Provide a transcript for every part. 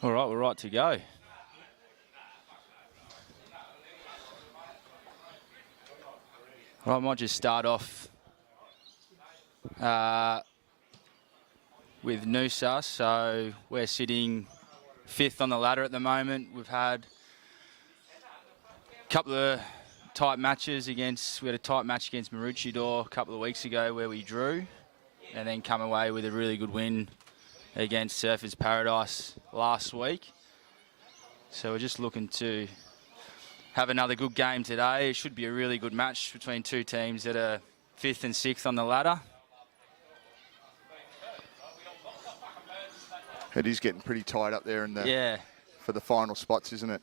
All right, we're right to go. All right, I might just start off with Noosa. So we're sitting 5th on the ladder at the moment. We've had a couple of tight matches against. We had a tight match against Maroochydore a couple of weeks ago where we drew, and then come away with a really good win against Surfers Paradise last week. So we're just looking to have another good game today. It should be a really good match between two teams that are 5th and 6th on the ladder. It is getting pretty tight up there in the for the final spots, isn't it?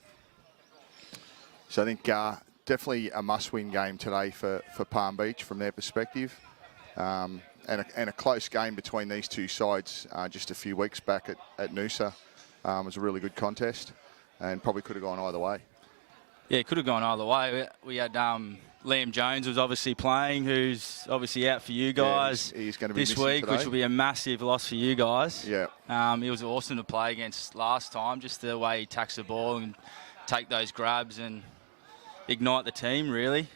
So I think definitely a must-win game today for Palm Beach from their perspective. And a close game between these two sides just a few weeks back at Noosa. Was a really good contest and probably could have gone either way. Yeah, it could have gone either way. We had Liam Jones was obviously playing, who's obviously out for you guys he's going to be this week, today, which will be a massive loss for you guys. Yeah. He was awesome to play against last time, just the way he tacks the ball and take those grabs and ignite the team, really.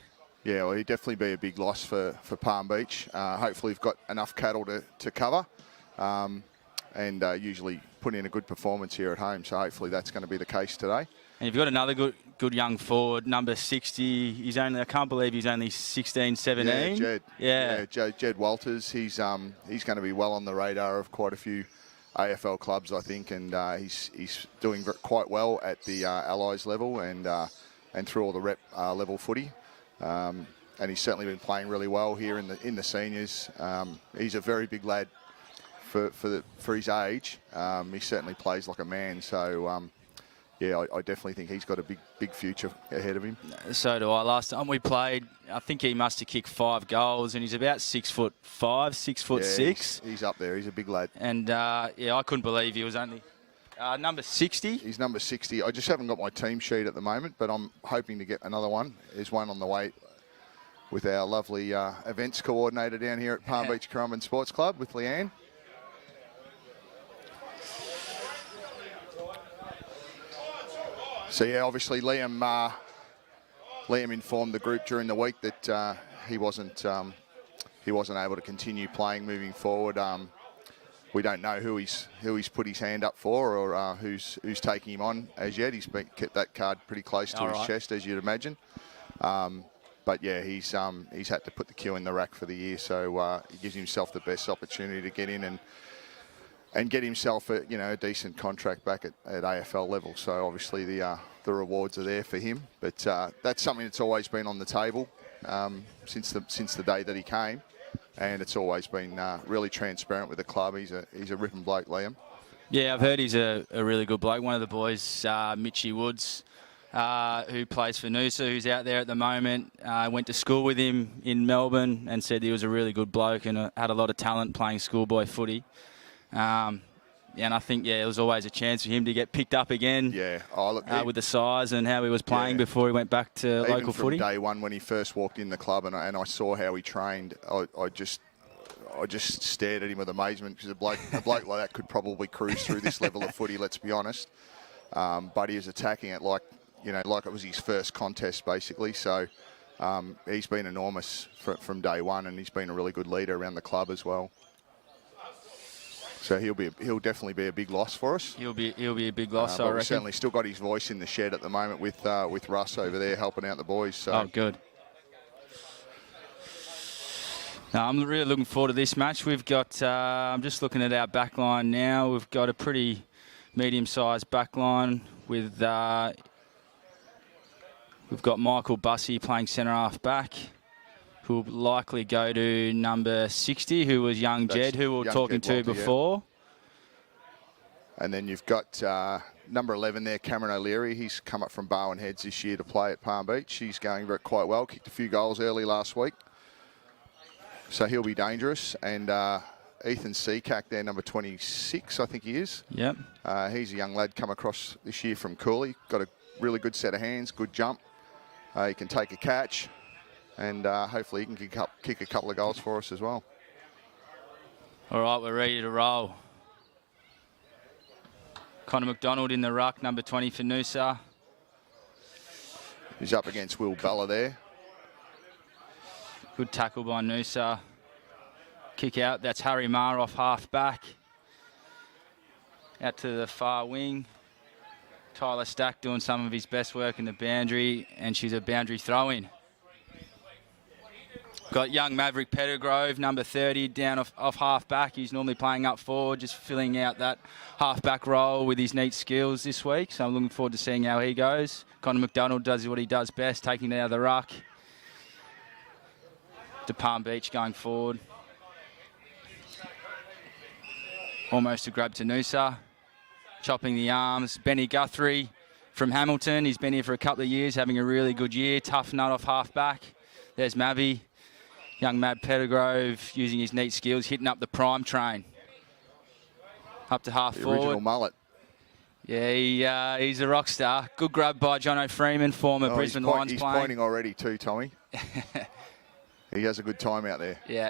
Yeah, well, he'd definitely be a big loss for Palm Beach. Hopefully we've got enough cattle to cover and usually put in a good performance here at home. So hopefully that's going to be the case today. And you've got another good young forward, number 60. I can't believe he's only 16, 17. Yeah, Jed. Jed Walters. He's going to be well on the radar of quite a few AFL clubs, I think, and he's doing quite well at the Allies level and through all the rep level footy. And he's certainly been playing really well here in the seniors. He's a very big lad for his age. He certainly plays like a man. So. Yeah, I definitely think he's got a big future ahead of him. So do I. Last time we played, I think he must have kicked 5 goals, and he's about 6'5", 6'6". He's up there. He's a big lad. And I couldn't believe he was only number 60. He's number 60. I just haven't got my team sheet at the moment, but I'm hoping to get another one. There's one on the way with our lovely events coordinator down here at Palm Beach Currumbin Sports Club with Leanne. So yeah, obviously Liam informed the group during the week that he wasn't able to continue playing moving forward. We don't know who he's put his hand up for or who's taking him on as yet. He's kept that card pretty close to his chest, as you'd imagine. But yeah, he's had to put the cue in the rack for the year, so he gives himself the best opportunity to get in and get himself a decent contract back at AFL level. So obviously the rewards are there for him, but that's something that's always been on the table since the day that he came, and it's always been really transparent with the club. He's a ripping bloke, Liam. Yeah, I've heard he's a really good bloke. One of the boys, Mitchie Woods, who plays for Noosa, who's out there at the moment, went to school with him in Melbourne and said he was a really good bloke and had a lot of talent playing schoolboy footy. And I think, there was always a chance for him to get picked up again. Yeah, with the size and how he was playing before he went back to local footy. Even from day one when he first walked in the club and I saw how he trained, I just stared at him with amazement because a bloke like that could probably cruise through this level of footy, let's be honest. But he was attacking it like it was his first contest basically. So he's been enormous from day one, and he's been a really good leader around the club as well. So he'll definitely be a big loss for us. He'll be a big loss, I reckon. We've certainly still got his voice in the shed at the moment with Russ over there helping out the boys. So. Oh, good. Now, I'm really looking forward to this match. We've got, I'm just looking at our back line now. We've got a pretty medium-sized back line with, we've got Michael Bussey playing centre-half back, who will likely go to number 60, who was young Jed, who we were talking to before. Yeah. And then you've got number 11 there, Cameron O'Leary. He's come up from Barwon Heads this year to play at Palm Beach. He's going quite well, kicked a few goals early last week. So he'll be dangerous. And Ethan Seacack there, number 26, I think he is. Yep. He's a young lad come across this year from Cooley. Got a really good set of hands, good jump. He can take a catch. And hopefully he can kick a couple of goals for us as well. All right, we're ready to roll. Connor McDonald in the ruck, number 20 for Noosa. He's up against Will Bella there. Good tackle by Noosa. Kick out, that's Harry Marr off half back. Out to the far wing. Tyler Stack doing some of his best work in the boundary, and she's a boundary throw-in. Got young Maverick Pettigrove, number 30, down off half-back. He's normally playing up forward, just filling out that half-back role with his neat skills this week. So I'm looking forward to seeing how he goes. Connor McDonald does what he does best, taking it out of the ruck. To Palm Beach going forward. Almost a grab to Noosa. Chopping the arms. Benny Guthrie from Hamilton. He's been here for a couple of years, having a really good year. Tough nut off half-back. There's Mavi. Young Mav Pettigrove using his neat skills, hitting up the prime train. Up to half forward. Original mullet. Yeah, he's a rock star. Good grab by Jono Freeman, former Brisbane Lions player. He's pointing already too, Tommy. He has a good time out there. Yeah.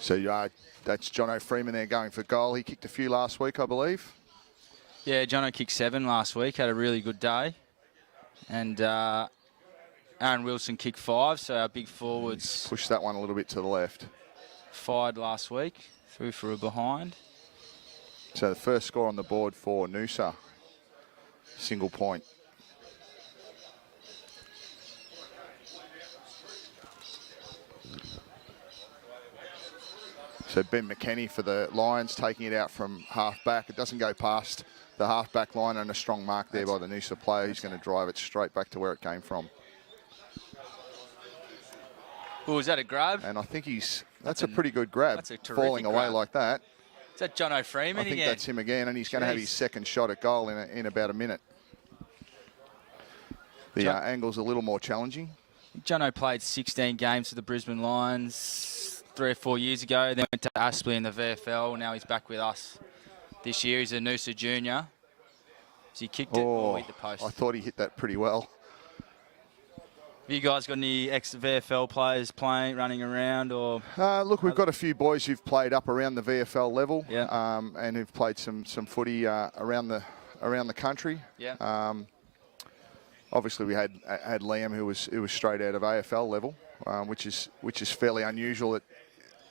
So that's Jono Freeman there going for goal. He kicked a few last week, I believe. Yeah, Jono kicked 7 last week, had a really good day. And Aaron Wilson kicked 5, so our big forwards... Pushed that one a little bit to the left. Fired last week, through for a behind. So the first score on the board for Noosa. Single point. So Ben McKenny for the Lions, taking it out from half-back. It doesn't go past the half-back line, and a strong mark there by the Noosa player. He's going to drive it straight back to where it came from. Oh, is that a grab? And I think that's a pretty good grab. That's a terrific falling away grab. Like that. Is that Jono Freeman again? I think that's him again, and he's going to have his second shot at goal in about a minute. The angle's a little more challenging. Jono played 16 games for the Brisbane Lions 3 or 4 years ago, then went to Aspley in the VFL. Now he's back with us this year. He's a Noosa junior. Has he kicked it or hit the post? I thought he hit that pretty well. Have you guys got any ex-VFL players running around? Or look, we've got a few boys who've played up around the VFL level, yeah. And who've played some footy around the country. Yeah. Obviously, we had Liam, who was straight out of AFL level, which is fairly unusual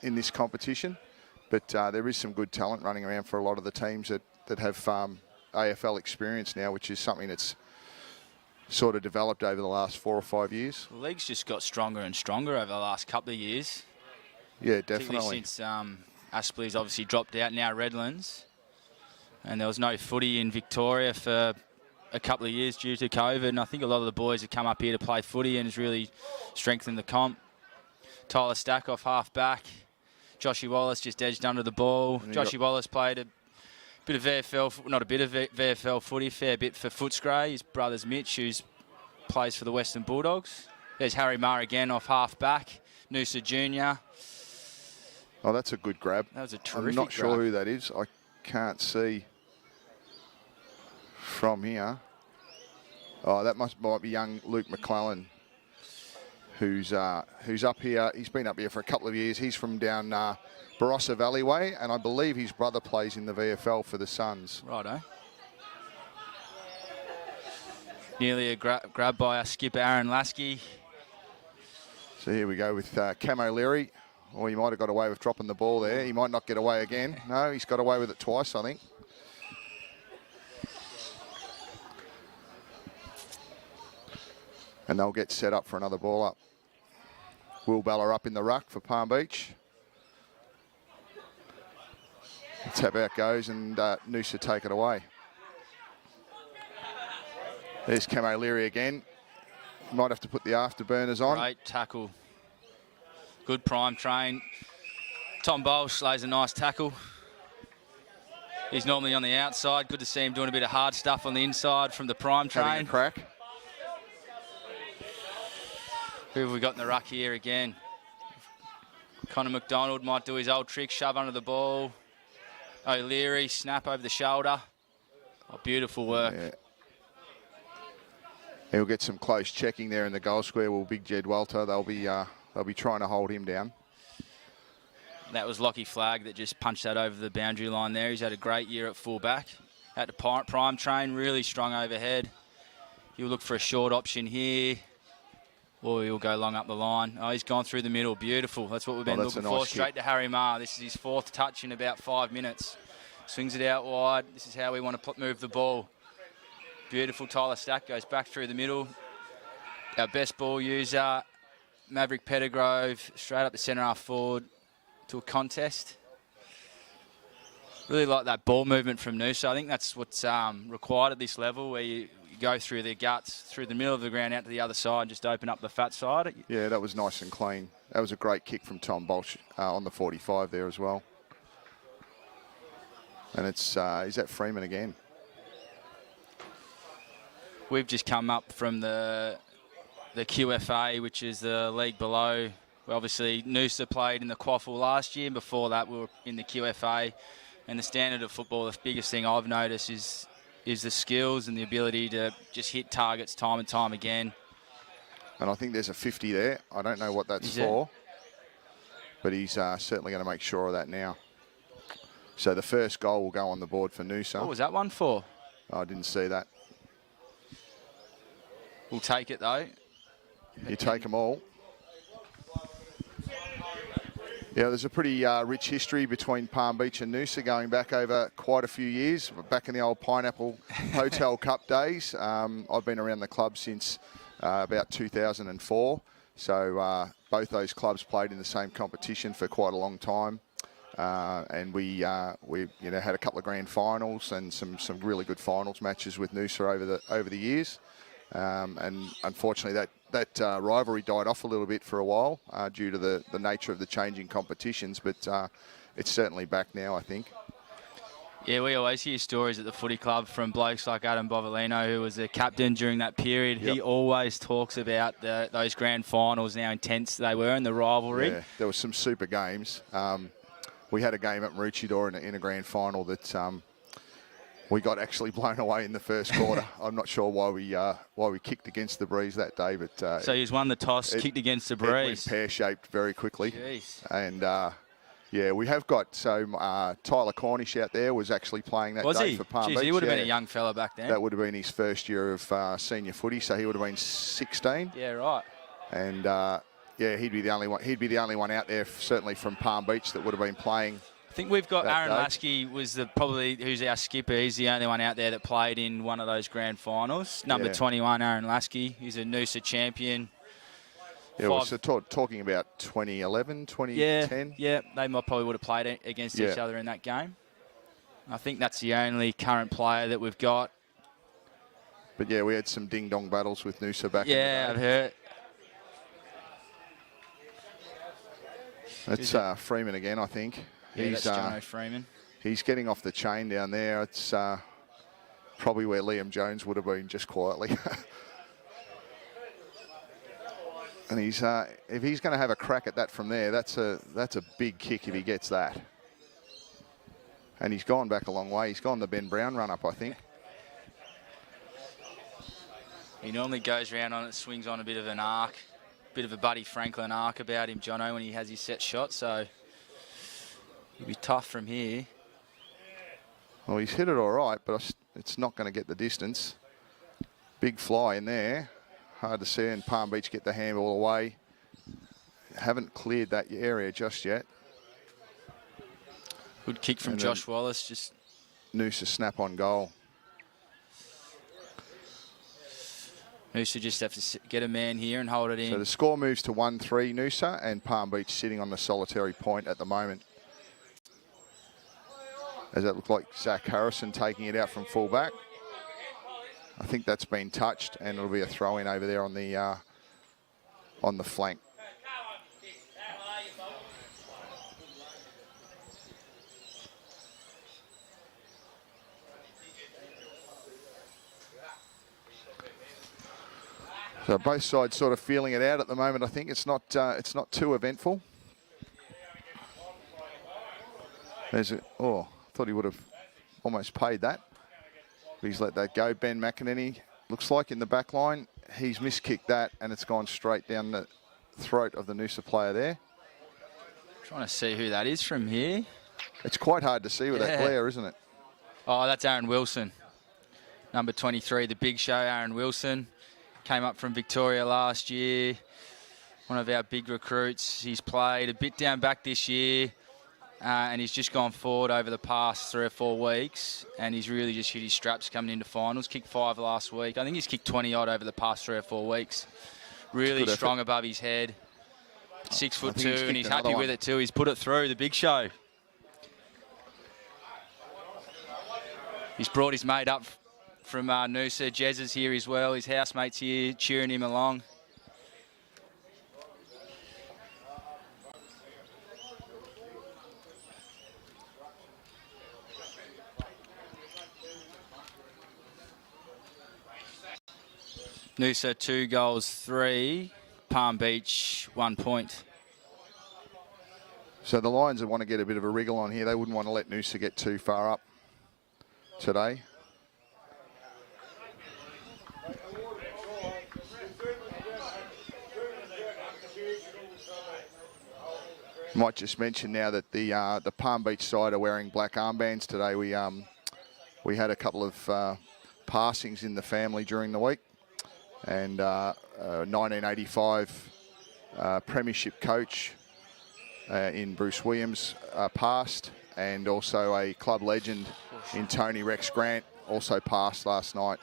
in this competition. But there is some good talent running around for a lot of the teams that have AFL experience now, which is something that's sort of developed over the last 4 or 5 years. The league's just got stronger and stronger over the last couple of years. Yeah, definitely. Since Aspley's obviously dropped out, now Redlands. And there was no footy in Victoria for a couple of years due to COVID. And I think a lot of the boys have come up here to play footy and has really strengthened the comp. Tyler Stack off half-back. Joshy Wallace just edged under the ball. Joshy Wallace played a bit of VFL, not a bit of VFL footy, fair bit for Footscray. His brother's Mitch, who plays for the Western Bulldogs. There's Harry Marr again off half-back. Noosa Junior. Oh, that's a good grab. That was a terrific grab. I'm not sure who that is. I can't see from here. Oh, that might be young Luke McClellan, who's up here. He's been up here for a couple of years. He's from down Barossa Valley way, and I believe his brother plays in the VFL for the Suns. Righto. Nearly a grab by our skipper, Aaron Lasky. So here we go with Cam O'Leary. Or he might have got away with dropping the ball there. He might not get away again. No, he's got away with it twice, I think. And they'll get set up for another ball up. Will Bella up in the ruck for Palm Beach. That's how it goes, and Noosa take it away. There's Cam O'Leary again. Might have to put the afterburners on. Great tackle. Good prime train. Tom Bolsh lays a nice tackle. He's normally on the outside. Good to see him doing a bit of hard stuff on the inside from the prime train. Having a crack. Who have we got in the ruck here again? Connor McDonald might do his old trick, shove under the ball. O'Leary, snap over the shoulder. Oh, beautiful work. Yeah. He'll get some close checking there in the goal square. Will Big Jed Walter? They'll be trying to hold him down. That was Lockie Flagg that just punched that over the boundary line there. He's had a great year at fullback. Had to prime train, really strong overhead. He'll look for a short option here. Or he'll go long up the line. Oh, he's gone through the middle. Beautiful. That's what we've been looking for. Straight to Harry Marr. This is his 4th touch in about 5 minutes. Swings it out wide. This is how we want to move the ball. Beautiful. Tyler Stack goes back through the middle. Our best ball user, Maverick Pettigrove, straight up the centre half forward to a contest. Really like that ball movement from Noosa. I think that's what's required at this level, where you go through their guts, through the middle of the ground, out to the other side, and just open up the fat side. Yeah, that was nice and clean. That was a great kick from Tom Bolch on the 45 there as well. And it's is that Freeman again? We've just come up from the QFA, which is the league below. Well, obviously, Noosa played in the QAFL last year. Before that, we were in the QFA. And the standard of football, the biggest thing I've noticed is the skills and the ability to just hit targets time and time again. And I think there's a 50 there. I don't know what that's for, but he's certainly going to make sure of that now. So the first goal will go on the board for Noosa. What was that one for? I didn't see that. We'll take it, though. You take them all. Yeah, there's a pretty rich history between Palm Beach and Noosa going back over quite a few years. Back in the old Pineapple Hotel Cup days. I've been around the club since about 2004. So both those clubs played in the same competition for quite a long time. And we had a couple of grand finals and some really good finals matches with Noosa over the years. And unfortunately, that rivalry died off a little bit for a while due to the nature of the changing competitions, but it's certainly back now, I think. Yeah, we always hear stories at the footy club from blokes like Adam Bovolino, who was the captain during that period. Yep. He always talks about those grand finals, how intense they were, and the rivalry. Yeah, there were some super games. We had a game at Maroochydore in a grand final that we got actually blown away in the first quarter. I'm not sure why we kicked against the breeze that day, but so he's won the toss, kicked against the breeze. It went pear-shaped very quickly. Jeez. And yeah, we have got Tyler Cornish out there was actually playing that day for Palm Beach. He would have been a young fella back then. That would have been his first year of senior footy, so he would have been 16. Yeah, right. And yeah, he'd be the only one. He'd be the only one out there, certainly from Palm Beach, that would have been playing. I think we've got Aaron Lasky who's our skipper. He's the only one out there that played in one of those grand finals. Number 21, Aaron Lasky. He's a Noosa champion. Yeah, well, so talking about 2011, 2010. Yeah, they probably would have played against each other in that game. I think that's the only current player that we've got. But yeah, we had some ding-dong battles with Noosa back in the day. Yeah, I've heard. That's Freeman again, I think. Yeah, that's Jono Freeman. He's getting off the chain down there. It's probably where Liam Jones would have been, just quietly. And he's if he's going to have a crack at that from there, that's a big kick if he gets that. And he's gone back a long way. He's gone the Ben Brown run-up, I think. He normally goes around on it, swings on a bit of an arc, bit of a Buddy Franklin arc about him, Jono, when he has his set shot. So it'll be tough from here. Well, he's hit it all right, but it's not going to get the distance. Big fly in there. Hard to see, and Palm Beach get the handball away. Haven't cleared that area just yet. Good kick from Josh Wallace. Just Noosa snap on goal. Noosa just have to get a man here and hold it in. So the score moves to 1-3 Noosa, and Palm Beach sitting on the solitary point at the moment. As it looked like Zach Harrison taking it out from fullback. I think that's been touched, and it'll be a throw-in over there on the flank. So both sides sort of feeling it out at the moment. I think it's not too eventful. There's I thought he would have almost paid that. But he's let that go. Ben McEnany looks like in the back line. he's miskicked that, and it's gone straight down the throat of the Noosa player there. Trying to see who that is from here. It's quite hard to see with that glare, isn't it? Oh, that's Aaron Wilson. Number 23, the big show, Aaron Wilson. Came up from Victoria last year. One of our big recruits. He's played a bit down back this year. And he's just gone forward over the past 3 or 4 weeks, and he's really just hit his straps coming into finals. Kicked 5 last week. I think he's kicked 20 odd over the past 3 or 4 weeks. Really strong above his head. 6'2", and he's happy with it too. He's put it through, the big show. He's brought his mate up from Noosa. Jez is here as well. His housemate's here cheering him along. Noosa 2 goals, 3. Palm Beach 1 point. So the Lions want to get a bit of a wriggle on here. They wouldn't want to let Noosa get too far up today. Might just mention now that the Palm Beach side are wearing black armbands today. We had a couple of passings in the family during the week. And 1985 premiership coach in Bruce Williams passed, and also a club legend in Tony Rex Grant also passed last night.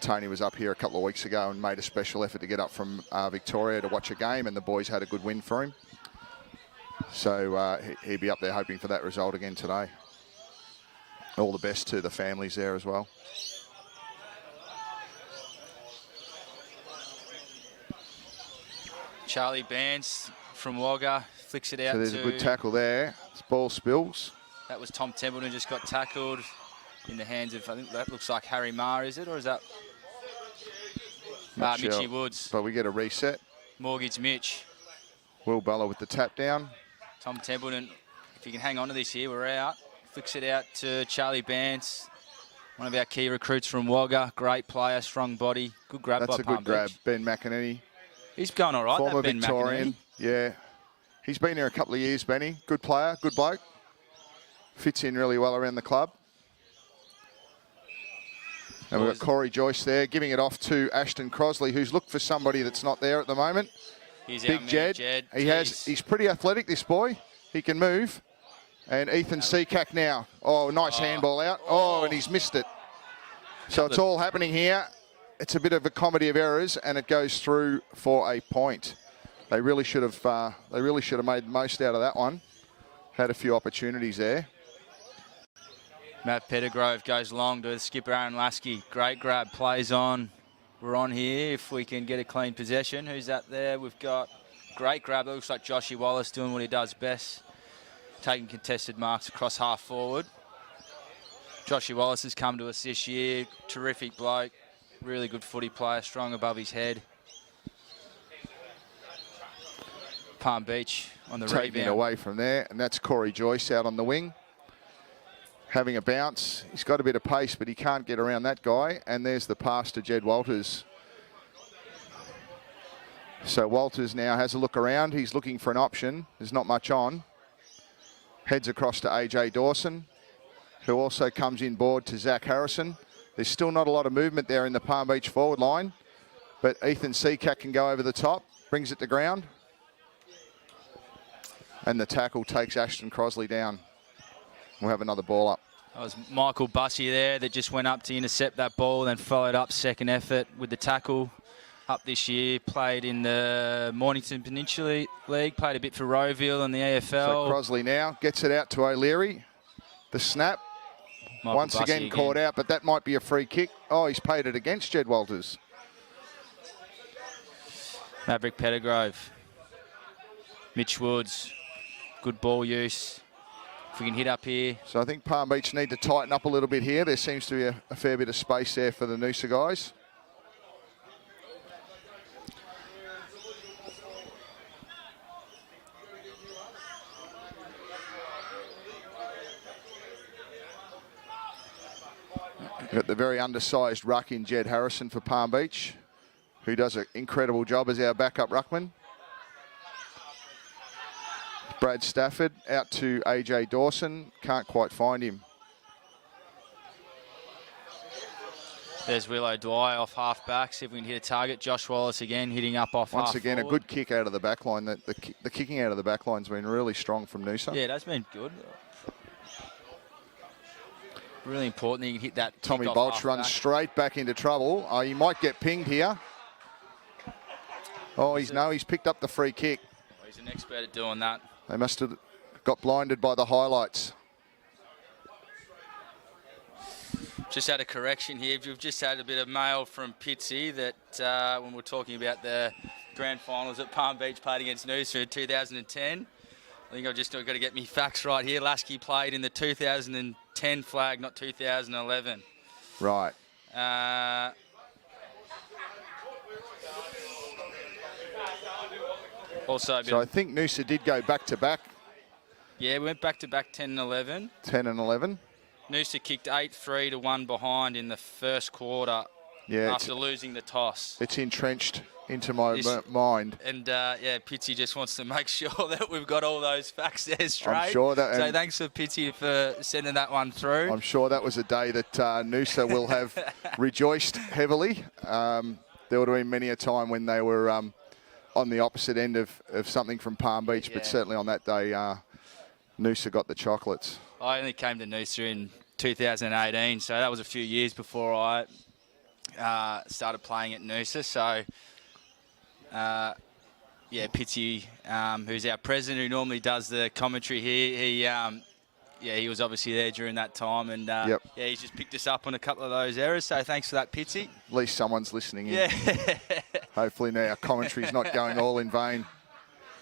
Tony was up here a couple of weeks ago and made a special effort to get up from Victoria to watch a game, and the boys had a good win for him. So he'll be up there hoping for that result again today. All the best to the families there as well. Charlie Bance from Wagga flicks it out. So there's a good tackle there. This ball spills. That was Tom Templeton, just got tackled in the hands of, I think that looks like Harry Marr, is it? Or is that Mitchy Woods? But we get a reset. Mortgage Mitch. Will Bella with the tap down. Tom Templeton, if you can hang on to this here, we're out. Flicks it out to Charlie Bance, one of our key recruits from Wagga. Great player, strong body. Good grab by Palm Beach. That's a good grab, Ben McInerney. He's going all right, former Ben Victorian. McInerney. Yeah. He's been here a couple of years, Benny. Good player, good bloke. Fits in really well around the club. And we've got Corey Joyce there, giving it off to Ashton Crosley, who's looked for somebody that's not there at the moment. Big Jed. He's pretty athletic, this boy. He can move. And Ethan Seacack now. Oh, nice handball out. Oh, and he's missed it. So it's all happening here. It's a bit of a comedy of errors, and it goes through for a point. They really should have made the most out of that one. Had a few opportunities there. Matt Pettigrove goes long to skipper Aaron Lasky. Great grab, plays on. We're on here if we can get a clean possession. Who's that there? We've got great grab. It looks like Joshy Wallace doing what he does best, taking contested marks across half forward. Joshy Wallace has come to us this year. Terrific bloke. Really good footy player, strong above his head. Palm Beach on the rebound. Taking it away from there, and that's Corey Joyce out on the wing. Having a bounce. He's got a bit of pace, but he can't get around that guy. And there's the pass to Jed Walters. So Walters now has a look around. He's looking for an option. There's not much on. Heads across to AJ Dawson, who also comes in board to Zach Harrison. There's still not a lot of movement there in the Palm Beach forward line, but Ethan Seacack can go over the top, brings it to ground. And the tackle takes Ashton Crosley down. We'll have another ball up. That was Michael Bussey there that just went up to intercept that ball, then followed up second effort with the tackle. Up this year, played in the Mornington Peninsula League, played a bit for Rowville and the AFL. So Crosley now gets it out to O'Leary. The snap. Michael Once again caught out, but that might be a free kick. Oh, he's paid it against Jed Walters. Maverick Pettigrove. Mitch Woods. Good ball use. If we can hit up here. So I think Palm Beach need to tighten up a little bit here. There seems to be a fair bit of space there for the Noosa guys. Got the very undersized ruck in Jed Harrison for Palm Beach. who does an incredible job as our backup ruckman. Brad Stafford out to AJ Dawson. Can't quite find him. There's Willow Dwyer off half-back. See if we can hit a target. Josh Wallace again hitting up off Once again, half-forward. a good kick out of the back line. The kicking out of the back line's been really strong from Noosa. Yeah, that's been good. Really important that you can hit that. Tommy kick off Balch runs half-back. straight back into trouble. He might get pinged here. Oh, he's picked up the free kick. He's an expert at doing that. They must have got blinded by the highlights. Just had a correction here. We've just had a bit of mail from Pitsy that when we're talking about the grand finals at Palm Beach played against Noosa in 2010. I think I've just got to get me facts right here. Lasky played in the 2010 flag, not 2011. Right. Also, So I think Noosa did go back-to-back, yeah, we went back-to-back 10 and 11. 10 and 11. Noosa kicked 8-3 to 1 behind in the first quarter Yeah, after losing the toss. it's entrenched into my This- mind. And yeah, Pitsy just wants to make sure that we've got all those facts there straight. I'm sure that. So and thanks for Pitsy for sending that one through. I'm sure that was a day that Noosa will have rejoiced heavily. There would have been many a time when they were on the opposite end of something from Palm Beach, but Yeah. certainly on that day, Noosa got the chocolates. I only came to Noosa in 2018, so that was a few years before I started playing at Noosa. So, yeah, Pitsy, who's our president, who normally does the commentary here, he was obviously there during that time, and Yep. yeah, he's just picked us up on a couple of those errors. So thanks for that, Pitsy. At least someone's listening in. Yeah. Hopefully now our commentary's not going all in vain.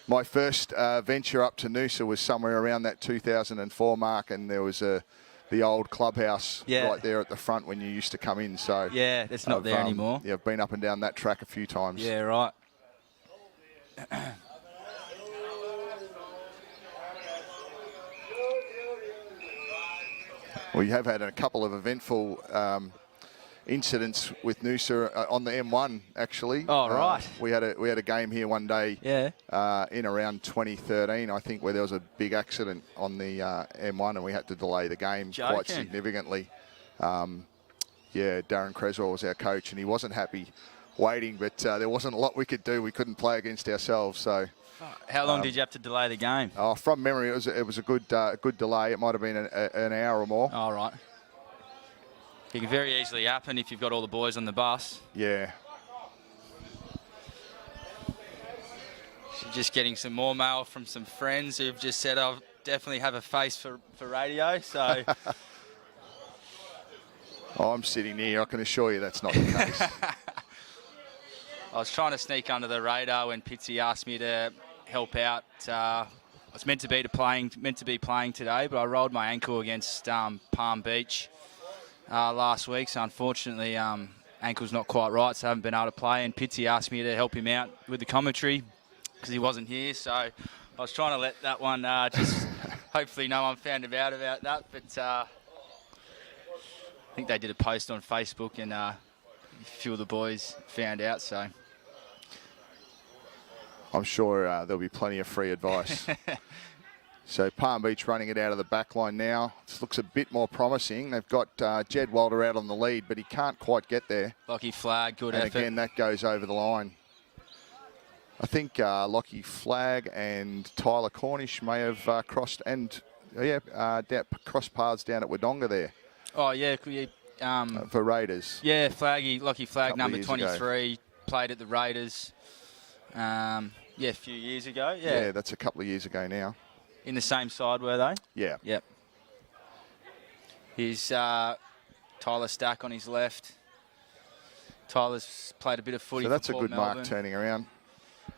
My first venture up to Noosa was somewhere around that 2004 mark, and there was the old clubhouse Yeah. right there at the front when you used to come in. So Yeah, it's not there anymore. Yeah, I've been up and down that track a few times. Yeah, right. We have had a couple of eventful incidents with Noosa on the M1 actually. Oh, right. We had a game here one day. Yeah. In around 2013, I think, where there was a big accident on the M1 and we had to delay the game quite Joking. significantly. Yeah, Darren Creswell was our coach and he wasn't happy waiting, but there wasn't a lot we could do. We couldn't play against ourselves. So, How long did you have to delay the game? from memory, it was a good delay. It might have been an hour or more. All right. It can very easily happen if you've got all the boys on the bus. Yeah. Just getting some more mail from some friends who've just said I definitely have a face for radio. So I'm sitting here. I can assure you that's not the case. I was trying to sneak under the radar when Pitsy asked me to help out. I was meant to be playing today, but I rolled my ankle against Palm Beach last week. So unfortunately, ankle's not quite right, so I haven't been able to play. And Pitsy asked me to help him out with the commentary because he wasn't here. So I was trying to let that one just. Hopefully, no one found out about that. But I think they did a post on Facebook, and a few of the boys found out. So. I'm sure there'll be plenty of free advice. So Palm Beach running it out of the back line now. This looks a bit more promising. They've got Jed Walder out on the lead, but he can't quite get there. Lockie Flag, good And effort. again, that goes over the line. I think Lockie Flag and Tyler Cornish may have crossed paths down at Wodonga there Oh, yeah. for Raiders. Yeah, Lockie Flag, Couple of number years ago. 23, played at the Raiders. Yeah, a few years ago. Yeah, that's a couple of years ago now. In the same side, were they? Yeah. Yep. Here's Tyler Stack on his left. Tyler's played a bit of footy So that's for a Port good Melbourne. mark turning around.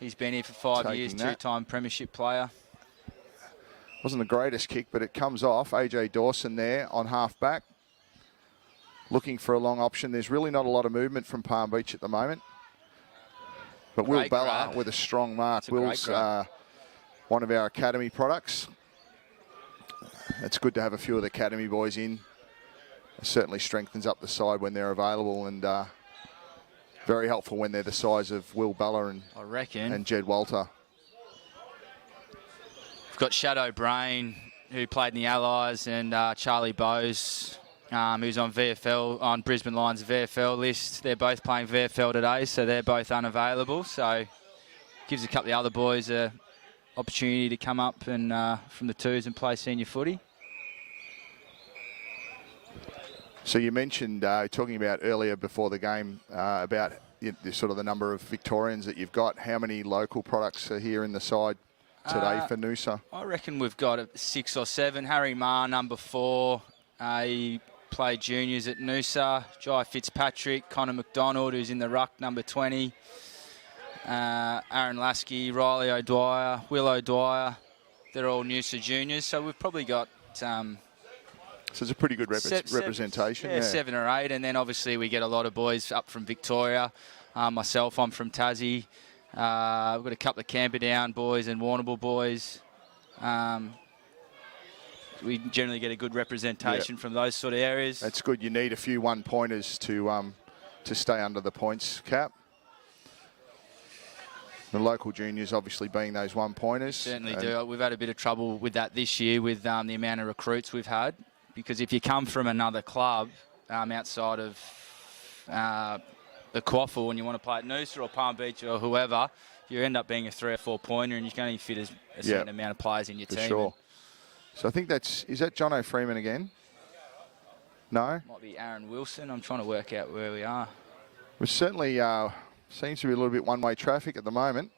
He's been here for 5 Taking years, that. two-time premiership player. Wasn't the greatest kick, but it comes off. AJ Dawson there on half back. Looking for a long option. There's really not a lot of movement from Palm Beach at the moment. But Will Great Bella grab. with a strong mark. It's a great Will's grab. one of our academy products. It's good to have a few of the academy boys in. It certainly strengthens up the side when they're available, and very helpful when they're the size of Will Bella I reckon. and Jed Walter. We've got Shadow Brain, who played in the Allies, and Charlie Bowes, who's on Brisbane Lions VFL list. They're both playing VFL today, so they're both unavailable. So gives a couple of other boys a opportunity to come up and from the twos and play senior footy. So you mentioned, talking about earlier before the game, about sort of the number of Victorians that you've got. How many local products are here in the side today for Noosa? I reckon we've got 6 or 7. Harry Marr, number 4. He played juniors at Noosa. Jai Fitzpatrick, Connor McDonald, who's in the ruck, number 20. Aaron Lasky, Riley O'Dwyer, Will O'Dwyer. They're all Noosa juniors. So we've probably got... So it's a pretty good representation. Yeah, 7 or 8. And then obviously we get a lot of boys up from Victoria. Myself, I'm from Tassie. We've got a couple of Camperdown boys and Warrnambool boys. We generally get a good representation from those sort of areas. That's good. You need a few one-pointers to stay under the points cap. The local juniors obviously being those one-pointers. Certainly do. We've had a bit of trouble with that this year with the amount of recruits we've had. Because if you come from another club outside of the QAFL and you want to play at Noosa or Palm Beach or whoever, you end up being a 3 or 4 pointer and you can only fit a certain amount of players in your team. Sure. So I think is that Jono Freeman again? No? Might be Aaron Wilson. I'm trying to work out where we are. It certainly seems to be a little bit one-way traffic at the moment.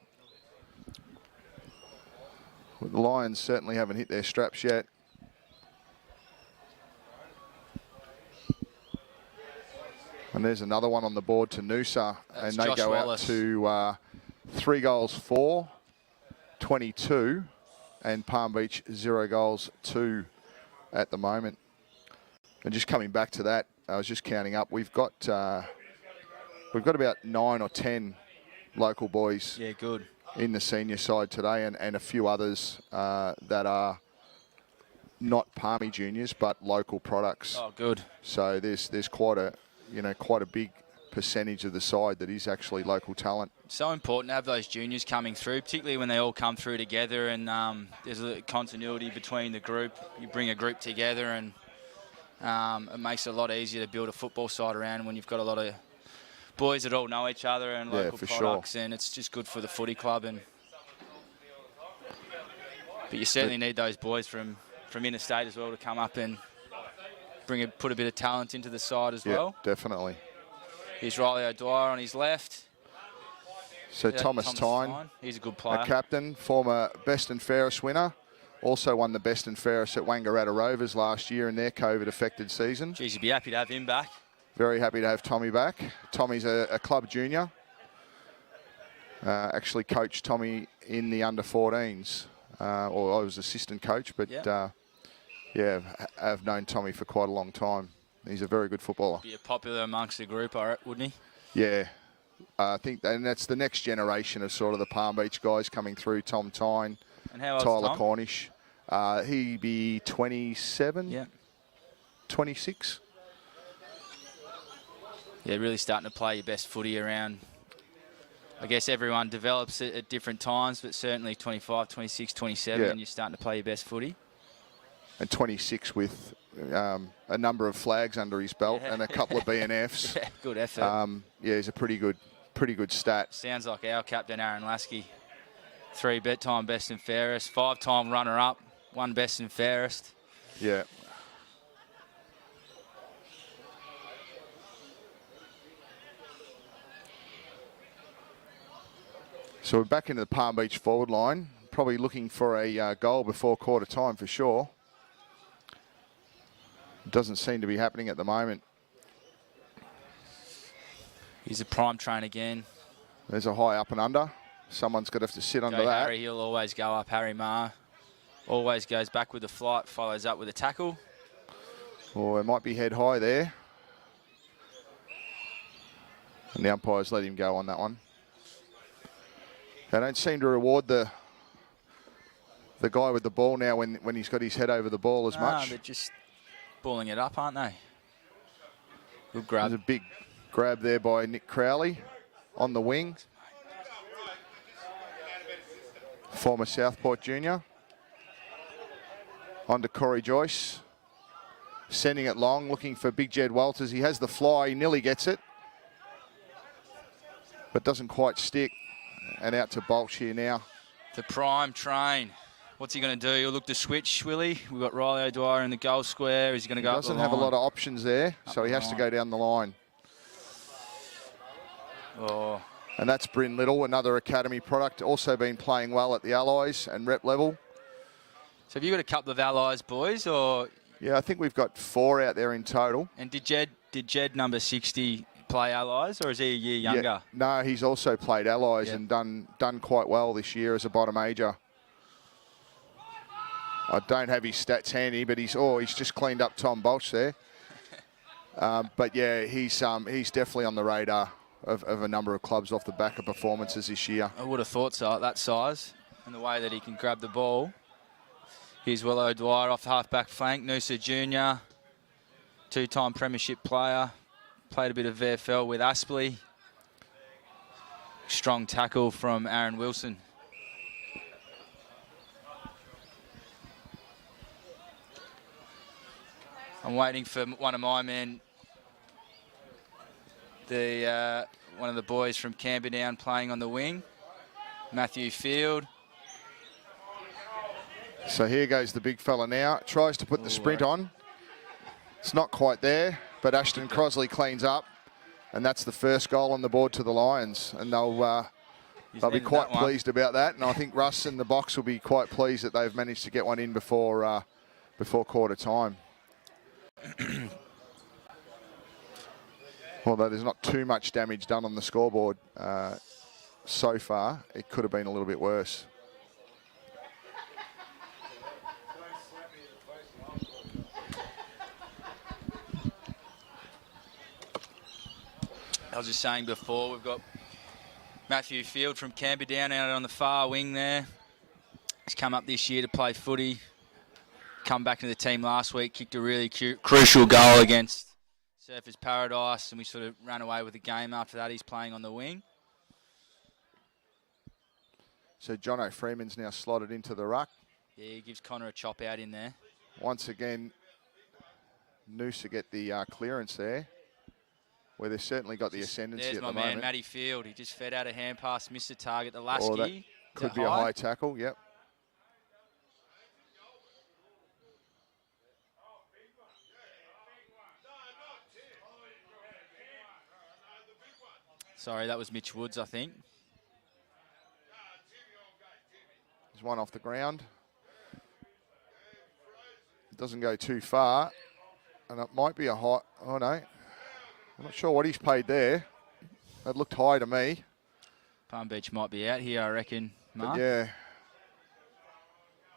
Well, the Lions certainly haven't hit their straps yet. And there's another one on the board to Noosa. That's and they Josh go Wallace. out to 3 goals 4, 22, and Palm Beach 0 goals 2 at the moment. And just coming back to that, I was just counting up. We've got about 9 or 10 local boys. Yeah, good. In the senior side today, and a few others that are not Palmy juniors but local products. Oh, good. So there's quite a big percentage of the side that is actually local talent. So important to have those juniors coming through, particularly when they all come through together and there's a continuity between the group. You bring a group together and it makes it a lot easier to build a football side around when you've got a lot of boys that all know each other and local products, and it's just good for the footy club. But you certainly need those boys from interstate as well to come up and put a bit of talent into the side as well. Definitely. Here's Riley O'Dwyer on his left. So Thomas Tyne, he's a good player. A captain, former best and fairest winner. Also won the best and fairest at Wangaratta Rovers last year in their COVID-affected season. Geez, you'd be happy to have him back. Very happy to have Tommy back. Tommy's a club junior. Actually coached Tommy in the under-14s. Or I was assistant coach, but I've known Tommy for quite a long time. He's a very good footballer. Be popular amongst the group, wouldn't he? Yeah. I think that's the next generation of sort of the Palm Beach guys coming through. Tom Tyne, and how Tyler Tom? Cornish. He'd be 27, 26. Yeah, really starting to play your best footy around. I guess everyone develops it at different times, but certainly 25, 26, 27, you're starting to play your best footy. And 26 with a number of flags under his belt and a couple of BNFs. Yeah, good effort. He's a pretty good stat. Sounds like our captain, Aaron Lasky. 3-time best and fairest, 5-time runner-up, 1 best and fairest. Yeah. So we're back into the Palm Beach forward line, probably looking for a goal before quarter time for sure. Doesn't seem to be happening at the moment. He's a prime train again. There's a high up and under. Someone's going to have to sit under that. Harry, he'll always go up. Harry Marr always goes back with the flight, follows up with a tackle. Well, it might be head high there. And the umpires let him go on that one. They don't seem to reward the guy with the ball now when he's got his head over the ball as much. They're just balling it up, aren't they? Good grab. There's a big grab there by Nick Crowley. on the wing. Former Southport junior. On to Corey Joyce. Sending it long, looking for Big Jed Walters. He has the fly, he nearly gets it. But doesn't quite stick. And out to Bolch here now. The prime train. What's he going to do? He'll look to switch, will he? We've got Riley O'Dwyer in the goal square. Is he going to go up the line? Doesn't have a lot of options there, so he has to go down the line. Oh. And that's Bryn Little, another academy product, also been playing well at the Allies and rep level. So have you got a couple of allies, boys, or? Yeah, I think we've got 4 out there in total. And did Jed number 60 play allies, or is he a year younger? Yeah, no, he's also played allies and done quite well this year as a bottom ager. I don't have his stats handy, but he's just cleaned up Tom Bolch there. But yeah, he's definitely on the radar of a number of clubs off the back of performances this year. I would have thought so at that size and the way that he can grab the ball. Here's Will O'Dwyer off the half-back flank. Noosa Junior, 2-time premiership player. Played a bit of VFL with Aspley. Strong tackle from Aaron Wilson. I'm waiting for one of my men, one of the boys from Camperdown playing on the wing, Matthew Field. So here goes the big fella now. Tries to put the sprint on. It's not quite there, but Ashton Crosley cleans up. And that's the first goal on the board to the Lions. And they'll be quite pleased about that. And I think Russ in the box will be quite pleased that they've managed to get one in before quarter time. Although there's not too much damage done on the scoreboard so far, it could have been a little bit worse. I was just saying before, we've got Matthew Field from Camperdown out on the far wing there. He's come up this year to play footy. Come back into the team last week, kicked a really crucial goal against Surfers Paradise, and we sort of ran away with the game after that. He's playing on the wing. So Jono Freeman's now slotted into the ruck. Yeah, he gives Connor a chop out in there. Once again, Noosa get the clearance there, where they've certainly got the ascendancy at the moment. There's my man, Matty Field. He just fed out a hand pass, missed the target. The Lasky. That could be a high tackle, yep. Sorry, that was Mitch Woods, I think. There's one off the ground. It doesn't go too far. And it might be a high... Oh, no. I'm not sure what he's paid there. That looked high to me. Palm Beach might be out here, I reckon, Mark. But yeah.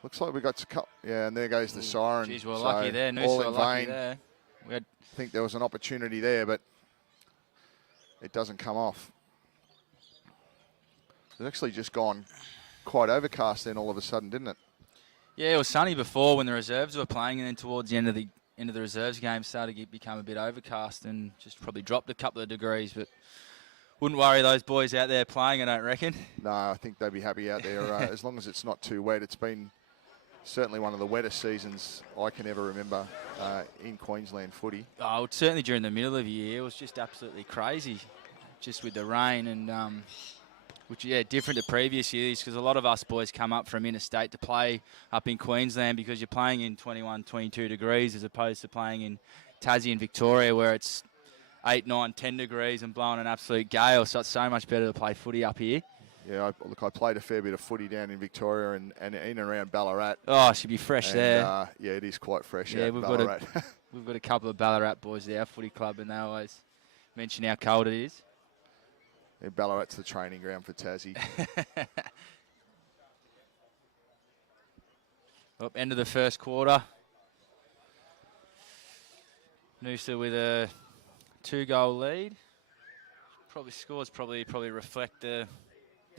Looks like we got to cut. Yeah, and there goes the siren. Geez, we're lucky there. All in lucky vain. there. I think there was an opportunity there, but it doesn't come off. It's actually just gone quite overcast then all of a sudden, didn't it? Yeah, it was sunny before when the reserves were playing, and then towards the end of the reserves game started to become a bit overcast and just probably dropped a couple of degrees, but wouldn't worry those boys out there playing, I don't reckon. No, I think they'd be happy out there as long as it's not too wet. It's been certainly one of the wettest seasons I can ever remember in Queensland footy. Oh, certainly during the middle of the year, it was just absolutely crazy, just with the rain and which, yeah, different to previous years because a lot of us boys come up from interstate to play up in Queensland because you're playing in 21, 22 degrees as opposed to playing in Tassie and Victoria where it's 8, 9, 10 degrees and blowing an absolute gale. So it's so much better to play footy up here. Yeah, I played a fair bit of footy down in Victoria and in and around Ballarat. Oh, it should be fresh there. Yeah, it is quite fresh yeah, out in Ballarat. We've got a couple of Ballarat boys there, our footy club, and they always mention how cold it is. Yeah, Ballarat's the training ground for Tassie. Well, end of the first quarter. Noosa with a 2-goal lead. Scores probably reflect the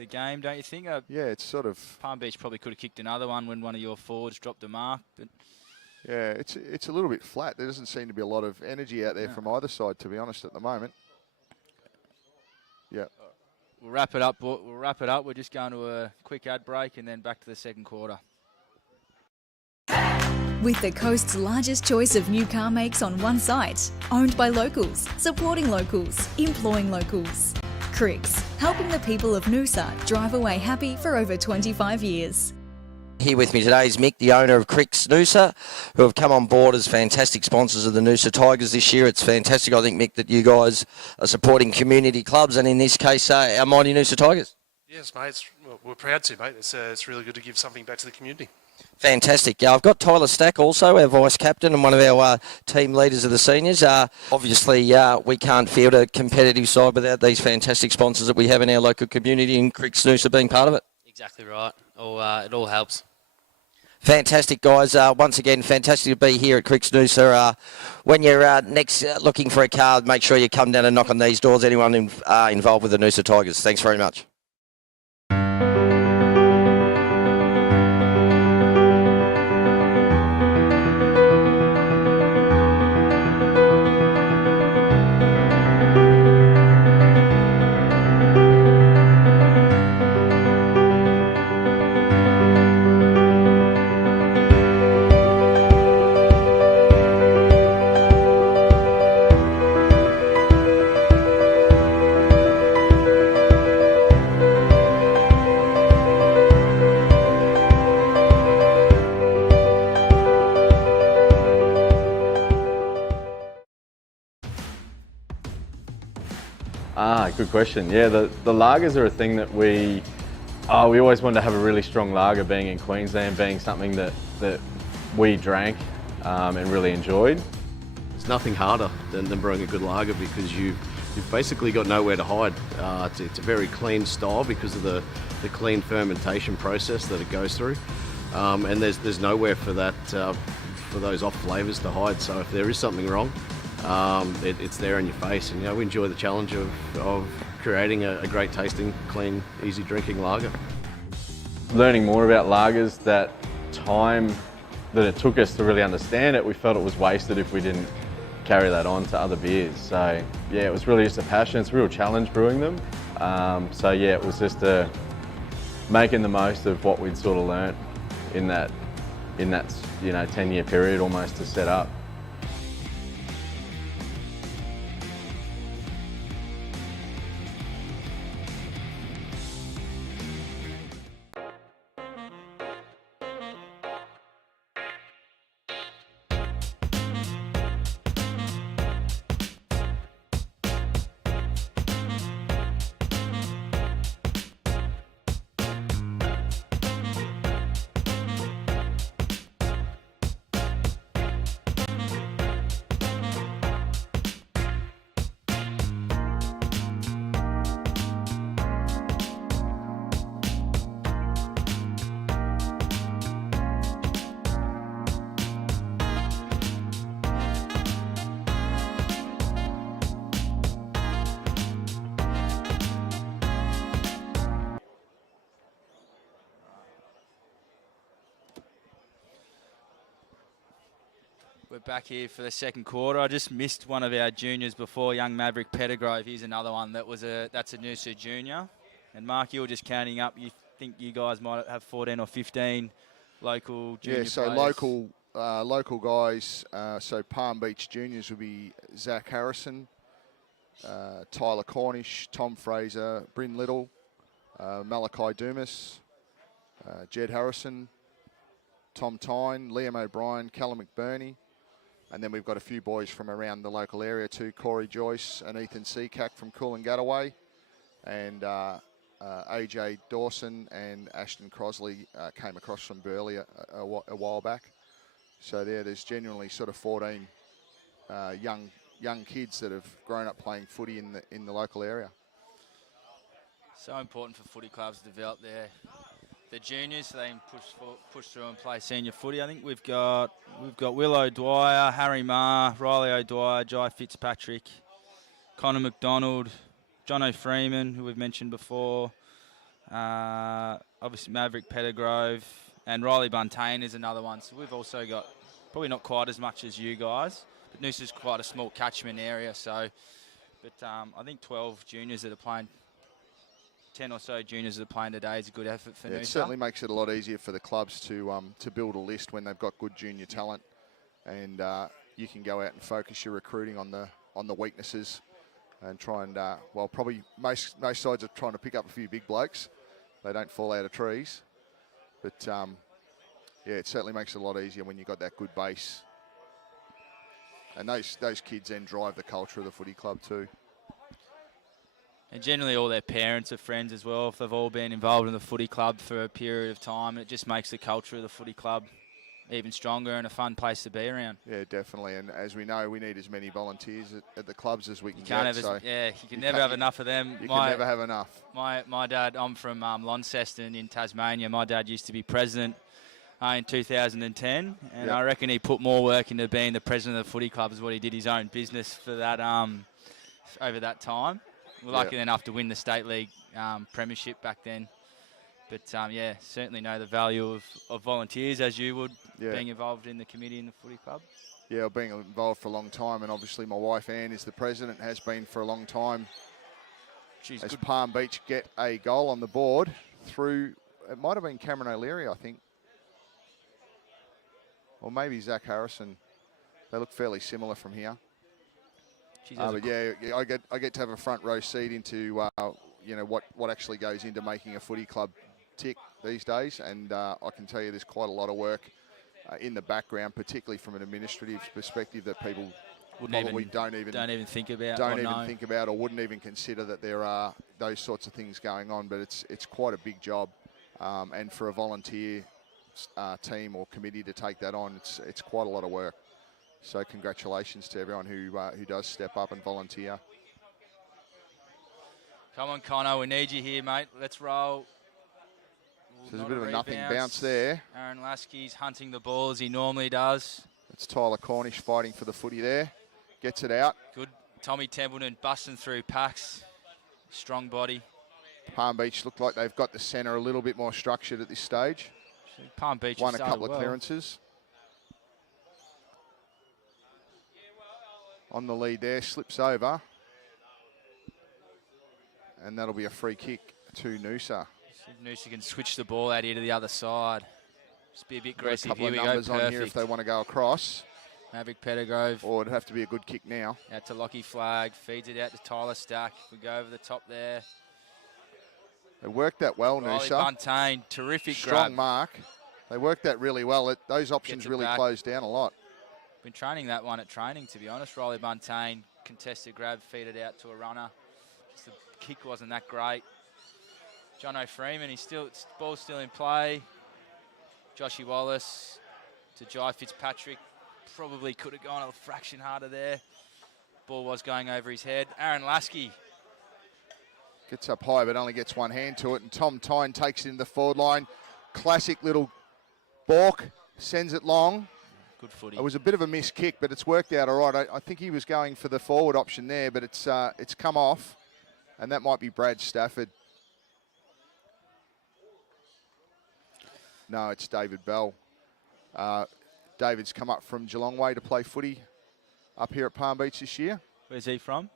game, don't you think? Yeah, it's sort of... Palm Beach probably could have kicked another one when one of your forwards dropped a mark. But yeah, it's a little bit flat. There doesn't seem to be a lot of energy out there from either side, to be honest, at the moment. Yeah. we'll wrap it up. We'll wrap it up. We're just going to a quick ad break and then back to the second quarter. With the coast's largest choice of new car makes on one site, owned by locals, supporting locals, employing locals. Cricks, helping the people of Noosa drive away happy for over 25 years. Here with me today is Mick, the owner of Cricks Noosa, who have come on board as fantastic sponsors of the Noosa Tigers this year. It's fantastic, I think, Mick, that you guys are supporting community clubs, and in this case, our mighty Noosa Tigers. Yes, mate. We're proud to, mate. It's really good to give something back to the community. Fantastic. I've got Tyler Stack also, our vice captain and one of our team leaders of the seniors. Obviously, we can't field a competitive side without these fantastic sponsors that we have in our local community, and Cricks Noosa being part of it. Exactly right. It all helps. Fantastic, guys. Once again, fantastic to be here at Cricks Noosa. When you're next looking for a car, make sure you come down and knock on these doors. Anyone involved with the Noosa Tigers. Thanks very much. Good question. Yeah, the lagers are a thing that we always wanted to have a really strong lager, being in Queensland, being something that we drank and really enjoyed. It's nothing harder than brewing a good lager, because you've basically got nowhere to hide. It's a very clean style because of the clean fermentation process that it goes through, and there's nowhere for that for those off flavours to hide. So if there is something wrong, it's there in your face, and we enjoy the challenge of creating a great tasting, clean, easy drinking lager. Learning more about lagers, that time that it took us to really understand it, we felt it was wasted if we didn't carry that on to other beers. So yeah, it was really just a passion. It's a real challenge brewing them. So yeah, it was just making the most of what we'd sort of learnt in that 10-year period almost to set up. We're back here for the second quarter. I just missed one of our juniors before, young Maverick Pettigrove. He's another one that's a Noosa junior. And Mark, you were just counting up. You think you guys might have 14 or 15 local junior players? Local guys. So Palm Beach juniors would be Zach Harrison, Tyler Cornish, Tom Fraser, Bryn Little, Malachi Dumas, Jed Harrison, Tom Tyne, Liam O'Brien, Callum McBurney. And then we've got a few boys from around the local area too, Corey Joyce and Ethan Seacack from Coolangattaway, and AJ Dawson and Ashton Crosley came across from Burleigh a while back. So there's genuinely sort of 14 young kids that have grown up playing footy in the local area. So important for footy clubs to develop the juniors, so they can push through and play senior footy. I think we've got Will O'Dwyer, Harry Marr, Riley O'Dwyer, Jai Fitzpatrick, Connor McDonald, John O'Freeman, who we've mentioned before, obviously Maverick Pettigrove, and Riley Buntain is another one. So we've also got probably not quite as much as you guys, but Noosa's quite a small catchment area. So, but I think 12 juniors that are playing 10 or so juniors that are playing today is a good effort for Yeah, Noosa. it certainly makes it a lot easier for the clubs to build a list when they've got good junior talent, and you can go out and focus your recruiting on the weaknesses, and try and well, probably most sides are trying to pick up a few big blokes. They don't fall out of trees, but yeah, it certainly makes it a lot easier when you've got that good base. And those kids then drive the culture of the footy club too. And generally all their parents are friends as well. If they've all been involved in the footy club for a period of time, it just makes the culture of the footy club even stronger and a fun place to be around. Yeah, definitely. And as we know, we need as many volunteers at the clubs as we can Can't get. have you can never have enough of them. You can never have enough. My dad, I'm from Launceston in Tasmania. My dad used to be president in 2010, and Yep. I reckon he put more work into being the president of the footy club as what he did his own business for that over that time. We're lucky enough to win the State League premiership back then. But, yeah, certainly know the value of volunteers, as you would, being involved in the committee in the footy club. Yeah, being involved for a long time, and obviously my wife Anne is the president, has been for a long time. She's as good. Palm Beach get a goal on the board through, it might have been Cameron O'Leary, I think. Or maybe Zach Harrison. They look fairly similar from here. But yeah, I get to have a front row seat into you know what actually goes into making a footy club tick these days, and I can tell you there's quite a lot of work in the background, particularly from an administrative perspective, that people probably don't even think about, or wouldn't even consider that there are those sorts of things going on. But it's quite a big job, and for a volunteer team or committee to take that on, it's quite a lot of work. So congratulations to everyone who does step up and volunteer. Come on, Connor, we need you here, mate. Let's roll. So there's a bit of a nothing bounce there. Aaron Lasky's hunting the ball as he normally does. It's Tyler Cornish fighting for the footy there. Gets it out. Good. Tommy Templeton busting through packs. Strong body. Palm Beach look like they've got the centre a little bit more structured at this stage. Palm Beach won a couple of clearances. On the lead there, slips over. And that'll be a free kick to Noosa. Noosa can switch the ball out here to the other side. Just be a bit aggressive. A couple Here of we numbers go. on here if they want to go across. Maverick Pettigrove. Or it'd have to be a good kick now. Out to Lockie Flag. Feeds it out to Tyler Stack. We go over the top there. They worked that well, Riley Noosa. Buntain, terrific Strong grab. mark. They worked that really well. Those options really back. closed down a lot. Been training that one at training, to be honest. Riley Buntain, contested grab, feed it out to a runner. Just the kick wasn't that great. John O'Freeman, ball's still in play. Joshy Wallace to Jai Fitzpatrick. Probably could have gone a fraction harder there. Ball was going over his head. Aaron Lasky. Gets up high but only gets one hand to it, and Tom Tyne takes it in the forward line. Classic little balk, sends it long. Good footy. It was a bit of a missed kick, but it's worked out all right. I think he was going for the forward option there, but it's come off, and that might be Brad Stafford. No, it's David Bell. David's come up from Geelong way to play footy up here at Palm Beach this year. Where's he from?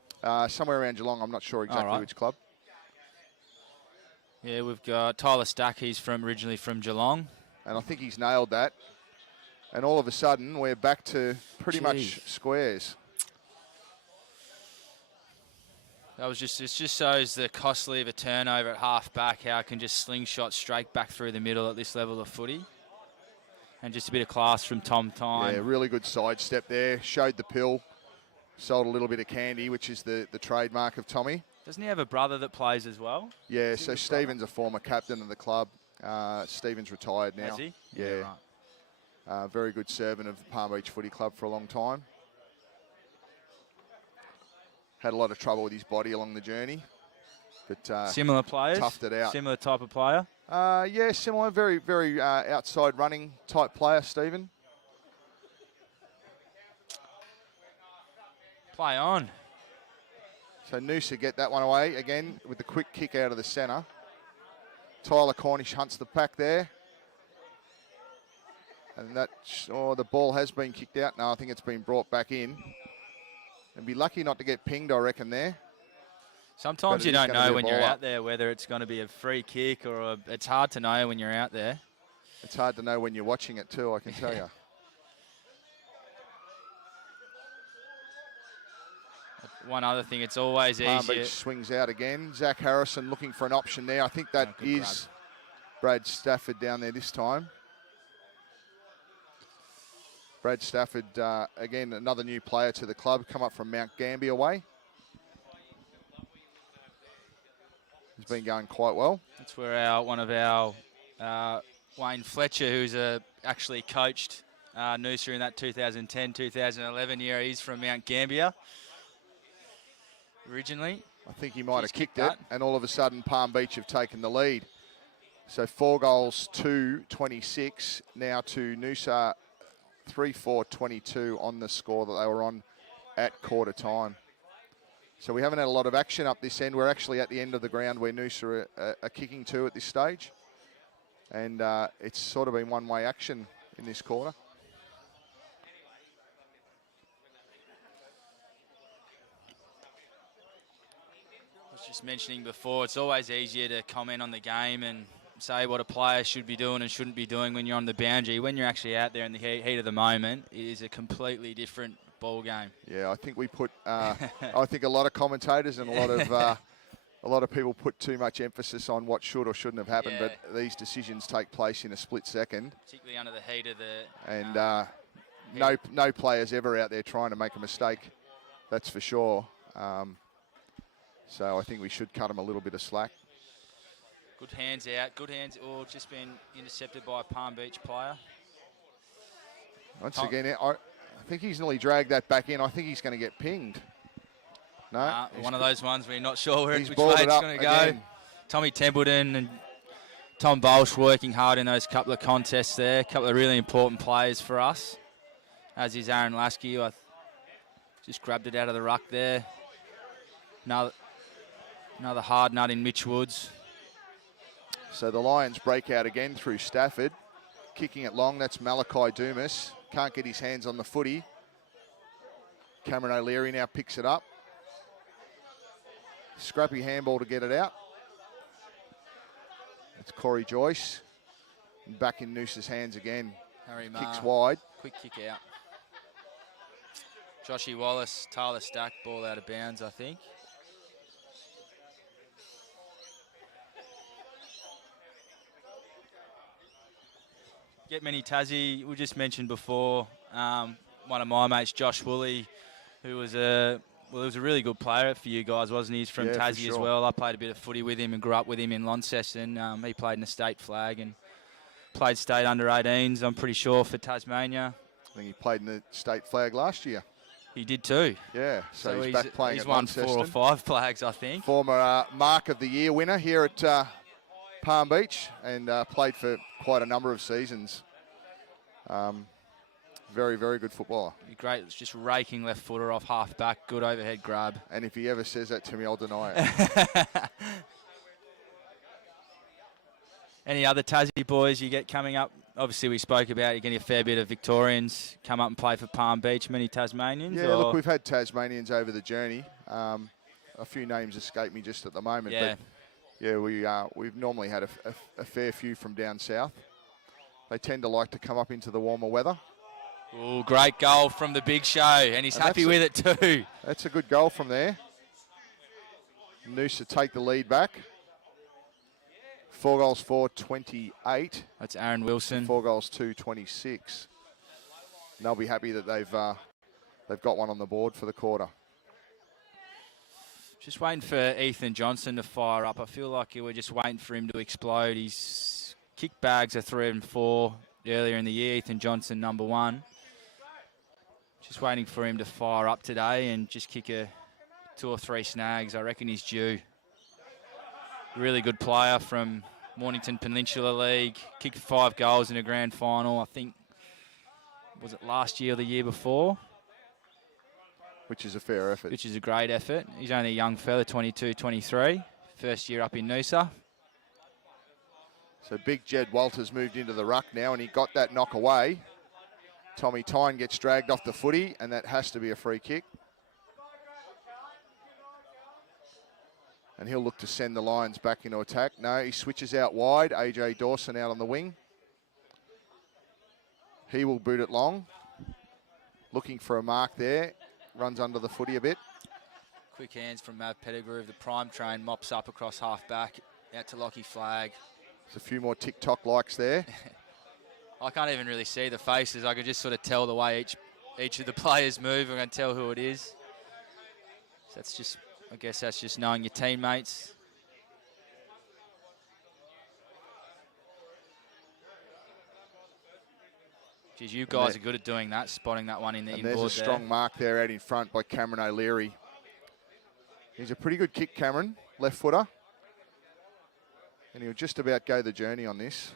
Somewhere around Geelong. I'm not sure exactly which club. Yeah, we've got Tyler Stack. He's originally from Geelong. And I think he's nailed that. And all of a sudden, we're back to pretty much squares. It just shows the costly of a turnover at half back, how it can just slingshot straight back through the middle at this level of footy. And just a bit of class from Tom Tyne. Yeah, really good sidestep there. Showed the pill. Sold a little bit of candy, which is the trademark of Tommy. Doesn't he have a brother that plays as well? Yeah, so Stephen's a former captain of the club. Stephen's retired now. Has he? Yeah. Right. Very good servant of the Palm Beach Footy Club for a long time. Had a lot of trouble with his body along the journey. But similar players? Toughed it out. Similar type of player? Yeah, similar. Very, very outside running type player, Stephen. Play on. So Noosa get that one away again with the quick kick out of the centre. Tyler Cornish hunts the pack there. And the ball has been kicked out. No, I think it's been brought back in. And be lucky not to get pinged, I reckon, there. Sometimes But you it is don't gonna know be a when you're ball out up. there whether it's going to be a free kick or it's hard to know when you're out there. It's hard to know when you're watching it too, I can tell you. One other thing, it's always Palm easier. Beach swings out again. Zach Harrison looking for an option there. I think that good is Brad Stafford down there this time. Brad Stafford, again, another new player to the club, come up from Mount Gambier way. He's been going quite well. That's where one of our Wayne Fletcher, who's actually coached Noosa in that 2010-2011 year. He's from Mount Gambier originally. I think he might have Just kicked kicked it, and all of a sudden Palm Beach have taken the lead. So 4 goals to 26, now to Noosa 3-4-22 on the score that they were on at quarter time. So we haven't had a lot of action up this end. We're actually at the end of the ground where Noosa are kicking to at this stage. And it's sort of been one-way action in this quarter. I was just mentioning before, it's always easier to comment on the game and say what a player should be doing and shouldn't be doing when you're on the boundary. When you're actually out there in the heat of the moment, it is a completely different ball game. Yeah, I think we put. I think a lot of commentators and a lot of people put too much emphasis on what should or shouldn't have happened. Yeah. But these decisions take place in a split second, Particularly under the heat of the... and no player's ever out there trying to make a mistake. That's for sure. So I think we should cut them a little bit of slack. Good hands out. Good hands. Oh, just been intercepted by a Palm Beach player. Once again, I think he's nearly dragged that back in. I think he's going to get pinged. No? One of those ones where you're not sure which way balled it it's up going to go. again. Tommy Templeton and Tom Bolsh working hard in those couple of contests there. A couple of really important players for us. As is Aaron Lasky, who just grabbed it out of the ruck there. Another hard nut in Mitch Woods. So the Lions break out again through Stafford. Kicking it long, that's Malachi Dumas. Can't get his hands on the footy. Cameron O'Leary now picks it up. Scrappy handball to get it out. It's Corey Joyce. And back in Noosa's hands again. Harry Kicks Marr, wide. quick kick out. Joshy Wallace, Tyler Stack, ball out of bounds, I think. Get many Tassie. We just mentioned before, one of my mates, Josh Woolley, who was a really good player for you guys, wasn't he? He's from Tassie as well. I played a bit of footy with him and grew up with him in Launceston. He played in the state flag and played state under-18s, I'm pretty sure, for Tasmania. I think he played in the state flag last year. He did too. Yeah, so he's back playing at Launceston. He's won 4 or 5 flags, I think. Former Mark of the Year winner here at Palm Beach, and played for quite a number of seasons. Very, very good footballer. Great, it's just raking left footer off half back, good overhead grab. And if he ever says that to me, I'll deny it. Any other Tassie boys you get coming up? Obviously, we spoke about you're getting a fair bit of Victorians come up and play for Palm Beach. Many Tasmanians? Yeah, look, we've had Tasmanians over the journey. A few names escape me just at the moment. Yeah. But yeah, we've normally had a fair few from down south. They tend to like to come up into the warmer weather. Oh, great goal from the big show, and he's happy with it too. That's a good goal from there. Noosa take the lead back. 4 goals for 28. That's Aaron Wilson. 4 goals to 26. And they'll be happy that they've got one on the board for the quarter. Just waiting for Ethan Johnson to fire up. I feel like we're just waiting for him to explode. He's kicked bags of 3 and 4 earlier in the year. Ethan Johnson, number 1. Just waiting for him to fire up today and just kick 2 or 3 snags. I reckon he's due. Really good player from Mornington Peninsula League. Kicked 5 goals in a grand final, I think. Was it last year or the year before? Which is a fair effort. Which is a great effort. He's only a young fella, 22, 23. First year up in Noosa. So big Jed Walters moved into the ruck now, and he got that knock away. Tommy Tyne gets dragged off the footy, and that has to be a free kick. And he'll look to send the Lions back into attack. No, he switches out wide. AJ Dawson out on the wing. He will boot it long. Looking for a mark there. Runs under the footy a bit. Quick hands from Mav Pettigrew. The prime train mops up across half back. Out to Lockie Flag. There's a few more TikTok likes there. I can't even really see the faces. I could just sort of tell the way each of the players move. I can tell who it is. So that's just, I guess that's just knowing your teammates. Geez, you guys are good at doing that, spotting that one in the inboard there. There's a strong mark there out in front by Cameron O'Leary. He's a pretty good kick, Cameron, left footer. And he'll just about go the journey on this.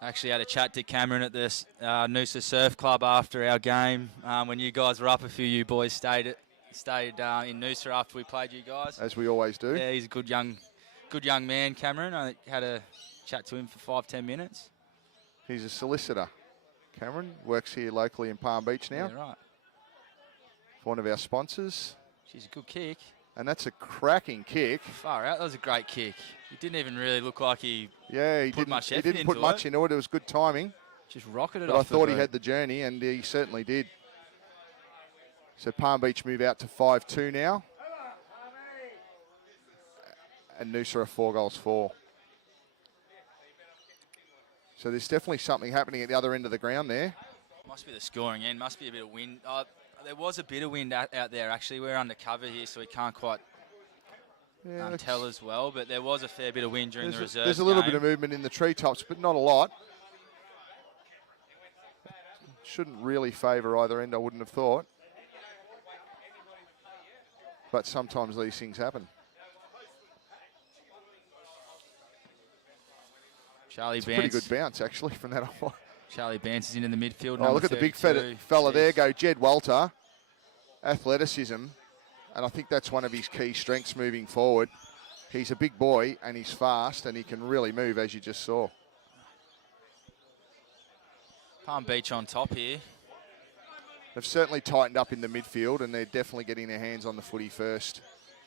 I actually had a chat to Cameron at this Noosa Surf Club after our game. When you guys were up, a few of you boys stayed in Noosa after we played you guys. As we always do. Yeah, he's a good young man, Cameron. I had a chat to him for 5-10 minutes. He's a solicitor. Cameron works here locally in Palm Beach now. Yeah, right. One of our sponsors. She's a good kick. And that's a cracking kick. Far out. That was a great kick. It didn't even really look like he didn't put much into it. It was good timing. Just rocketed but off. I thought he had the journey, and he certainly did. So Palm Beach move out to 5-2 now. And Noosa are 4 goals for. So there's definitely something happening at the other end of the ground there. Must be the scoring end. Must be a bit of wind. There was a bit of wind out there, actually. We're undercover here, so we can't quite tell as well. But there was a fair bit of wind during the reserve. There's a little bit of movement in the treetops, but not a lot. Shouldn't really favour either end, I wouldn't have thought. But sometimes these things happen. Charlie Bance. Pretty good bounce, actually, from that off. Charlie Bance is into the midfield. Oh, look at the big fella there go. Jed Walter. Athleticism. And I think that's one of his key strengths moving forward. He's a big boy and he's fast and he can really move, as you just saw. Palm Beach on top here. They've certainly tightened up in the midfield and they're definitely getting their hands on the footy first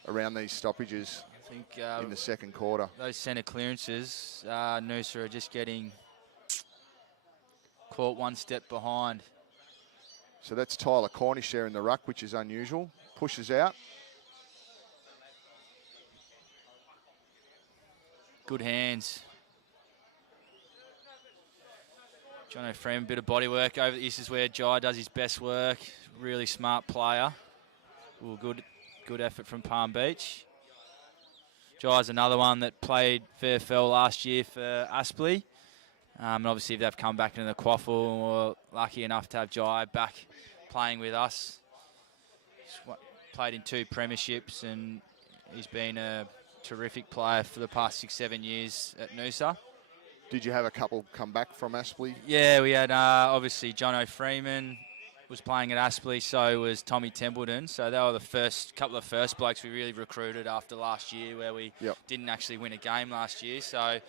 around these stoppages. I think in the second quarter. Those centre clearances, Noosa are just getting caught one step behind. So that's Tyler Cornish there in the ruck, which is unusual. Pushes out. Good hands. Jono Freeman, a bit of body work over. This is where Jai does his best work. Really smart player. Ooh, good effort from Palm Beach. Jai's another one that played VFL last year for Aspley. And obviously, if they've come back into the QAFL, we're lucky enough to have Jai back playing with us. He's played in 2 premierships and he's been a terrific player for the past 6-7 years at Noosa. Did you have a couple come back from Aspley? Yeah, we had obviously Jono Freeman was playing at Aspley, so was Tommy Templeton. So they were the couple of first blokes we really recruited after last year, where we didn't actually win a game last year. So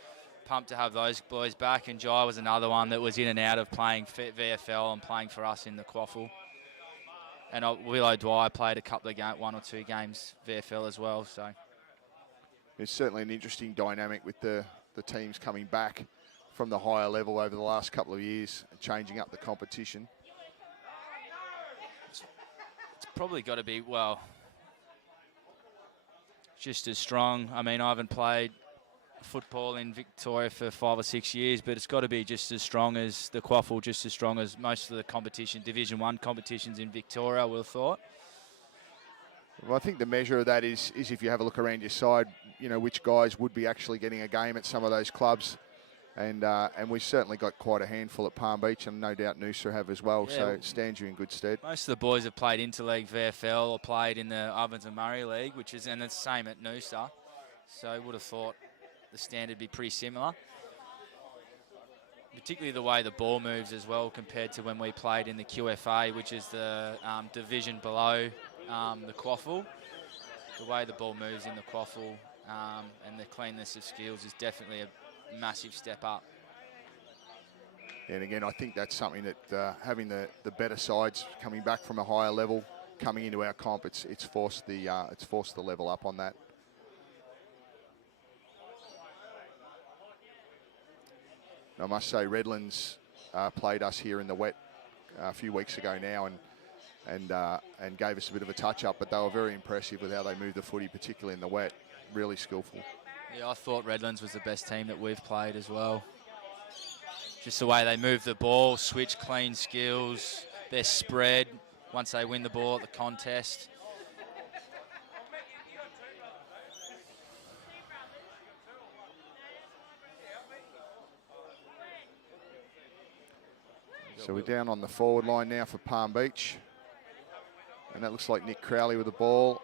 pumped to have those boys back. And Jai was another one that was in and out of playing VFL and playing for us in the QAFL. And Willow Dwyer played a couple of 1 or 2 games VFL as well. So it's certainly an interesting dynamic with the teams coming back from the higher level over the last couple of years and changing up the competition. It's probably got to be, well, just as strong. I mean, I haven't played football in Victoria for 5 or 6 years, but it's got to be just as strong as the QAFL, just as strong as most of the competition, Division 1 competitions in Victoria, I would have thought. Well, I think the measure of that is if you have a look around your side, you know, which guys would be actually getting a game at some of those clubs. And we've certainly got quite a handful at Palm Beach, and no doubt Noosa have as well, so it stands you in good stead. Most of the boys have played Interleague VFL or played in the Ovens and Murray League, and it's the same at Noosa. So I would have thought the standard would be pretty similar. Particularly the way the ball moves as well compared to when we played in the QFA, which is the division below the QAFL. The way the ball moves in the QAFL and the cleanness of skills is definitely a massive step up. And again, I think that's something that having the better sides coming back from a higher level, coming into our comp, it's forced the level up on that. I must say Redlands played us here in the wet a few weeks ago now and gave us a bit of a touch-up, but they were very impressive with how they moved the footy, particularly in the wet. Really skillful. Yeah, I thought Redlands was the best team that we've played as well. Just the way they move the ball, switch clean skills, their spread once they win the ball at the contest. So we're down on the forward line now for Palm Beach. And that looks like Nick Crowley with the ball.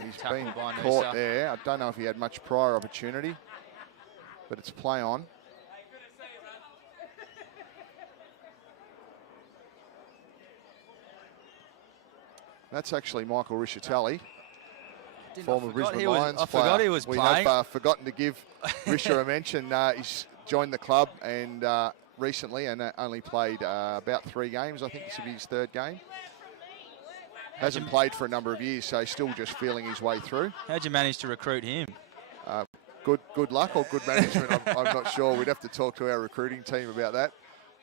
He's been by caught Noosa. there. I don't know if he had much prior opportunity, but it's play on. That's actually Michael Rishatelli, former Brisbane Lions player. I forgot he was we playing. have forgotten to give Risha a mention. He's joined the club and recently and only played about 3 games. I think this will be his 3rd game. Hasn't played for a number of years, so he's still just feeling his way through. How'd you manage to recruit him? Good luck or good management, I'm not sure. We'd have to talk to our recruiting team about that.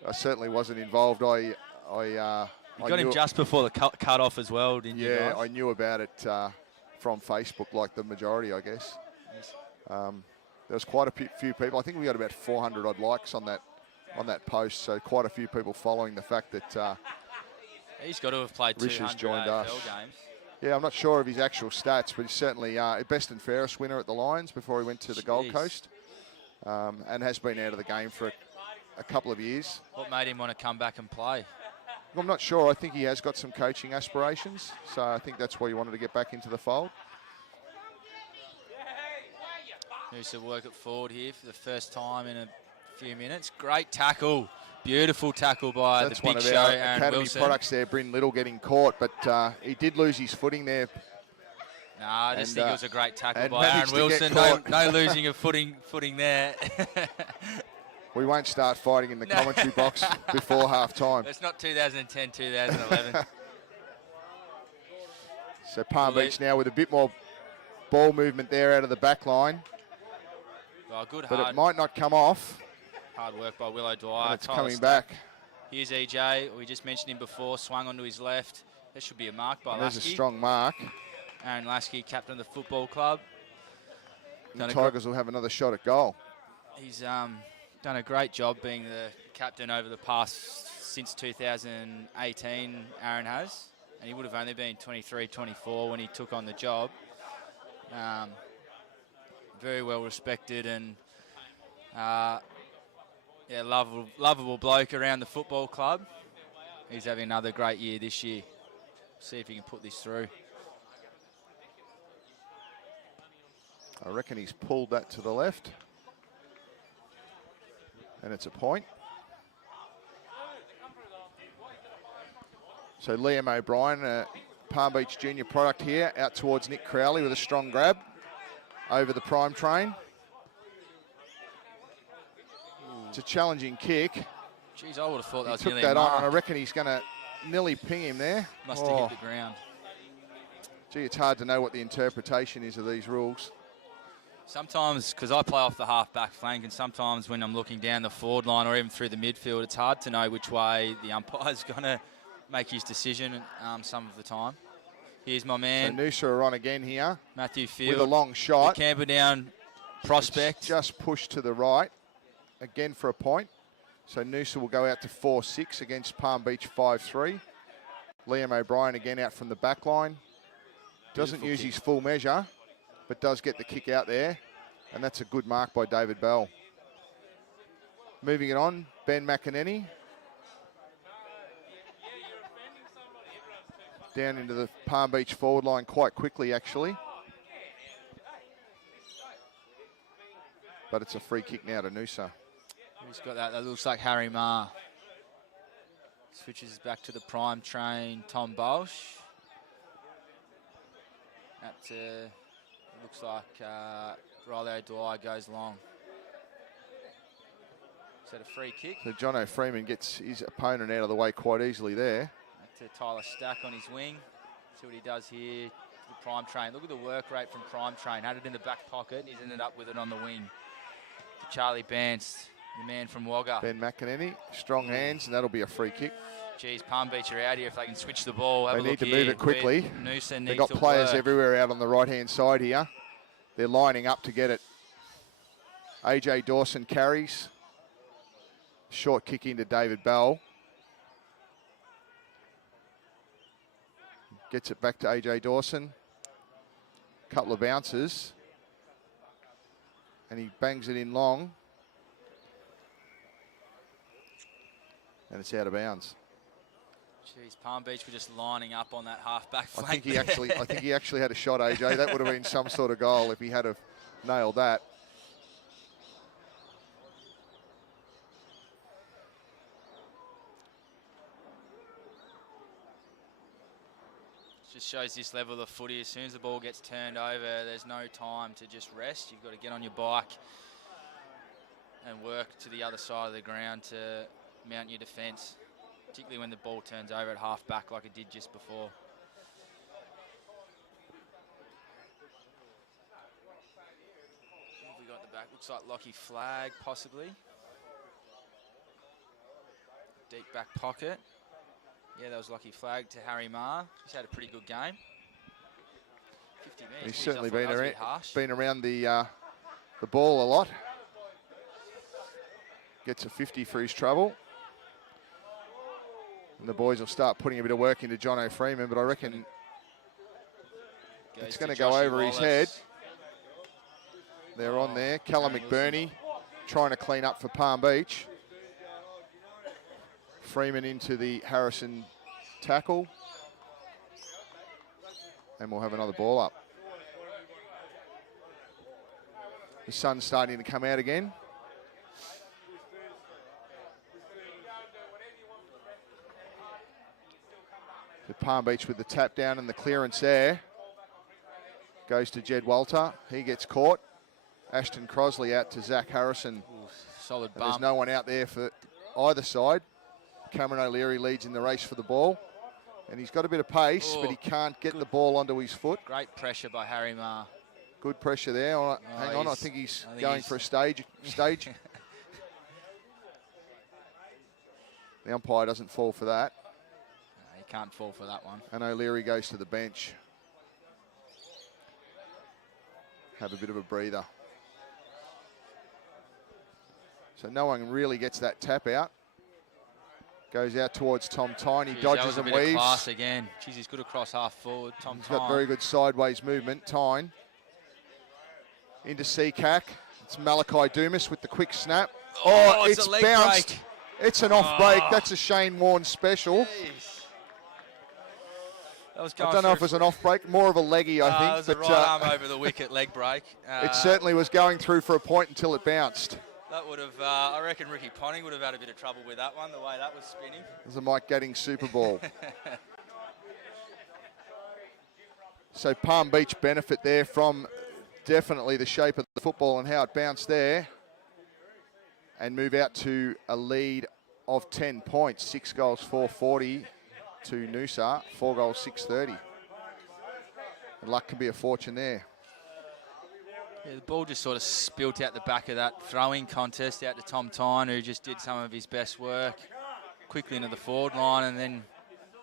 I certainly wasn't involved. You got him just before the cut off as well, didn't you? Yeah, guys? I knew about it from Facebook, like the majority, I guess. There was quite a few people. I think we got about 400 odd likes on that post, so quite a few people following the fact that he's got to have played Rish has 200 joined AFL us. games. Yeah, I'm not sure of his actual stats, but he's certainly a best and fairest winner at the Lions before he went to the Gold Coast, and has been out of the game for a couple of years. What made him want to come back and play? I'm not sure. I think he has got some coaching aspirations, so I think that's why he wanted to get back into the fold. Noosa work it forward here for the first time in a few minutes. Great tackle. Beautiful tackle by That's the one big of show, our Aaron academy Wilson. products there, Bryn Little getting caught, but he did lose his footing there. Nah, I just think it was a great tackle and by Aaron managed to get Wilson. caught. No losing of footing there. We won't start fighting in the commentary box before half-time. It's not 2010, 2011. So Palm Beach now with a bit more ball movement there out of the back line, Well, good but hard, it might not come off. hard work by Willow Dwyer. And it's Tyler coming Stack. back. Here's EJ. We just mentioned him before. Swung onto his left. There should be a mark by There's a Lasky. strong mark. Aaron Lasky, captain of the football club. The Tigers will have another shot at goal. He's done a great job being the captain over the past, since 2018, Aaron has. And he would have only been 23, 24 when he took on the job. Very well respected and lovable bloke around the football club. He's having another great year this year. See if he can put this through. I reckon he's pulled that to the left. And it's a point. So Liam O'Brien, Palm Beach Junior product here, out towards Nick Crowley with a strong grab over the prime train. It's a challenging kick. Jeez, I would have thought that was Took nearly that a on, mark. and I reckon he's going to nearly ping him there. Must have hit the ground. Gee, it's hard to know what the interpretation is of these rules. Sometimes, because I play off the half-back flank, and sometimes when I'm looking down the forward line or even through the midfield, it's hard to know which way the umpire's going to make his decision some of the time. Here's my man. So Noosa are on again here. Matthew Field. With a long shot. The Camperdown prospect. It's just pushed to the right, again for a point. So Noosa will go out to 4-6 against Palm Beach 5-3. Liam O'Brien again out from the back line. Doesn't use his full measure, but does get the kick out there. And that's a good mark by David Bell. Moving it on, Ben McEnany. Down into the Palm Beach forward line quite quickly, actually. But it's a free kick now to Noosa. Who's got that? That looks like Harry Marr. Switches back to the prime train, Tom Bolsh. That looks like Riley Dwyer goes long. Is that a free kick? So Jono Freeman gets his opponent out of the way quite easily there. To Tyler Stack on his wing. See what he does here. The prime train. Look at the work rate from prime train. Had it in the back pocket. He's ended up with it on the wing. To Charlie Bance. The man from Wagga. Ben McInerney, strong hands, and that'll be a free kick. Geez, Palm Beach are out here if they can switch the ball. They need to move it quickly. They've got players everywhere out on the right-hand side here. They're lining up to get it. AJ Dawson carries. Short kick into David Bell. Gets it back to AJ Dawson. Couple of bounces. And he bangs it in long. And it's out of bounds. Jeez, Palm Beach were just lining up on that half-back flank. I think he actually had a shot, AJ. That would have been some sort of goal if he had have nailed that. Just shows this level of footy. As soon as the ball gets turned over, there's no time to just rest. You've got to get on your bike and work to the other side of the ground to mount your defence, particularly when the ball turns over at half back like it did just before. What have we got at the back? Looks like Lockie Flag, possibly. Deep back pocket. Yeah, that was Lockie Flag to Harry Marr. He's had a pretty good game. 50 minutes. He's certainly been around the ball a lot. Gets a 50 for his trouble. And the boys will start putting a bit of work into Jono Freeman, but I reckon it's going to go over his head. They're on there. Callum McBurney trying to clean up for Palm Beach. Freeman into the Harrison tackle. And we'll have another ball up. The sun's starting to come out again. The Palm Beach with the tap down and the clearance there. Goes to Jed Walter. He gets caught. Ashton Crosley out to Zach Harrison. Ooh, solid bump. There's no one out there for either side. Cameron O'Leary leads in the race for the ball. And he's got a bit of pace, but he can't get the ball onto his foot. Great pressure by Harry Marr. Good pressure there. Hang on, I think he's going for a stage. The umpire doesn't fall for that. No, he can't fall for that one. And O'Leary goes to the bench. Have a bit of a breather. So no one really gets that tap out. Goes out towards Tom Tyne. He dodges and weaves. Class again. Jeez, he's good across half forward. Tom He's Tyne. got very good sideways movement. Tyne into Seacack. It's Malachi Dumas with the quick snap. Oh, it's it's a leg bounced. break. It's an off break. That's a Shane Warne special. That was I don't know if it was an off break, more of a leggy, I think. It was a right arm over the wicket leg break. It certainly was going through for a point until it bounced. That would have, I reckon Ricky Ponting would have had a bit of trouble with that one, the way that was spinning. It was a Mike Gadding Super Bowl. So Palm Beach benefit there from definitely the shape of the football and how it bounced there. And move out to a lead of 10 points. 6 goals, 440 to Noosa. 4 goals, 630. And luck can be a fortune there. Yeah, the ball just sort of spilt out the back of that throwing contest out to Tom Tyne, who just did some of his best work quickly into the forward line, and then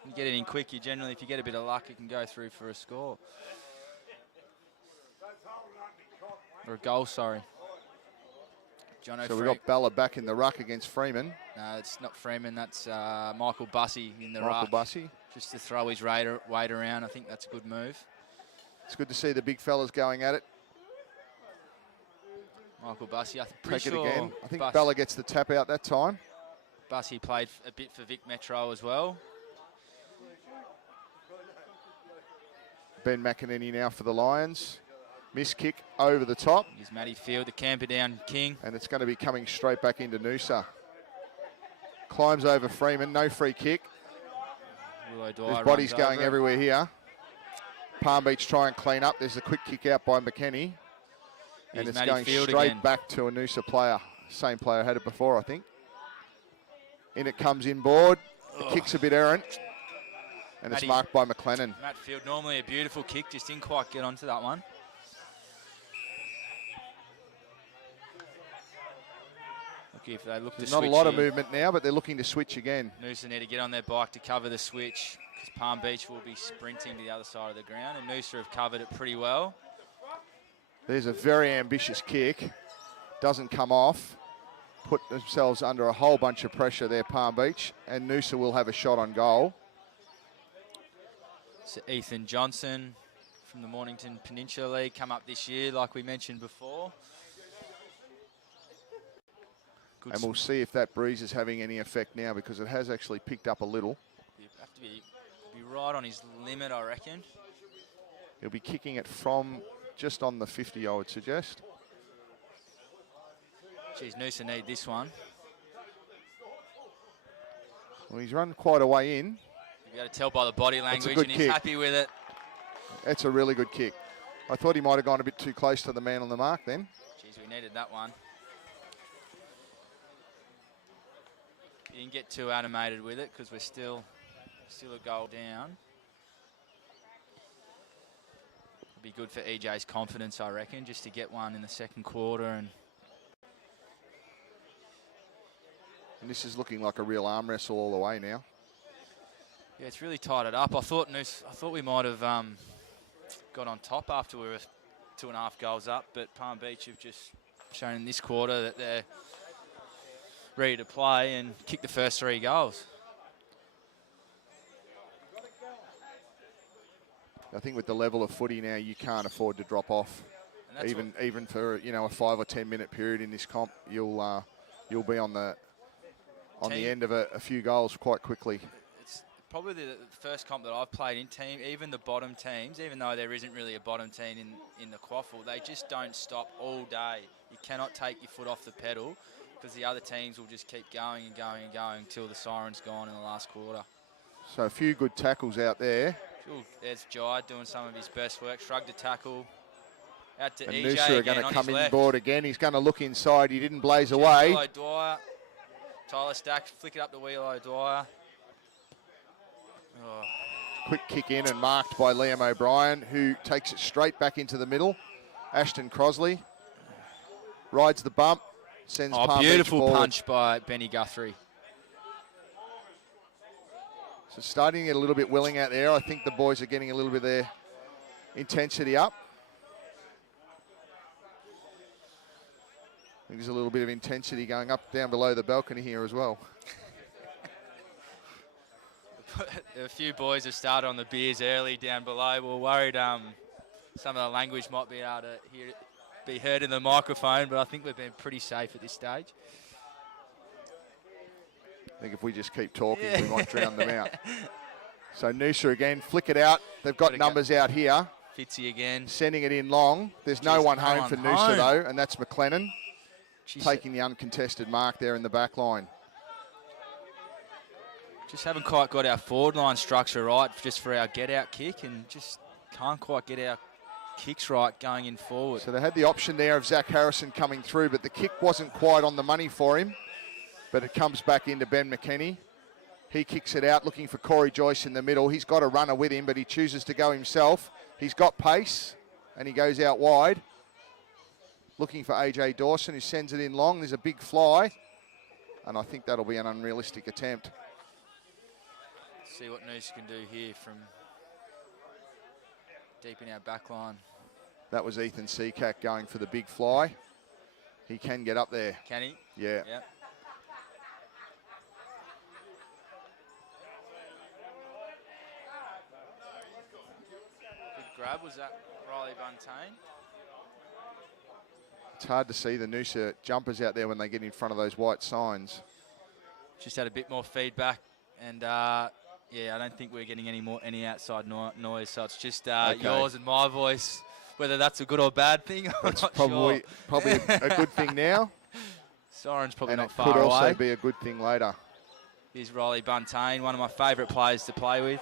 you get it in quick. You generally, if you get a bit of luck, you can go through for a score. Or a goal, sorry. So we've got Bella back in the ruck against Freeman. No, it's not Freeman. That's Michael Bussey in the ruck. Michael Bussey. Just to throw his weight around. I think that's a good move. It's good to see the big fellas going at it. Michael Bussey, I think. Take it again. I think Bella gets the tap out that time. Bussey played a bit for Vic Metro as well. Ben McInerney now for the Lions. Miss kick over the top. Here's Matty Field, the camper down king. And it's going to be coming straight back into Noosa. Climbs over Freeman, no free kick. His body's going everywhere here. Palm Beach try and clean up. There's a quick kick out by McKenny. And it's going straight back to a Noosa player. Same player had it before, I think. In it comes inboard. The kick's a bit errant. And it's marked by McLennan. Matt Field, normally a beautiful kick, just didn't quite get onto that one. If they look to There's not a switch lot of here, movement now, but they're looking to switch again. Noosa need to get on their bike to cover the switch because Palm Beach will be sprinting to the other side of the ground, and Noosa have covered it pretty well. There's a very ambitious kick. Doesn't come off. Put themselves under a whole bunch of pressure there, Palm Beach, and Noosa will have a shot on goal. So Ethan Johnson from the Mornington Peninsula League come up this year, like we mentioned before. Good And we'll see if that breeze is having any effect now, because it has actually picked up a little. You have to be right on his limit, I reckon. He'll be kicking it from just on the 50, I would suggest. Geez, Noosa need this one. Well, he's run quite a way in. You got to tell by the body language, good and he's kick. happy with it. That's a really good kick. I thought he might have gone a bit too close to the man on the mark then. Geez, we needed that one. He didn't get too animated with it because we're still a goal down. It'll be good for EJ's confidence, I reckon, just to get one in the second quarter. And this is looking like a real arm wrestle all the way now. yeah, it's really tied it up. I thought we might have got on top after we were 2.5 goals up, but Palm Beach have just shown in this quarter that they're ready to play and kick the first 3 goals. I think with the level of footy now, you can't afford to drop off. Even for a 5 or 10 minute period in this comp, you'll be on the end of a few goals quite quickly. It's probably the first comp that I've played in team. Even the bottom teams, even though there isn't really a bottom team in the QAFL, they just don't stop all day. You cannot take your foot off the pedal, because the other teams will just keep going and going and going until the siren's gone in the last quarter. So a few good tackles out there. Ooh, there's Jai doing some of his best work. Shrugged a tackle. Out to And EJ Noosa are again going to on come his in left. board again. He's going to look inside. He didn't blaze away. Wheelo Dwyer. Tyler Stack, flick it up to Wheelo Dwyer. Oh. Quick kick in and marked by Liam O'Brien, who takes it straight back into the middle. Ashton Crosley rides the bump, sends Palm Beach Beautiful forward. punch by Benny Guthrie. So starting to get a little bit willing out there. I think the boys are getting a little bit of their intensity up. I think there's a little bit of intensity going up down below the balcony here as well. A few boys have started on the beers early down below. We're worried some of the language might be able to be heard in the microphone, but I think we've been pretty safe at this stage. I think if we just keep talking, we might drown them out. So Noosa again, flick it out. They've got numbers out here. Fitzy again. Sending it in long. There's no one home for Noosa though, and that's McLennan taking the uncontested mark there in the back line. Just haven't quite got our forward line structure right just for our get-out kick, and just can't quite get our kicks right going in forward. So they had the option there of Zach Harrison coming through, but the kick wasn't quite on the money for him. But it comes back into Ben McKenney. He kicks it out, looking for Corey Joyce in the middle. He's got a runner with him, but he chooses to go himself. He's got pace, and he goes out wide. Looking for AJ Dawson, who sends it in long. There's a big fly, and I think that'll be an unrealistic attempt. See what Noosa can do here from deep in our back line. That was Ethan Seacack going for the big fly. He can get up there. Can he? Yeah. Yep. Good grab, was that Riley Buntain? It's hard to see the Noosa jumpers out there when they get in front of those white signs. Just had a bit more feedback, and yeah, I don't think we're getting any outside noise, so it's just yours and my voice. Whether that's a good or bad thing, I'm That's not probably sure. a good thing now. Siren's probably And not it far could away. also be a good thing later. Here's Riley Buntain, one of my favourite players to play with.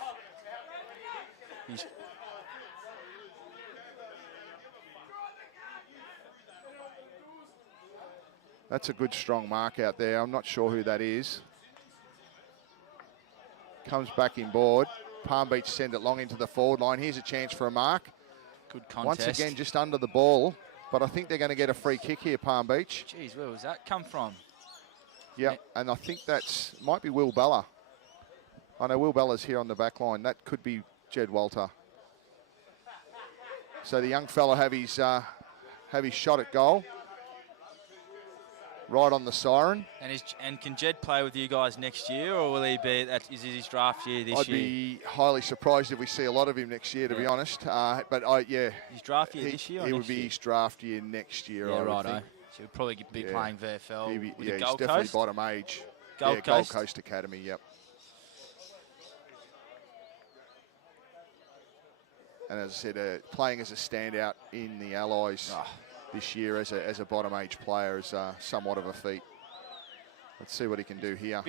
That's a good strong mark out there. I'm not sure who that is. Comes back in board. Palm Beach send it long into the forward line. Here's a chance for a mark. Good contest. Once again, just under the ball. But I think they're going to get a free kick here, Palm Beach. Jeez, where was that come from? Yeah, and I think might be Will Bella. I know Will Bella's here on the back line. That could be Jed Walter. So the young fella have his shot at goal. Right on the siren. And can Jed play with you guys next year, or will he be? Is it his draft year this year? I'd be highly surprised if we see a lot of him next year, to be honest. His draft year this year. He would be his draft year next year. Yeah, I right. think. So he'll probably be playing VFL. With the he's Gold definitely Coast? bottom age. Gold Gold Coast? Coast Academy. Yep. And as I said, playing as a standout in the Allies this year as a bottom age player is somewhat of a feat. Let's see what he can do here.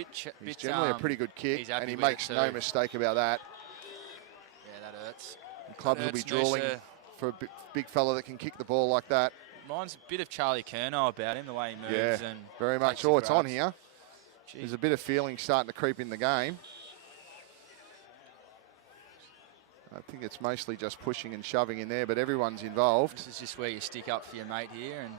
He's generally a pretty good kick, and he makes no mistake about that. Yeah, that hurts. And clubs will be drooling for a big fella that can kick the ball like that. Mine's a bit of Charlie Curnow about him, the way he moves. Yeah, and very much. Oh, it's on here. Jeez. There's a bit of feeling starting to creep in the game. I think it's mostly just pushing and shoving in there, but everyone's involved. This is just where you stick up for your mate here, and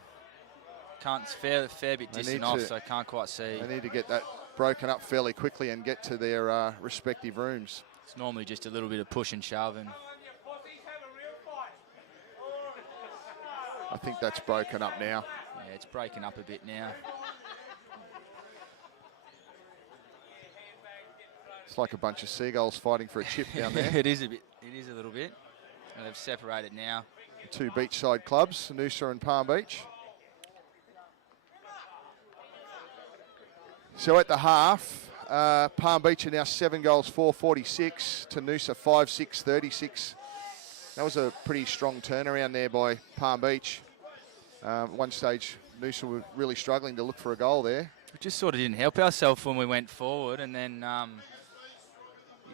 it's fair bit distant off, so I can't quite see. They need to get that broken up fairly quickly and get to their respective rooms. It's normally just a little bit of push and shove, and I think that's broken up now. Yeah, it's breaking up a bit now. It's like a bunch of seagulls fighting for a chip down there. It is a bit. It is a little bit. And they've separated now. The two beachside clubs, Noosa and Palm Beach. So at the half, Palm Beach are now 7 goals, 4-46 to Noosa 5-6, 36. That was a pretty strong turnaround there by Palm Beach. One stage, Noosa were really struggling to look for a goal there. We just sort of didn't help ourselves when we went forward, and then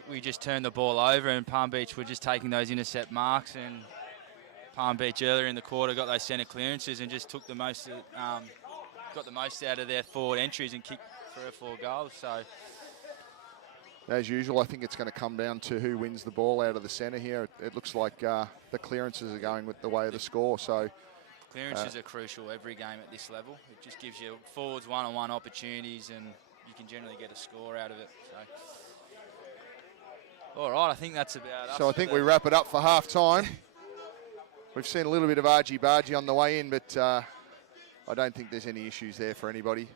we just turned the ball over, and Palm Beach were just taking those intercept marks, and Palm Beach earlier in the quarter got those centre clearances and just took the most, got the most out of their forward entries and kicked 3 or 4 goals. So, as usual, I think it's going to come down to who wins the ball out of the centre here. It looks like the clearances are going with the way of the score. So clearances are crucial every game at this level. It just gives you forwards one-on-one opportunities, and you can generally get a score out of it. So. All right, I think that's about us. So I think we wrap it up for half-time. We've seen a little bit of argy-bargy on the way in, but I don't think there's any issues there for anybody.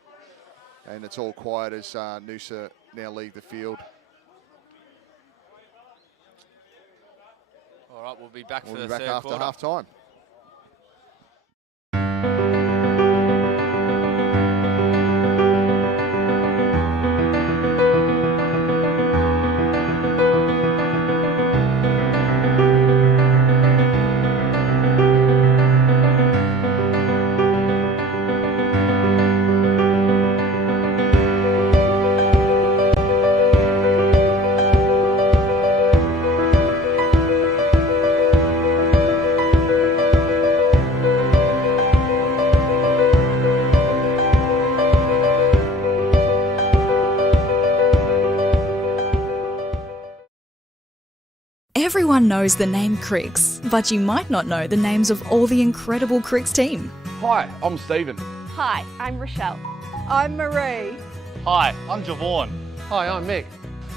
And it's all quiet as Noosa now leave the field. All right, we'll be back for the third quarter. We'll be back after half-time. Everyone knows the name Cricks, but you might not know the names of all the incredible Cricks team. Hi, I'm Stephen. Hi, I'm Rochelle. I'm Marie. Hi, I'm Javon. Hi, I'm Mick.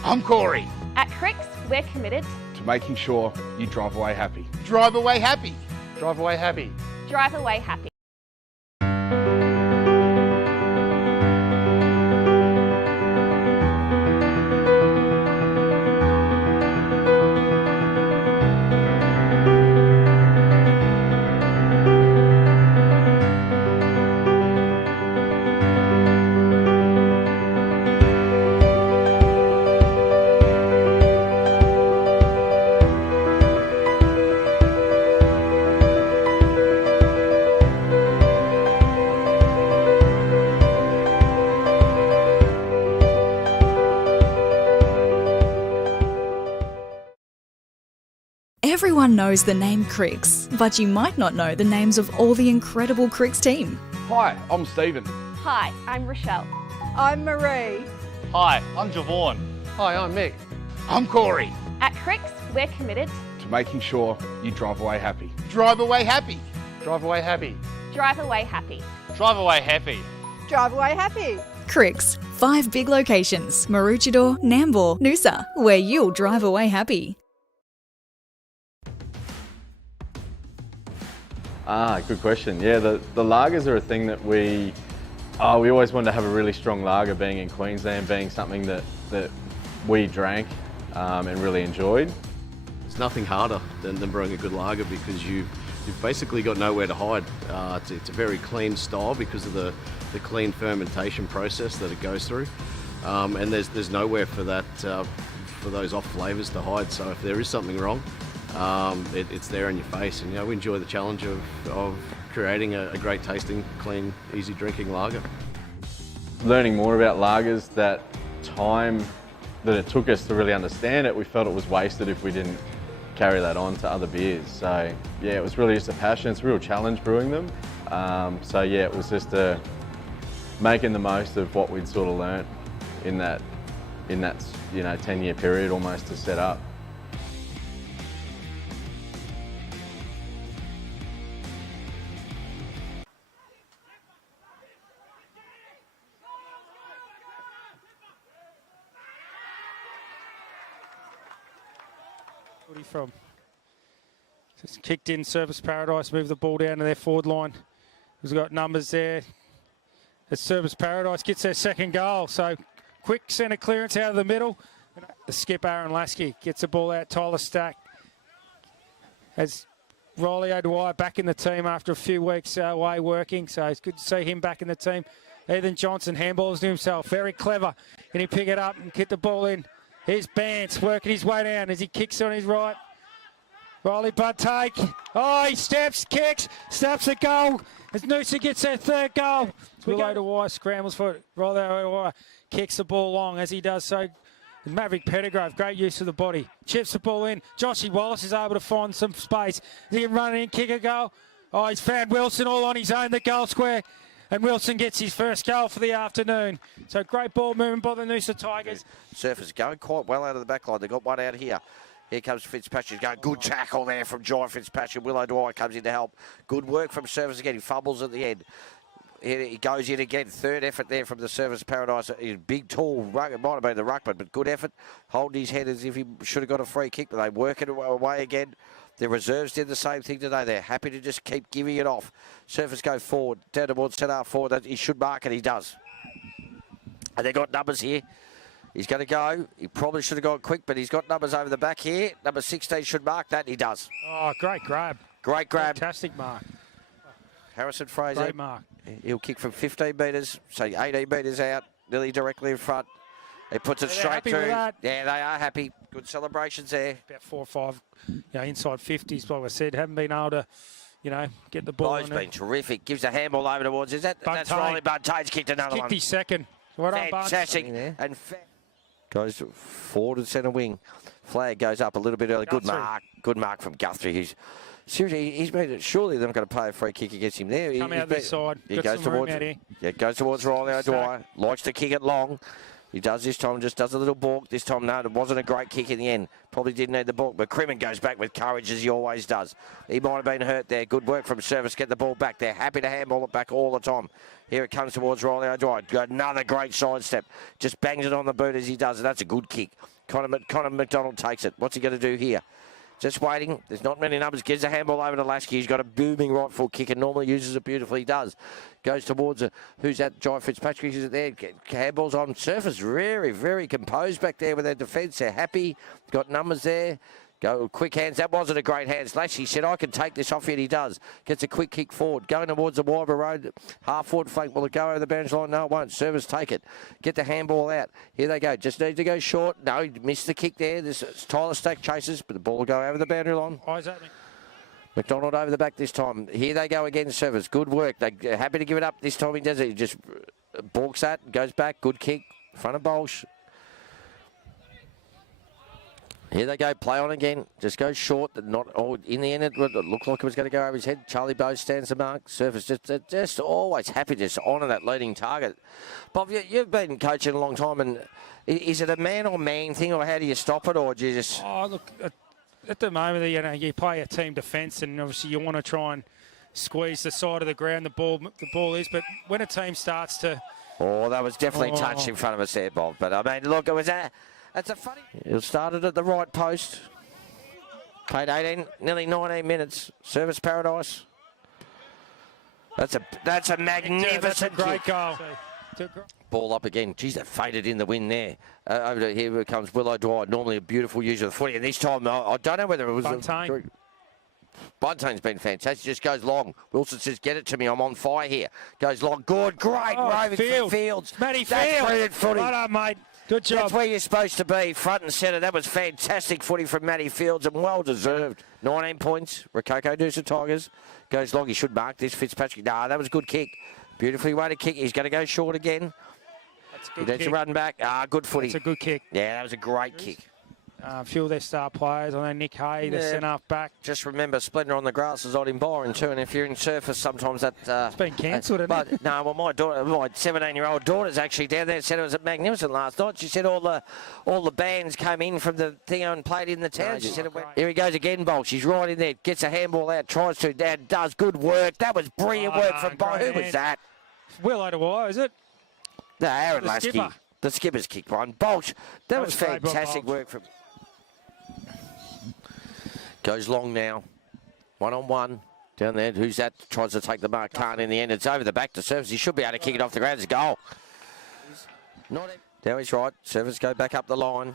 I'm Corey. At Cricks, we're committed To making sure you drive away happy. Drive away happy. Drive away happy. drive away happy. Everyone knows the name Cricks, but you might not know the names of all the incredible Cricks team. Hi, I'm Stephen. Hi, I'm Rochelle. I'm Marie. Hi, I'm Javon. Hi, I'm Mick. I'm Corey. At Cricks, we're committed To making sure you drive away happy. Drive away happy. Drive away happy. drive away happy. Drive away happy. Drive away happy. Cricks, 5 big locations, Maroochydore, Nambour, Noosa, where you'll drive away happy. Good question. Yeah, the lagers are a thing that we always wanted to have a really strong lager, being in Queensland, being something that we drank and really enjoyed. It's nothing harder than brewing a good lager because you've basically got nowhere to hide. It's a very clean style because of the clean fermentation process that it goes through, and there's nowhere for that for those off flavours to hide. So if there is something wrong, it's there in your face. And we enjoy the challenge of creating a great tasting, clean, easy drinking lager. Learning more about lagers, that time that it took us to really understand it, we felt it was wasted if we didn't carry that on to other beers. So yeah, it was really just a passion. It's a real challenge brewing them. So yeah, it was just making the most of what we'd sort of learnt in that 10-year period almost to set up. From just kicked in, Service Paradise moved the ball down to their forward line. We've got numbers there as Service Paradise gets their second goal. So quick centre clearance out of the middle. The skip Aaron Lasky gets the ball out. Tyler Stack as Riley O'Dwyer back in the team after a few weeks away working. So it's good to see him back in the team. Ethan Johnson handballs to himself. Very clever. Can he pick it up and get the ball in? Here's Bance working his way down as he kicks on his right. Riley Budd take. Oh, he steps, kicks, snaps a goal as Noosa gets their third goal. Will O'Dwyer scrambles for it. Riley O'Dwyer kicks the ball long as he does so. Maverick Pettigrove, great use of the body. Chips the ball in. Joshy Wallace is able to find some space. He can run in, kick a goal. Oh, he's found Wilson all on his own, the goal square. And Wilson gets his first goal for the afternoon. So great ball movement by the Noosa Tigers. Surfers going quite well out of the back line. They've got one out here. Here comes Fitzpatrick. Going good tackle there from John Fitzpatrick. Will O'Dwyer comes in to help. Good work from Surfers again. He fumbles at the end. He goes in again. Third effort there from the Service Paradise. He's big, tall, it might have been the ruckman, but good effort. Holding his head as if he should have got a free kick, but they work it away again. The reserves did the same thing today. They're happy to just keep giving it off. Surfers go forward, down towards 10-half forward. He should mark it, he does. And they've got numbers here. He's going to go. He probably should have gone quick, but he's got numbers over the back here. Number 16 should mark that, and he does. Oh, great grab. Great grab. Fantastic mark. Harrison Fraser. Great mark. He'll kick from 15 metres, say 18 metres out, nearly directly in front. He puts it straight through. Yeah, they are happy. Good celebrations there. About 4 or 5, inside 50s, like I said. Haven't been able to, get the ball. Bo's been terrific. Gives a handball over towards. That's Riley Buntage's kicked another one. Kicked his second. Well done, fantastic. And goes forward and centre wing. Flag goes up a little bit early. Guthrie. Good mark. Good mark from Guthrie. Seriously, he's made it. Surely they're not going to play a free kick against him there. Come out this side. He goes towards it. Yeah, goes towards Riley O'Dwyer. Likes to kick it long. He does this time, just does a little balk. This time, no, it wasn't a great kick in the end. Probably didn't need the balk, but Crimmon goes back with courage as he always does. He might have been hurt there. Good work from Service. Get the ball back. They're happy to handball it back all the time. Here it comes towards Riley O'Dwyer. Another great sidestep. Just bangs it on the boot as he does. That's a good kick. Connor McDonald takes it. What's he going to do here? Just waiting. There's not many numbers. Gives a handball over to Lasky. He's got a booming right foot kick and normally uses it beautifully. He does. Goes towards who's that? Jai Fitzpatrick is there. Handballs on. Surfers very, very composed back there with their defence. They're happy. Got numbers there. Go quick hands. That wasn't a great hands. Lasky said, I can take this off you, and he does. Gets a quick kick forward. Going towards the Wyber Road. Half forward flank. Will it go over the boundary line? No, it won't. Service take it. Get the handball out. Here they go. Just need to go short. No, he missed the kick there. This is Tyler Stack chases, but the ball will go over the boundary line. Eyes opening. McDonald over the back this time. Here they go again, Service. Good work. They're happy to give it up. This time he does it. He just balks that, goes back. Good kick. Front of Bolsh. Here they go, play on again. Just go short. Not all in the end. It looked like it was going to go over his head. Charlie Bowes stands the mark. Surface just always happy to honour that leading target. Bob, you've been coaching a long time, and is it a man or man thing, or how do you stop it, or do you just? Oh, look, at the moment, you play a team defence, and obviously you want to try and squeeze the side of the ground the ball is. But when a team starts to... Oh, that was definitely touched in front of us there, Bob. But, I mean, look, it was that's a funny... It started at the right post. Played 18, nearly 19 minutes. Service Paradise. That's a magnificent That's a great kick. goal. Ball up again. Geez, that faded in the wind there. Over to here comes Willow Dwyer. Normally a beautiful user of the footy. And this time, I don't know whether it was... Buntaine's been fantastic. Just goes long. Wilson says, get it to me. I'm on fire here. Goes long. Good. Great. Roving from Fields. Matty That's Fields. brilliant footy. Right on, mate. Good job. That's where you're supposed to be, front and centre. That was fantastic footy from Matty Fields and well deserved. 19 points. Rococo Noosa Tigers. Goes long. He should mark this. Fitzpatrick. Nah, that was a good kick. Beautifully weighted kick. He's going to go short again. That's a He good needs kick. to run back. Good footy. That's a good kick. Yeah, that was a great kick. A few of their star players. I know Nick Hay, the centre back. Just remember, Splendour on the grass is odd in Byron too, and if you're in surface, sometimes that... It's been cancelled, hasn't it? No, well, my 17-year-old daughter's actually down there. Said it was magnificent last night. She said all the bands came in from the thing and played in the town. She said it went... Here he goes again, Bolt. She's right in there. Gets a handball out, tries to. Dad does good work. That was brilliant work from Byron. Who was that? Willow Dwyer, is it? No, Aaron The Lasky. skipper. The skipper's kick, Brian. Bolt. That was was great, fantastic Bolt. work from... Goes long now. 1-on-1. Down there. Who's that? Tries to take the mark. Can't in the end. It's over the back to Service. He should be able to kick it off the ground. It's a goal. Now he's right. Service go back up the line.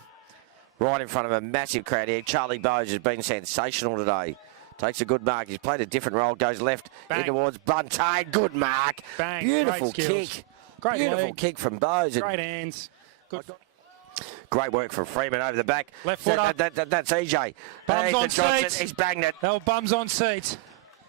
Right in front of a massive crowd here. Charlie Bowes has been sensational today. Takes a good mark. He's played a different role. Goes left in towards Buntain. Good mark. Bang. Beautiful Great skills. kick. Great Beautiful leg. kick from Bowes. Great hands. Good. Great work from Freeman over the back. Left foot up. That's EJ. Bums Ethan on Johnson, seats. he's banged it. They were bums on seats.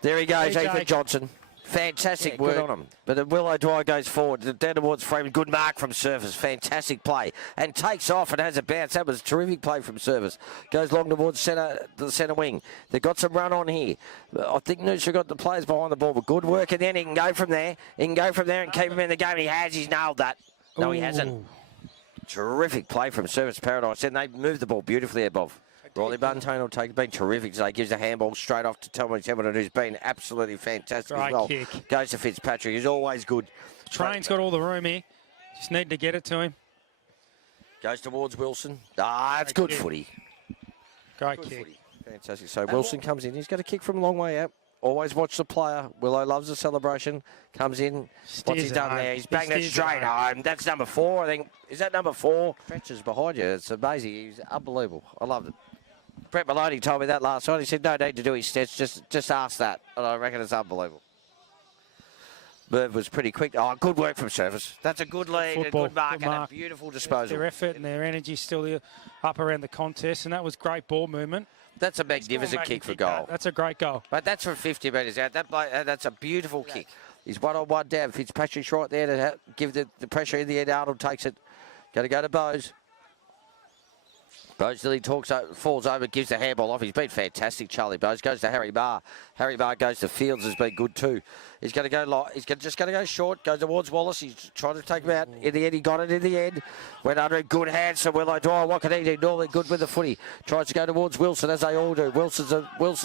There he goes, EJ. Ethan Johnson. Fantastic work on him. But the Willow Dwyer goes forward. Down towards Freeman. Good mark from Service. Fantastic play. And takes off and has a bounce. That was terrific play from Service. Goes long towards the centre wing. They've got some run on here. I think Noosa got the players behind the ball. But good work. And then he can go from there. He can go from there and keep him in the game. And he has. He's nailed that. No, he hasn't. Terrific play from Service Paradise. And they moved the ball beautifully above. Riley Buntain will take it. Been terrific today. Gives the handball straight off to Tommy Templeton, who's been absolutely fantastic Great as well. kick. Goes to Fitzpatrick. He's always good. Train's got all the room here. Just need to get it to him. Goes towards Wilson. It's good footy. Great Good kick. footy. Fantastic. So Wilson comes in. He's got a kick from a long way out. Always watch the player. Willow loves the celebration. Comes in. What's he done home. there? He's banged it Steers straight home. home. That's number 4, I think. Is that number 4? Stretches behind you. It's amazing. He's unbelievable. I loved it. Brett Maloney told me that last night. He said, no need to do his stats. Just ask that. And I reckon it's unbelievable. Merv was pretty quick. Good work from Service. That's a good lead, Football, a good mark, good and mark. a beautiful disposal. Their effort and their energy still up around the contest, and that was great ball movement. That's a magnificent kick for goal. That's a great goal. But that's from 50 metres out. That's a beautiful kick. He's 1-on-1 down. Fitzpatrick's right there to give the pressure in the end. Arnold takes it. Got to go to Bowes. Bowes falls over, gives the handball off. He's been fantastic, Charlie Bowes. Goes to Harry Barr. Harry Barr goes to Fields, has been good too. He's going to go just going to go short, goes towards Wallace. He's trying to take him out. In the end, he got it in the end. Went under it. Good hands from Willow Dwyer. What can he do? Normally good with the footy. Tries to go towards Wilson, as they all do. Wilson's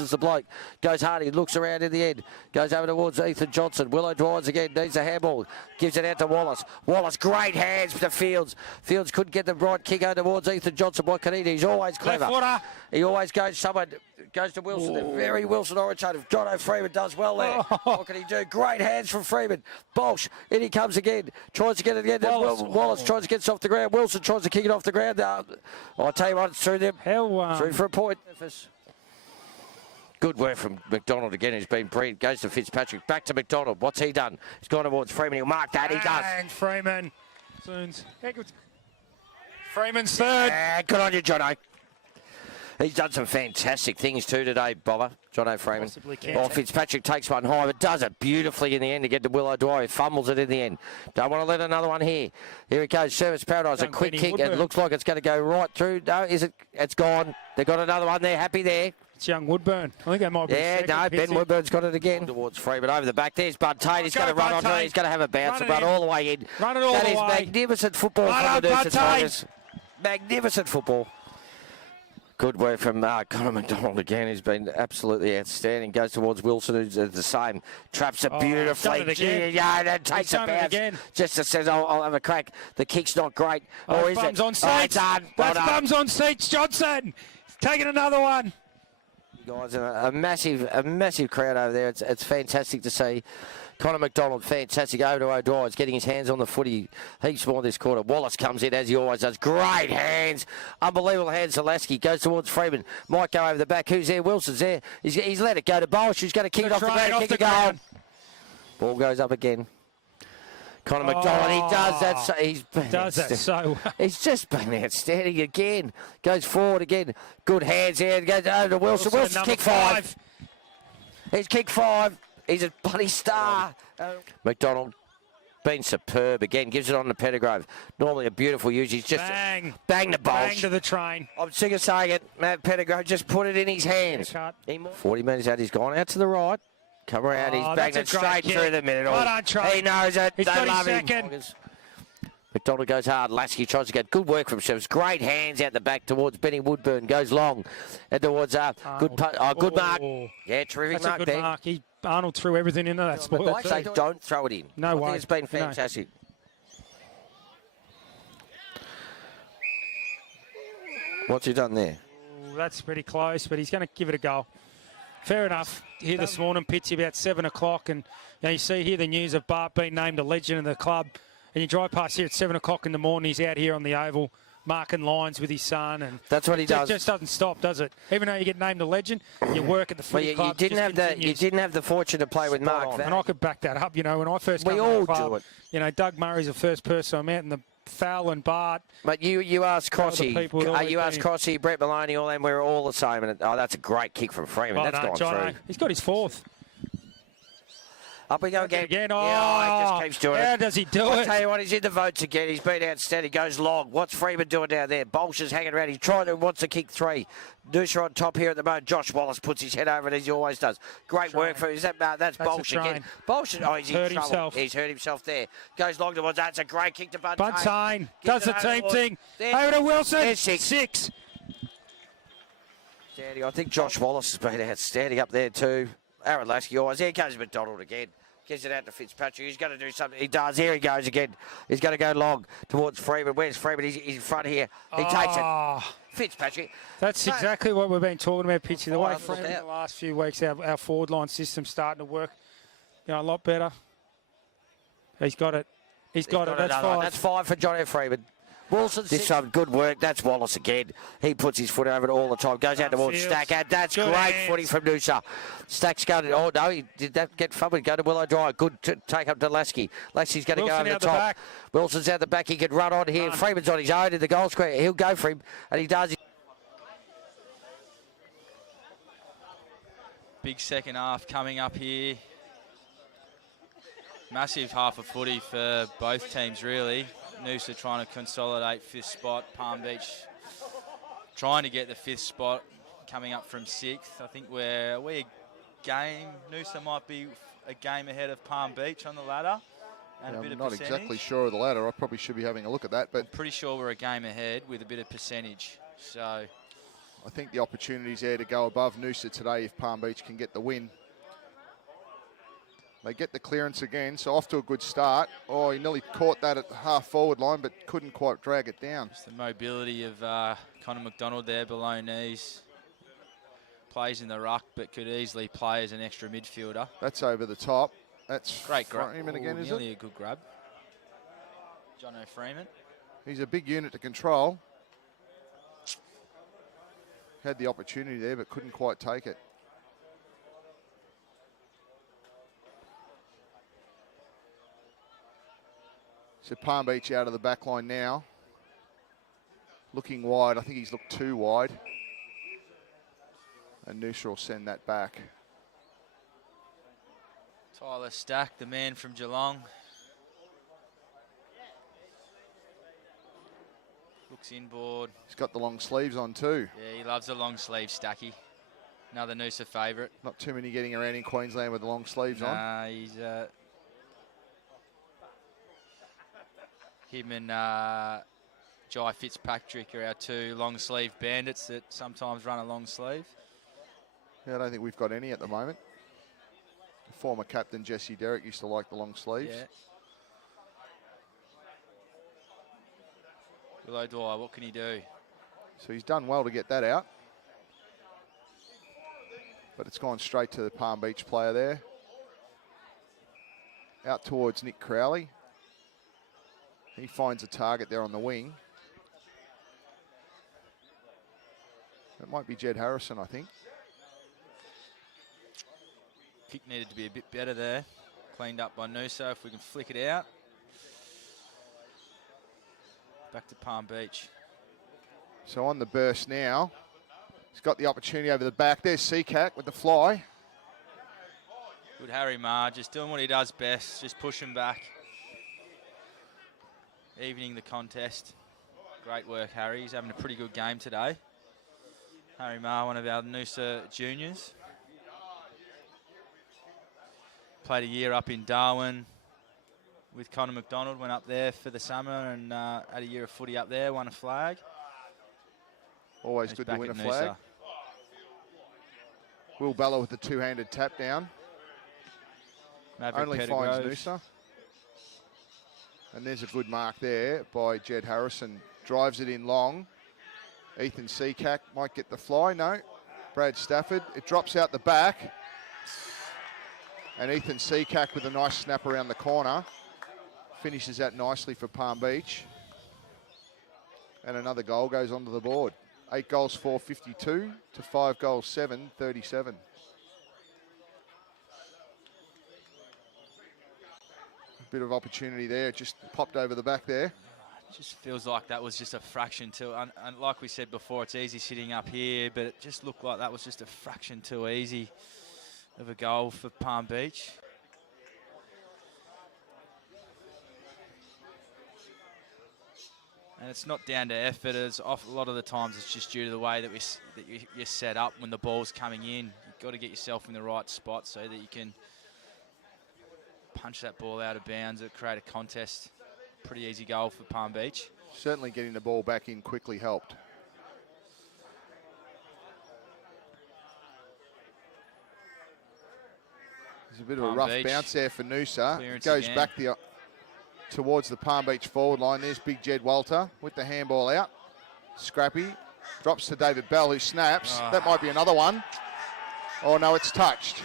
the bloke. Goes hard. He looks around in the end. Goes over towards Ethan Johnson. Willow Dwyer's again. Needs a handball. Gives it out to Wallace. Wallace, great hands to Fields. Fields couldn't get the right kick over towards Ethan Johnson. What can he do? He's always clever. Left footer. He always goes someone. Goes to Wilson. They're very Wilson orientated. John O'Freeman does well there. What can he do? Great hands from Freeman. Bolsh, in he comes again. Tries to get it again. Wallace tries to get it off the ground. Wilson tries to kick it off the ground. I'll tell you what, it's through them. Through for a point. Good work from McDonald again, who's been brilliant. Goes to Fitzpatrick. Back to McDonald. What's he done? He's gone towards Freeman. He'll mark that. He does. And Freeman. Freeman's third. Good on you, Jono. He's done some fantastic things too today, Bobber. Jono Freeman. Fitzpatrick takes one high, but does it beautifully in the end to get to Willow Dwyer. He fumbles it in the end. Don't want to let another one here. Here it goes. Service Paradise. A quick kick. It looks like it's going to go right through. No, is it? It's gone. They've got another one there. Happy there. It's young Woodburn. I think that might be Ben Woodburn's got it again. Towards Freeman over the back. There's Buntain. He's going to run onto it. He's going to have a bounce and run all the way in. Run it all the way. That is magnificent football from the Noosa Tigers. Magnificent football. Good work from Connor McDonald again, who's been absolutely outstanding. Goes towards Wilson, who's the same. Traps it beautifully. Done it again. Yeah, and takes a bounce. Again. Just says, I'll have a crack. The kick's not great. Or is bums it? on seats. Well That's bums on seats. Johnson taking another one. You guys, a massive crowd over there. It's fantastic to see. Connor McDonald, fantastic. Over to O'Dwyer's, getting his hands on the footy. Heaps more this quarter. Wallace comes in, as he always does. Great hands. Unbelievable hands. Lasky goes towards Freeman. Might go over the back. Who's there? Wilson's there. He's let it go to Bolsh, who's going to kick it off the back. Kick it going. Ball goes up again. Connor McDonald, he does that. He's does that so well. He's just been outstanding again. Goes forward again. Good hands there. Goes over to Wilson. Wilson's kick 5. He's kick 5. He's a bloody star. McDonald been superb again. Gives it on to Pettigrove. Normally a beautiful use. He's just bang the ball. Bang to the train. I'm sick of saying it. Matt Pettigrove just put it in his hands. 40 metres out. He's gone out to the right. Come around. He's banged it straight through the middle. He knows it. They love him. McDonald goes hard. Lasky tries to get good work from Shevs. Great hands out the back towards Benny Woodburn. Goes long and towards good mark. Yeah, terrific mark there. Mark. Arnold threw everything into that spot. I say don't throw it in. No way. It's been fantastic. What's he done there? That's pretty close, but he's going to give it a go. Fair enough. Here this morning, pitch about 7 o'clock, and you see here the news of Bart being named a legend of the club. And you drive past here at 7 o'clock in the morning, he's out here on the oval marking lines with his son. And that's what he does. It just doesn't stop, does it? Even though you get named a legend, you work at the footy club. You didn't have the fortune to play with Mark. And I could back that up. When I first came to the club, Doug Murray's the first person I met, and the Fowl and Bart. But you asked Crossy, Brett Maloney, all them, we're all the same. And that's a great kick from Freeman. That's gone through. He's got his 4th. Up we go again. Oh, he just keeps doing it. How does he do it? I'll tell you what, he's in the votes again. He's been outstanding. Goes long. What's Freeman doing down there? Bolsh is hanging around. He wants to kick 3. Noosa on top here at the moment. Josh Wallace puts his head over it as he always does. Great work for him. That's Bolsh again. Bolsh, he's hurt in trouble. Himself. He's hurt himself there. Goes long towards that. It's a great kick to Buntain. Buntain does the team thing. Over to Wilson. There's 6. I think Josh Wallace has been outstanding up there too. Aaron Lasky always. Here comes McDonald again. Gives it out to Fitzpatrick. He's going to do something. He does. Here he goes again. He's going to go long towards Freeman. Where's Freeman? He's in front here. He takes it. Fitzpatrick. That's exactly what we've been talking about, Pitchy. The way Freeman in the last few weeks, our forward line system's starting to work a lot better. He's got it. He's got it. That's 5. That's 5 for Johnny Freeman. Wilson, this time, good work. That's Wallace again. He puts his foot over it all the time. Goes out towards Stack. That's good great footy from Noosa. Stack's going to... Oh, no, he did that get fumbled. Go to Willow Dry. Good take up to Lasky. Lasky's going to go over the top. Wilson's out the back. He can run on here. Freeman's on his own in the goal square. He'll go for him, and he does. Big second half coming up here. Massive half of footy for both teams, really. Noosa trying to consolidate 5th spot. Palm Beach trying to get the 5th spot, coming up from 6th. I think we're a game. Noosa might be a game ahead of Palm Beach on the ladder. And a bit of percentage. I'm not exactly sure of the ladder. I probably should be having a look at that. But I'm pretty sure we're a game ahead with a bit of percentage. So I think the opportunity's there to go above Noosa today if Palm Beach can get the win. They get the clearance again, so off to a good start. Oh, he nearly caught that at the half-forward line, but couldn't quite drag it down. Just the mobility of Connor McDonald there below knees. Plays in the ruck, but could easily play as an extra midfielder. That's over the top. That's great grab. Freeman again, is it? Nearly a good grab. Jono Freeman. He's a big unit to control. Had the opportunity there, but couldn't quite take it. So Palm Beach out of the back line now. Looking wide. I think he's looked too wide. And Noosa will send that back. Tyler Stack, the man from Geelong. Looks inboard. He's got the long sleeves on too. Yeah, he loves the long sleeve, Stacky. Another Noosa favourite. Not too many getting around in Queensland with the long sleeves on. Nah, he's... him and Jai Fitzpatrick are our two long sleeve bandits that sometimes run a long sleeve. Yeah, I don't think we've got any at the moment. Former captain Jesse Derrick used to like the long sleeves. Yeah. Willow Dwyer, what can he do? So he's done well to get that out. But it's gone straight to the Palm Beach player there. Out towards Nick Crowley. He finds a target there on the wing. That might be Jed Harrison, I think. Kick needed to be a bit better there. Cleaned up by Noosa, if we can flick it out. Back to Palm Beach. So on the burst now. He's got the opportunity over the back. There's Seacat with the fly. Good Harry Marr, just doing what he does best, just pushing back. Evening the contest. Great work, Harry. He's having a pretty good game today. Harry Marr, one of our Noosa juniors. Played a year up in Darwin with Connor McDonald, went up there for the summer and had a year of footy up there, won a flag. Always good to win a flag. Will Bella with the two-handed tap down. Maverick Only finds Noosa. And there's a good mark there by Jed Harrison. Drives it in long. Ethan Seacack might get the fly. No. Brad Stafford. It drops out the back. And Ethan Seacack with a nice snap around the corner. Finishes that nicely for Palm Beach. And another goal goes onto the board. 8 goals, 452 to 5 goals, 737. Bit of opportunity there, just popped over the back there. Just feels like that was just a fraction too, and like we said before, it's easy sitting up here, but it just looked like that was just a fraction too easy of a goal for Palm Beach. And it's not down to effort. It's off a lot of the times. It's just due to the way that you're set up when the ball's coming in. You've got to get yourself in the right spot so that you can punch that ball out of bounds and create a contest. Pretty easy goal for Palm Beach. Certainly getting the ball back in quickly helped. There's a bit of a rough bounce there for Noosa. It goes back towards the Palm Beach forward line. There's Big Jed Walter with the handball out. Scrappy drops to David Bell, who snaps. That might be another one. Oh no, it's touched.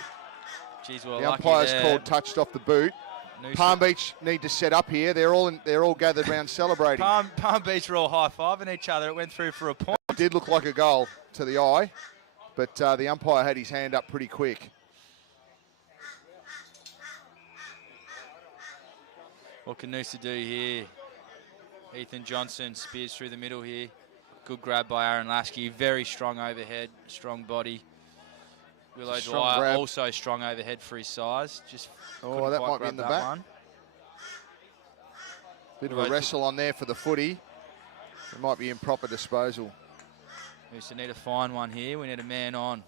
Jeez, well, the umpire's called touched off the boot. Noosa. Palm Beach need to set up here. They're all gathered around celebrating. Palm Beach were all high-fiving each other. It went through for a point. It did look like a goal to the eye, but the umpire had his hand up pretty quick. What can Noosa do here? Ethan Johnson spears through the middle here. Good grab by Aaron Lasky. Very strong overhead, strong body. Willow Dwyer also strong overhead for his size. Just that might be in the back. One. Bit of a wrestle on there for the footy. It might be improper disposal. We need to find one here. We need a man on.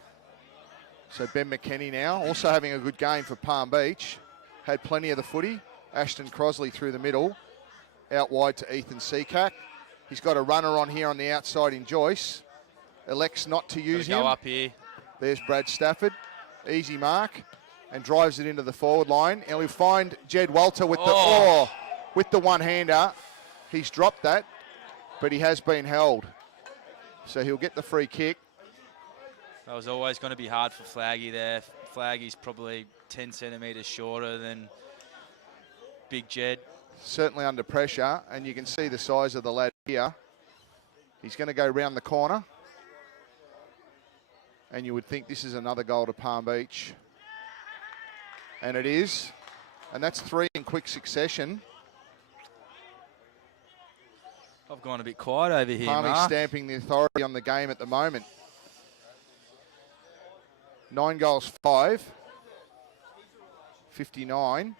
So Ben McKenny now, also having a good game for Palm Beach. Had plenty of the footy. Ashton Crosley through the middle. Out wide to Ethan Seacack. He's got a runner on here on the outside in Joyce. Elects not to use him. Go up here. There's Brad Stafford. Easy mark. And drives it into the forward line. And we'll find Jed Walter with the one-hander. He's dropped that, but he has been held. So he'll get the free kick. That was always going to be hard for Flaggy there. Flaggy's probably 10 centimetres shorter than Big Jed. Certainly under pressure, and you can see the size of the lad here. He's going to go round the corner. And you would think this is another goal to Palm Beach. And it is. And that's 3 in quick succession. I've gone a bit quiet over here, Palmy Mark. stamping the authority on the game at the moment. 9 goals, 5. 59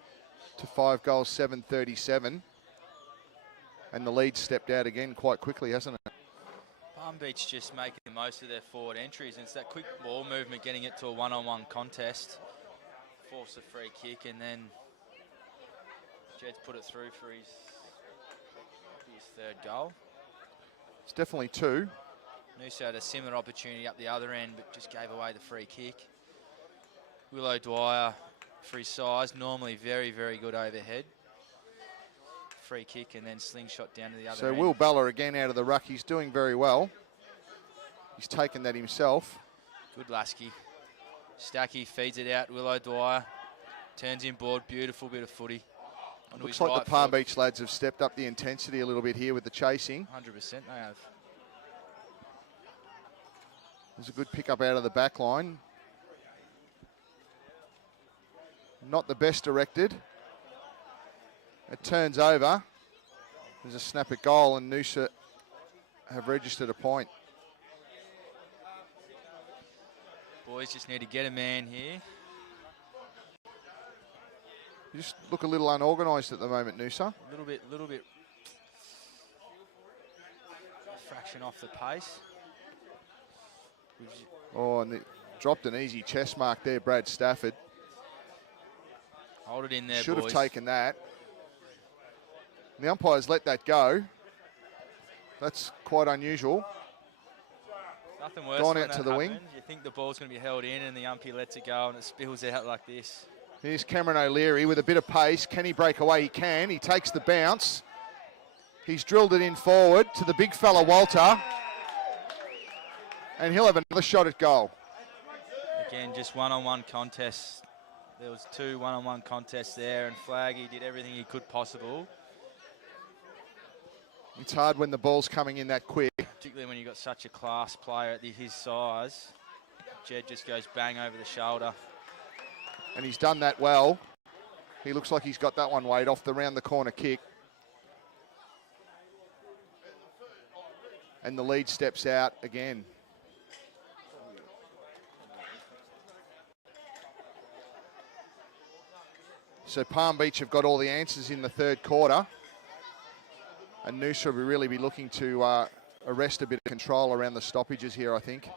to 5 goals, 737. And the lead stepped out again quite quickly, hasn't it? Palm Beach just making the most of their forward entries. And it's that quick ball movement, getting it to a one-on-one contest. Force a free kick, and then Jed's put it through for his 3rd goal. It's definitely two. Noosa had a similar opportunity up the other end, but just gave away the free kick. Willow Dwyer, for his size, normally very, very good overhead. Free kick and then slingshot down to the other end. So Will Bella again out of the ruck. He's doing very well. He's taken that himself. Good Lasky. Stacky feeds it out. Willow Dwyer turns in board. Beautiful bit of footy. Looks like the Palm Beach lads have stepped up the intensity a little bit here with the chasing. 100% they have. There's a good pickup out of the back line. Not the best directed. It turns over. There's a snap at goal and Noosa have registered a point. Boys just need to get a man here. You just look a little unorganised at the moment, Noosa. A little bit. A fraction off the pace. Oh, and they dropped an easy chest mark there, Brad Stafford. Hold it in there, Should boys. have taken that. The umpires let that go. That's quite unusual. Nothing worse Gone when out that to the wing. happens. You think the ball's going to be held in and the umpy lets it go and it spills out like this. Here's Cameron O'Leary with a bit of pace. Can he break away? He can. He takes the bounce. He's drilled it in forward to the big fella, Walter. And he'll have another shot at goal. Again, just one-on-one contests. There was 2 one-on-one contests there, and Flaggy did everything he could possible. It's hard when the ball's coming in that quick. Particularly when you've got such a class player at his size. Jed just goes bang over the shoulder. And he's done that well. He looks like he's got that one weighed off the round the corner kick. And the lead steps out again. So Palm Beach have got all the answers in the third quarter. And Noosa will really be looking to arrest a bit of control around the stoppages here, I think.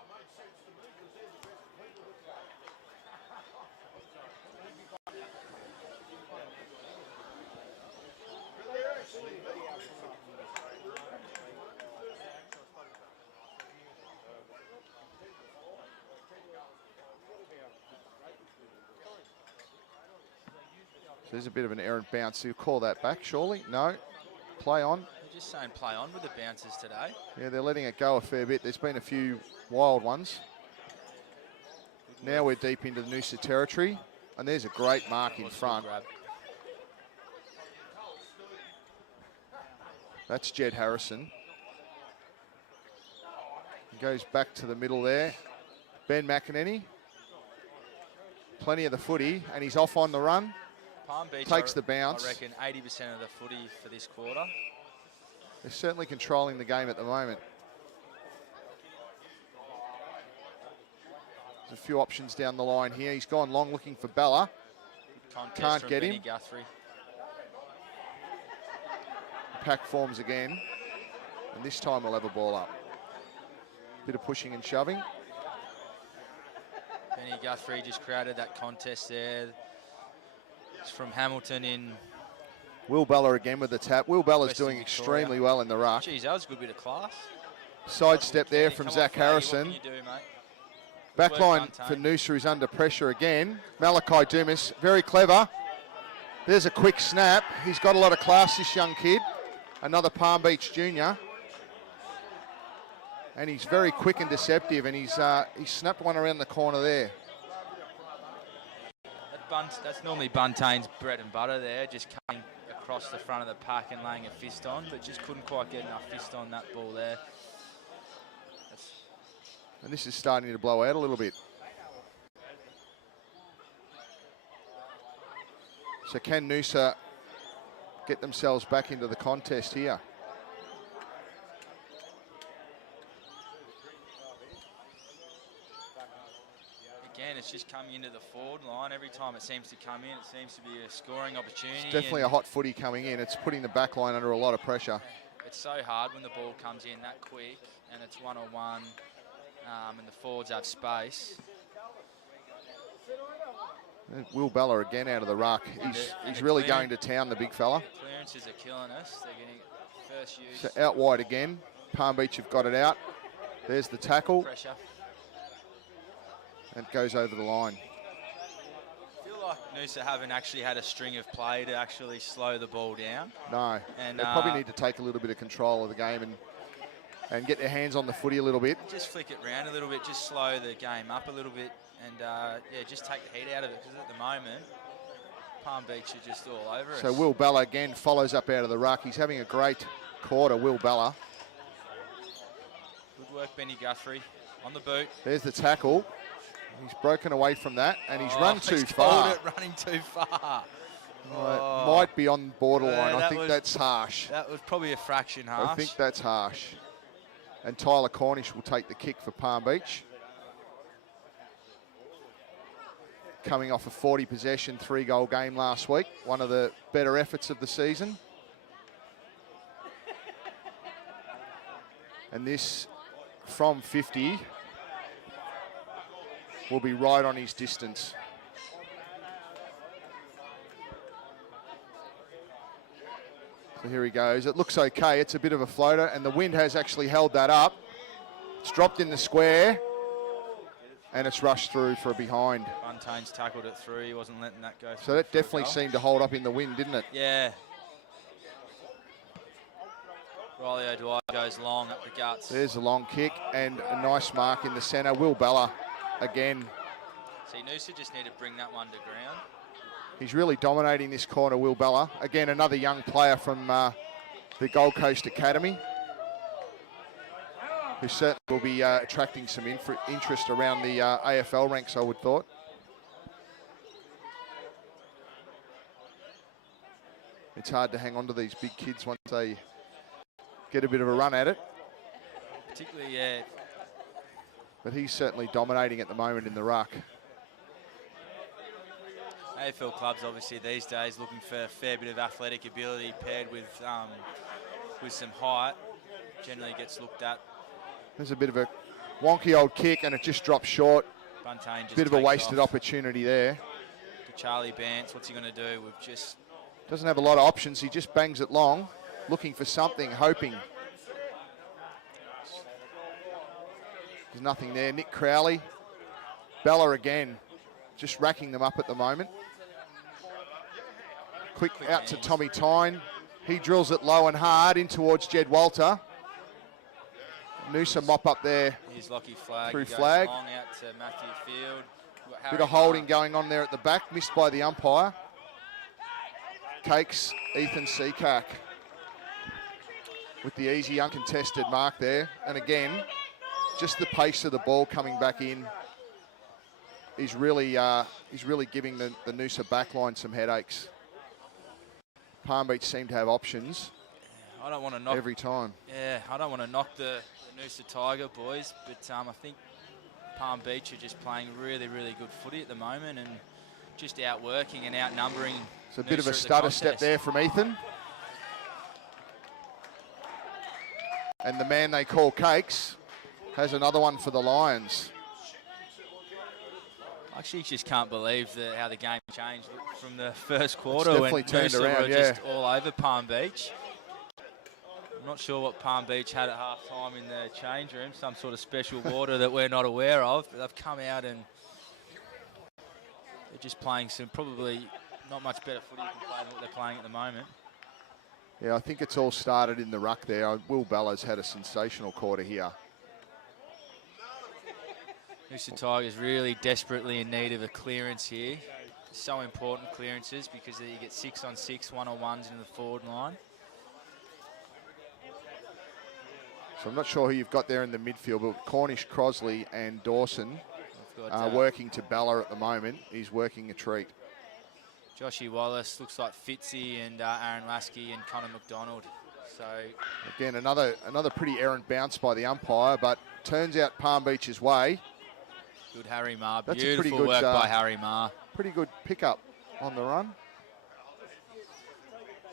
So there's a bit of an errant bounce. You'll call that back, surely? No. Play on. They're just saying play on with the bounces today. Yeah, they're letting it go a fair bit. There's been a few wild ones. Now we're deep into the Noosa territory. And there's a great mark in front. That's Jed Harrison. He goes back to the middle there. Ben McEnany. Plenty of the footy, and he's off on the run. Palm Beach Takes the bounce. I reckon 80% of the footy for this quarter. They're certainly controlling the game at the moment. There's a few options down the line here. He's gone long looking for Bella. Can't get him. Guthrie. Pack forms again. And this time we'll have a ball up. Bit of pushing and shoving. Benny Guthrie just created that contest there. It's from Hamilton in... Will Bella again with the tap. Will Bella's Western doing Victoria. extremely well in the ruck. Geez, that was a good bit of class. Sidestep there from Come on, Zach Flaggy, Harrison. What can you do, mate? Backline for Noosa is under pressure again. Malachi Dumas, very clever. There's a quick snap. He's got a lot of class, this young kid. Another Palm Beach junior. And he's very quick and deceptive, and he's snapped one around the corner there. That's normally Buntane's bread and butter there, just coming across the front of the pack and laying a fist on, but just couldn't quite get enough fist on that ball there. And this is starting to blow out a little bit. So can Noosa get themselves back into the contest here? Again, it's just coming into the forward line. Every time it seems to come in, it seems to be a scoring opportunity. It's definitely a hot footy coming in. It's putting the back line under a lot of pressure. It's so hard when the ball comes in that quick and it's one-on-one and the forwards have space. And Will Bella again out of the ruck. He's really going to town, the big fella. Clearances are killing us. They're getting First use. So out wide again. Palm Beach have got it out. There's the tackle. Pressure. And it goes over the line. I feel like Noosa haven't actually had a string of play to actually slow the ball down. No. And they probably need to take a little bit of control of the game and get their hands on the footy a little bit. Just flick it around a little bit, just slow the game up a little bit, and yeah, just take the heat out of it, because at the moment, Palm Beach are just all over us. So Will Bella again follows up out of the ruck. He's having a great quarter, Will Bella. Good work, Benny Guthrie, on the boot. There's the tackle. He's broken away from that, and he's run too far. It, running too far. It might be on borderline. I think that's harsh. That was probably a fraction harsh. I think that's harsh. And Tyler Cornish will take the kick for Palm Beach. Coming off a 40 possession, 3-goal game last week. One of the better efforts of the season. And this from 50 will be right on his distance. So here he goes. It looks okay. It's a bit of a floater, and the wind has actually held that up. It's dropped in the square, and it's rushed through for a behind. Fontaine's tackled it through. He wasn't letting that go through. So that definitely seemed to hold up in the wind, didn't it? Yeah. Riley O'Dwyer goes long up the guts. There's a long kick and a nice mark in the centre. Will Bella again. See, Noosa just need to bring that one to ground. He's really dominating this corner, Will Bella. Again, another young player from the Gold Coast Academy, who certainly will be attracting some interest around the AFL ranks, I would thought. It's hard to hang on to these big kids once they get a bit of a run at it. Particularly, yeah. But he's certainly dominating at the moment in the ruck. AFL clubs, obviously, these days looking for a fair bit of athletic ability paired with some height. Generally gets looked at. There's a bit of a wonky old kick, and it just drops short. Buntain just bit of a wasted off. opportunity there. To Charlie Bance, what's he going to do? We've just... Doesn't have a lot of options. He just bangs it long, looking for something, hoping. There's nothing there. Nick Crowley. Bella again, just racking them up at the moment. Quick out to Tommy Tyne. He drills it low and hard in towards Jed Walter. Noosa mop up there. Here's Lockie Flag. Through He goes flag. long out to Matthew Field. Bit of holding going on there at the back, missed by the umpire. Cakes Ethan Seacack with the easy uncontested mark there. And again, just the pace of the ball coming back in is really giving the Noosa backline some headaches. Palm Beach seem to have options. I don't want to knock every time. Yeah, I don't want to knock the Noosa Tiger boys, but I think Palm Beach are just playing really, really good footy at the moment and just outworking and outnumbering. It's a bit of a stutter step there from Ethan. And the man they call Cakes has another one for the Lions. I actually just can't believe how the game changed from the first quarter It's when definitely turned Noosa around, were yeah. just all over Palm Beach. I'm not sure what Palm Beach had at half time in the change room, some sort of special water that we're not aware of, but they've come out and they're just playing some probably not much better footy you can play than what they're playing at the moment. Yeah, I think it's all started in the ruck there. Will Bella's had a sensational quarter here. Noosa Tigers really desperately in need of a clearance here. So important clearances because you get 6-on-6 one-on-ones into the forward line. So I'm not sure who you've got there in the midfield, but Cornish, Crosley and Dawson are got, working to Bella at the moment. He's working a treat. Joshy Wallace, looks like Fitzy and Aaron Lasky and Connor McDonald. So again, another pretty errant bounce by the umpire, but turns out Palm Beach's way. Good Harry Marr. That's Beautiful a pretty good work by Harry Marr. Pretty good pickup on the run.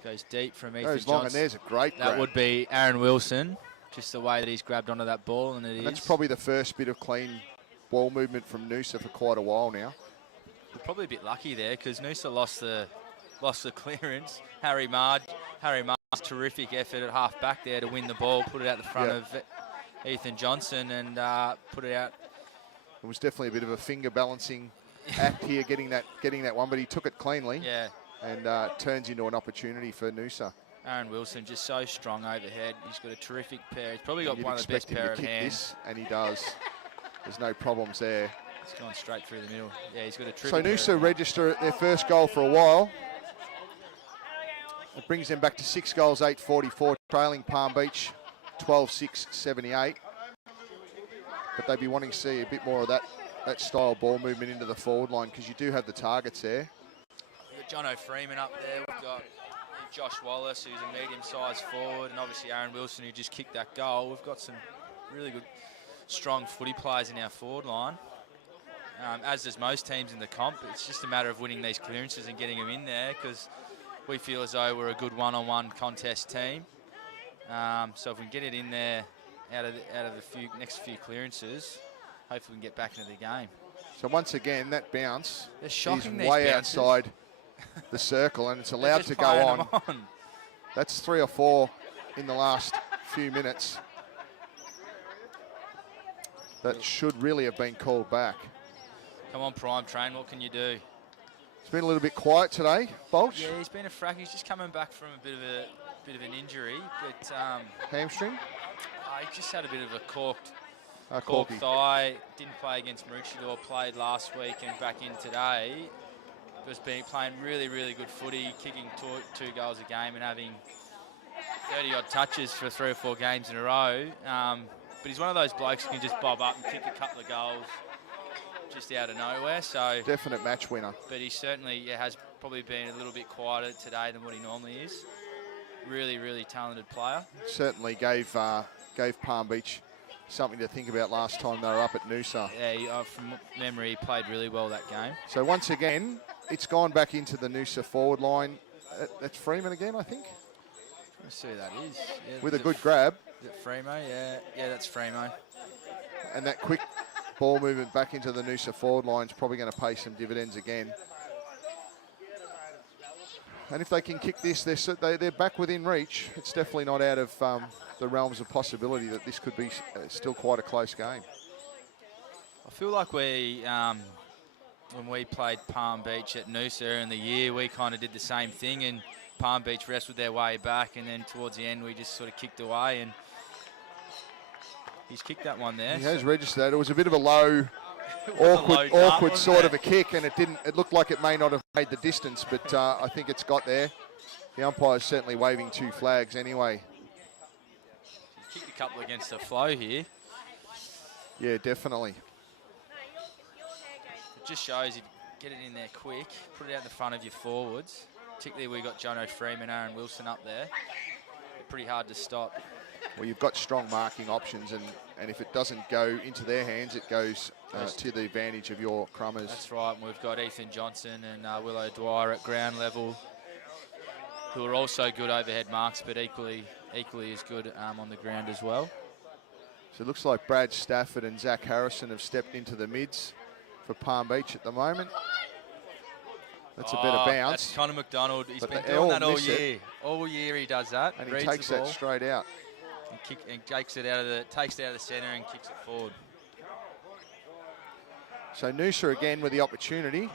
Goes deep from Ethan Goes long, Johnson. and there's a great grab. That would be Aaron Wilson. Just the way that he's grabbed onto that ball, and That's probably the first bit of clean ball movement from Noosa for quite a while now. We're probably a bit lucky there because Noosa lost the clearance. Harry Marr terrific effort at half back there to win the ball, put it out the front of Ethan Johnson and put it out. It was definitely a bit of a finger balancing act here, getting that one, but he took it cleanly. Yeah. And turns into an opportunity for Noosa. Aaron Wilson just so strong overhead. He's got a terrific pair. He's probably got one of the best pair of hands. And he does. There's no problems there. It's gone straight through the middle. Yeah, he's got a terrific So Noosa register their first goal for a while. It brings them back to 6 goals, 8-44, trailing Palm Beach 12-6, 78. But they'd be wanting to see a bit more of that style ball movement into the forward line, because you do have the targets there. We've got Jono Freeman up there. We've got Josh Wallace, who's a medium-sized forward, and obviously Aaron Wilson, who just kicked that goal. We've got some really good, strong footy players in our forward line, as does most teams in the comp. It's just a matter of winning these clearances and getting them in there, because we feel as though we're a good one-on-one contest team. So if we can get it in there out of the next few clearances, hopefully we can get back into the game. So once again, that bounce is bounces. way outside the circle, and it's allowed to go on. That's 3 or 4 in the last few minutes. That should really have been called back. Come on, Prime Train, what can you do? It's been a little bit quiet today, Bolch. Yeah, he's been a frack. He's just coming back from a bit of an injury, but hamstring. He just had a bit of a corked corky thigh. Didn't play against Maroochydore. Played last week and back in today. Was playing really, really good footy, kicking two goals a game and having 30-odd touches for 3 or 4 games in a row. But he's one of those blokes who can just bob up and kick a couple of goals just out of nowhere. So definite match winner. But he certainly has probably been a little bit quieter today than what he normally is. Really, really talented player. Certainly gave Palm Beach something to think about last time they were up at Noosa. Yeah, from memory, he played really well that game. So once again, it's gone back into the Noosa forward line. That's Freeman again, I think. Let's see who that is. Yeah, with a good grab. Is it Fremo? Yeah, that's Fremo. And that quick ball movement back into the Noosa forward line is probably going to pay some dividends again. And if they can kick this, they're back within reach. It's definitely not out of the realms of possibility that this could be still quite a close game. I feel like when we played Palm Beach at Noosa in the year, we kind of did the same thing, and Palm Beach wrestled their way back, and then towards the end we just sort of kicked away, and he's kicked that one there. He has registered that. It was a bit of a low, awkward sort of a kick, and it looked like it may not have made the distance, but I think it's got there. The umpire's certainly waving 2 flags anyway. He kicked a couple against the flow here. Yeah, definitely. It just shows you get it in there quick, put it out in the front of your forwards. Particularly we got Jono Freeman, Aaron Wilson up there. They're pretty hard to stop. Well, you've got strong marking options, and if it doesn't go into their hands, it goes to the advantage of your crummers. That's right, and we've got Ethan Johnson and Willow Dwyer at ground level, who are also good overhead marks, but equally as good on the ground as well. So it looks like Brad Stafford and Zach Harrison have stepped into the mids for Palm Beach at the moment. That's a better bounce. That's Connor McDonald. He's been doing that all year. All year he does that. And he takes that straight out. And takes it out of the centre and kicks it forward. So Noosa again with the opportunity.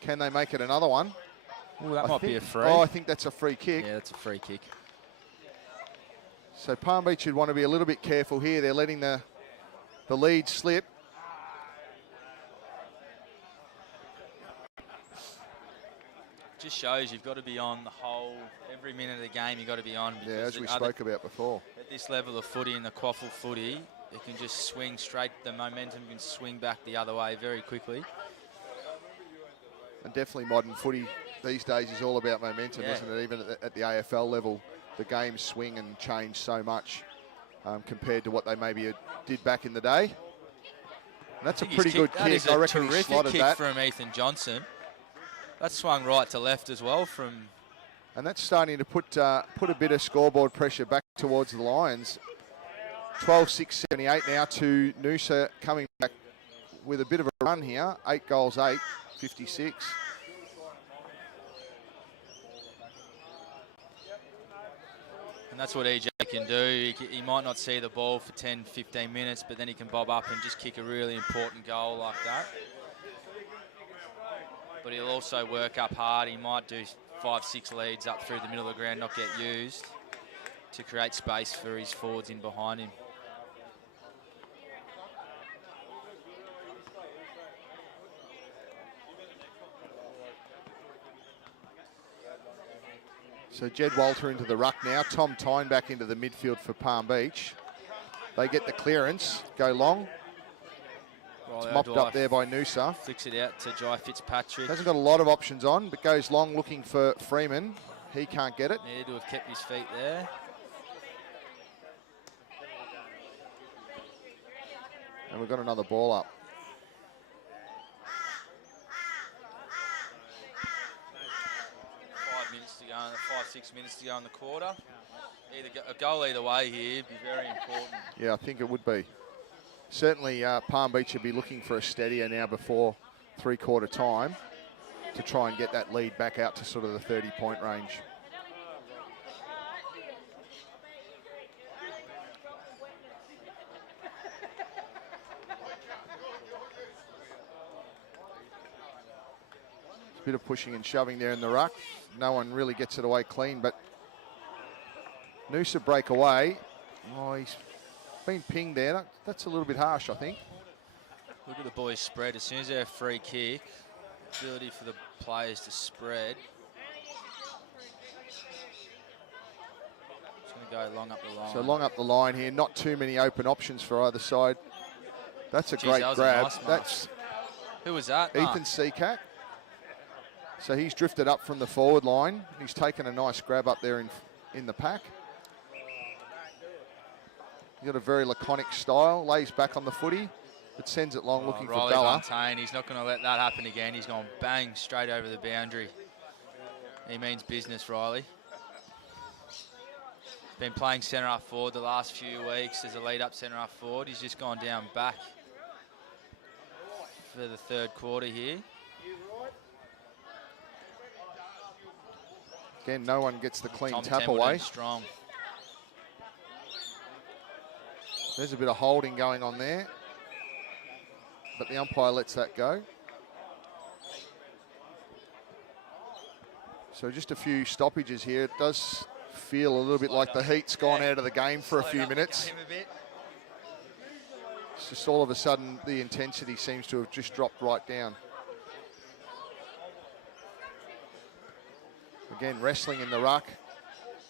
Can they make it another one? Ooh, that might be a free. Oh, I think that's a free kick. Yeah, that's a free kick. So Palm Beach should want to be a little bit careful here. They're letting the lead slip. Just shows you've got to be on the whole, every minute of the game you've got to be on. Yeah, as we spoke about before. At this level of footy, in the QAFL footy, it can just swing straight, the momentum can swing back the other way very quickly. And definitely modern footy these days is all about momentum, isn't it? Even at the AFL level, the games swing and change so much compared to what they maybe did back in the day. And that's a pretty good kick. I reckon he slotted that. Terrific kick from Ethan Johnson. That swung right to left as well from... And that's starting to put a bit of scoreboard pressure back towards the Lions. 12-6, 78 now to Noosa coming back with a bit of a run here. 8 goals, 8, 56. And that's what EJ can do. He might not see the ball for 10, 15 minutes, but then he can bob up and just kick a really important goal like that. But he'll also work up hard. He might do 5, 6 leads up through the middle of the ground, not get used, to create space for his forwards in behind him. So Jed Walter into the ruck now. Tom Tyne back into the midfield for Palm Beach. They get the clearance, go long. It's mopped up there by Noosa. Flicks it out to Jai Fitzpatrick. Hasn't got a lot of options on, but goes long looking for Freeman. He can't get it. Needed to have kept his feet there. And we've got another ball up. 6 minutes to go in the quarter. A goal either way here would be very important. Yeah, I think it would be. Certainly Palm Beach would be looking for a steadier now before three-quarter time to try and get that lead back out to sort of the 30-point range. A bit of pushing and shoving there in the ruck. No one really gets it away clean, but Noosa break away. Oh, he's been pinged there. That's a little bit harsh, I think. Look at the boys spread. As soon as they're a free kick, ability for the players to spread. Just going to go long up the line. So long up the line here. Not too many open options for either side. That's a great that was grab. a nice That's who was that? Ethan Seacat. So he's drifted up from the forward line. He's taken a nice grab up there in the pack. He's got a very laconic style. Lays back on the footy, but sends it long looking Riley for Bella. Fontaine, he's not going to let that happen again. He's gone bang straight over the boundary. He means business, Riley. Been playing centre half forward the last few weeks as a lead up centre half forward. He's just gone down back for the third quarter here. Again, no one gets the clean Tom tap Templeton away. Strong. There's a bit of holding going on there, but the umpire lets that go. So just a few stoppages here. It does feel a little bit like the heat's gone out of the game for a few minutes. It's just all of a sudden the intensity seems to have just dropped right down. Again, wrestling in the ruck.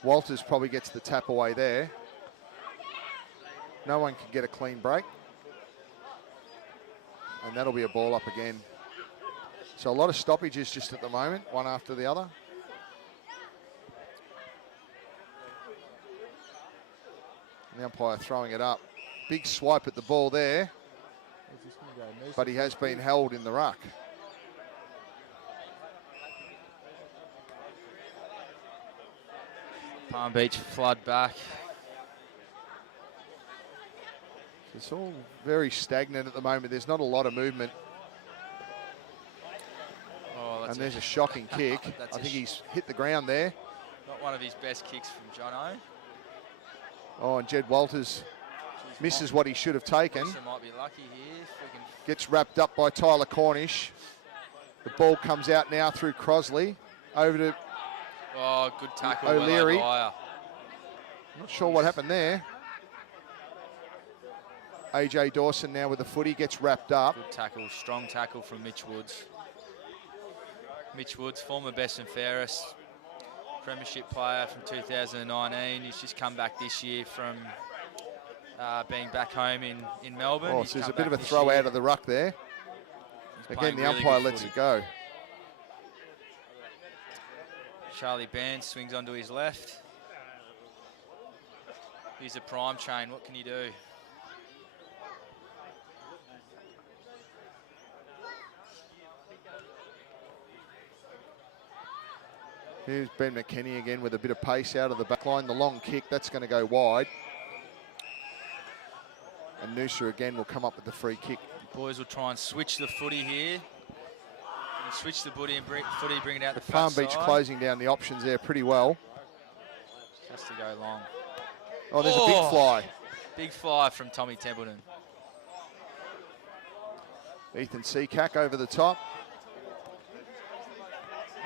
Walters probably gets the tap away there. No one can get a clean break. And that'll be a ball up again. So a lot of stoppages just at the moment, one after the other. And the umpire throwing it up. Big swipe at the ball there. But he has been held in the ruck. Palm Beach flood back. It's all very stagnant at the moment. There's not a lot of movement. Oh, and there's a shocking kick. I think he's hit the ground there. Not one of his best kicks from Jono. Oh, and Jed Walters misses what he should have taken. Noosa might be lucky here. Gets wrapped up by Tyler Cornish. The ball comes out now through Crosley. Over to good tackle. O'Leary. Well, Not sure what happened there. AJ Dawson now with the footy, gets wrapped up. Good tackle, strong tackle from Mitch Woods. Mitch Woods, former best and fairest premiership player from 2019. He's just come back this year from being back home in Melbourne. Oh, so there's a bit of a throw out of the ruck there. Again, the umpire lets it go. Charlie Barnes swings onto his left. He's a prime chain. What can he do? Here's Ben McKenny again with a bit of pace out of the back line. The long kick, that's going to go wide. And Noosa again will come up with the free kick. The boys will try and switch the footy here. And switch the footy and bring it out the Palm flat Beach side. closing down the options there pretty well. Has to go long. Oh, there's a big fly. Big fly from Tommy Templeton. Ethan Seacack over the top.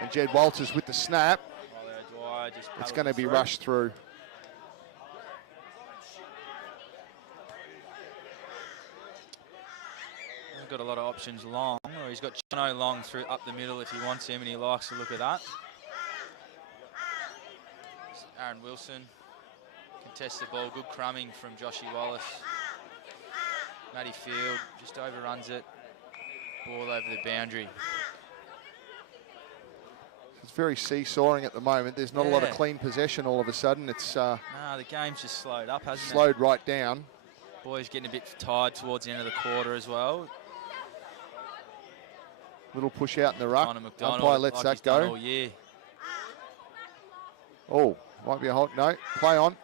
And Jed Walters with the snap. It's going to be rushed through. He's got a lot of options long, or he's got Chino long through up the middle if he wants him, and he likes to look at that. Aaron Wilson contests the ball. Good crumbing from Joshy Wallace. Matty Field just overruns it. Ball over the boundary. It's very seesawing at the moment. There's not a lot of clean possession all of a sudden. It's the game's just slowed up, hasn't it? Slowed right down. Boys getting a bit tired towards the end of the quarter as well. Little push out in the ruck. McDonald, Umpire lets that go. All year. Oh, might be a hold. No, play on.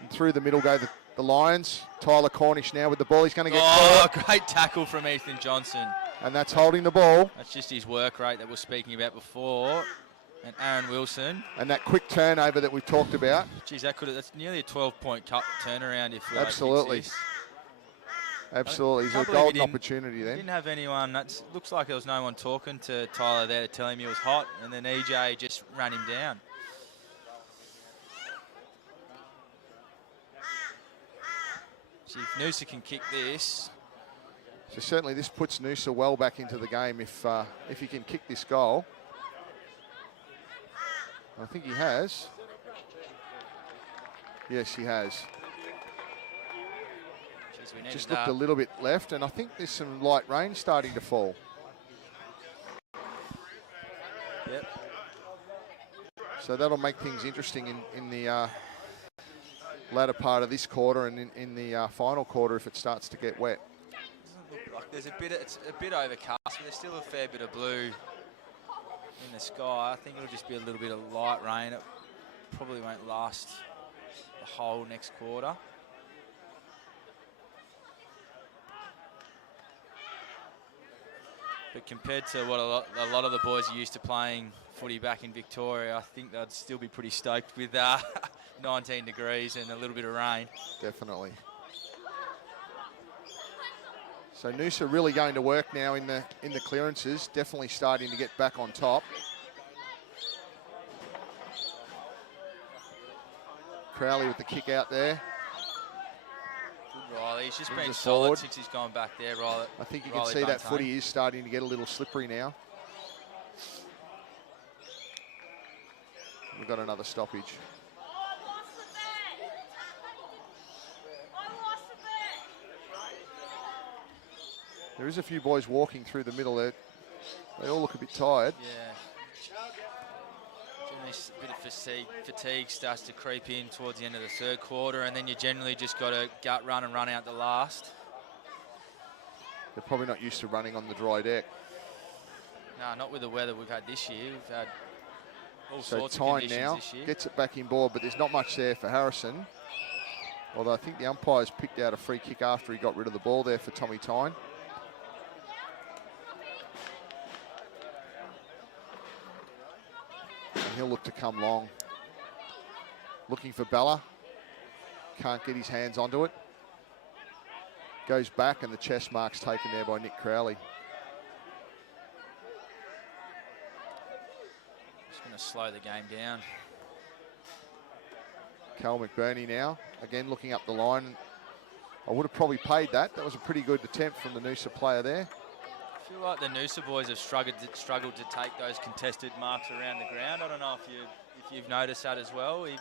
And through the middle go the Lions. Tyler Cornish now with the ball. He's going to get caught. Great tackle from Ethan Johnson. And that's holding the ball. That's just his work rate that we're speaking about before. And Aaron Wilson. And that quick turnover that we've talked about. Geez, that's nearly a 12-point cut turnaround if Absolutely. Absolutely. There's a golden opportunity there. Didn't have anyone. Looks like there was no one talking to Tyler there to tell him he was hot. And then EJ just ran him down. See if Noosa can kick this. So certainly this puts Noosa well back into the game if he can kick this goal. I think he has. Yes, he has. Jeez, just looked a little bit left, and I think there's some light rain starting to fall. Yep. So that'll make things interesting in the latter part of this quarter and in the final quarter if it starts to get wet. Like it's a bit overcast, but there's still a fair bit of blue in the sky. I think it'll just be a little bit of light rain. It probably won't last the whole next quarter. But compared to what a lot of the boys are used to playing footy back in Victoria, I think they'd still be pretty stoked with 19 degrees and a little bit of rain. Definitely. So Noosa really going to work now in the clearances, definitely starting to get back on top. Crowley with the kick out there. Good Riley, he's just been solid since he's gone back there, Riley. I think you can see that footy is starting to get a little slippery now. We've got another stoppage. There is a few boys walking through the middle there. They all look a bit tired. Yeah. Generally a bit of fatigue starts to creep in towards the end of the third quarter, and then you generally just got to gut run and run out the last. They're probably not used to running on the dry deck. No, not with the weather we've had this year. We've had all so sorts of Tyne conditions now this year. Gets it back in board, but there's not much there for Harrison. Although I think the umpires picked out a free kick after he got rid of the ball there for Tommy Tyne. He'll look to come long. Looking for Bella. Can't get his hands onto it. Goes back and the chest mark's taken there by Nick Crowley. Just going to slow the game down. Cal McBurney now. Again looking up the line. I would have probably paid that. That was a pretty good attempt from the Noosa player there. I feel like the Noosa boys have struggled to take those contested marks around the ground. I don't know if you've noticed that as well. It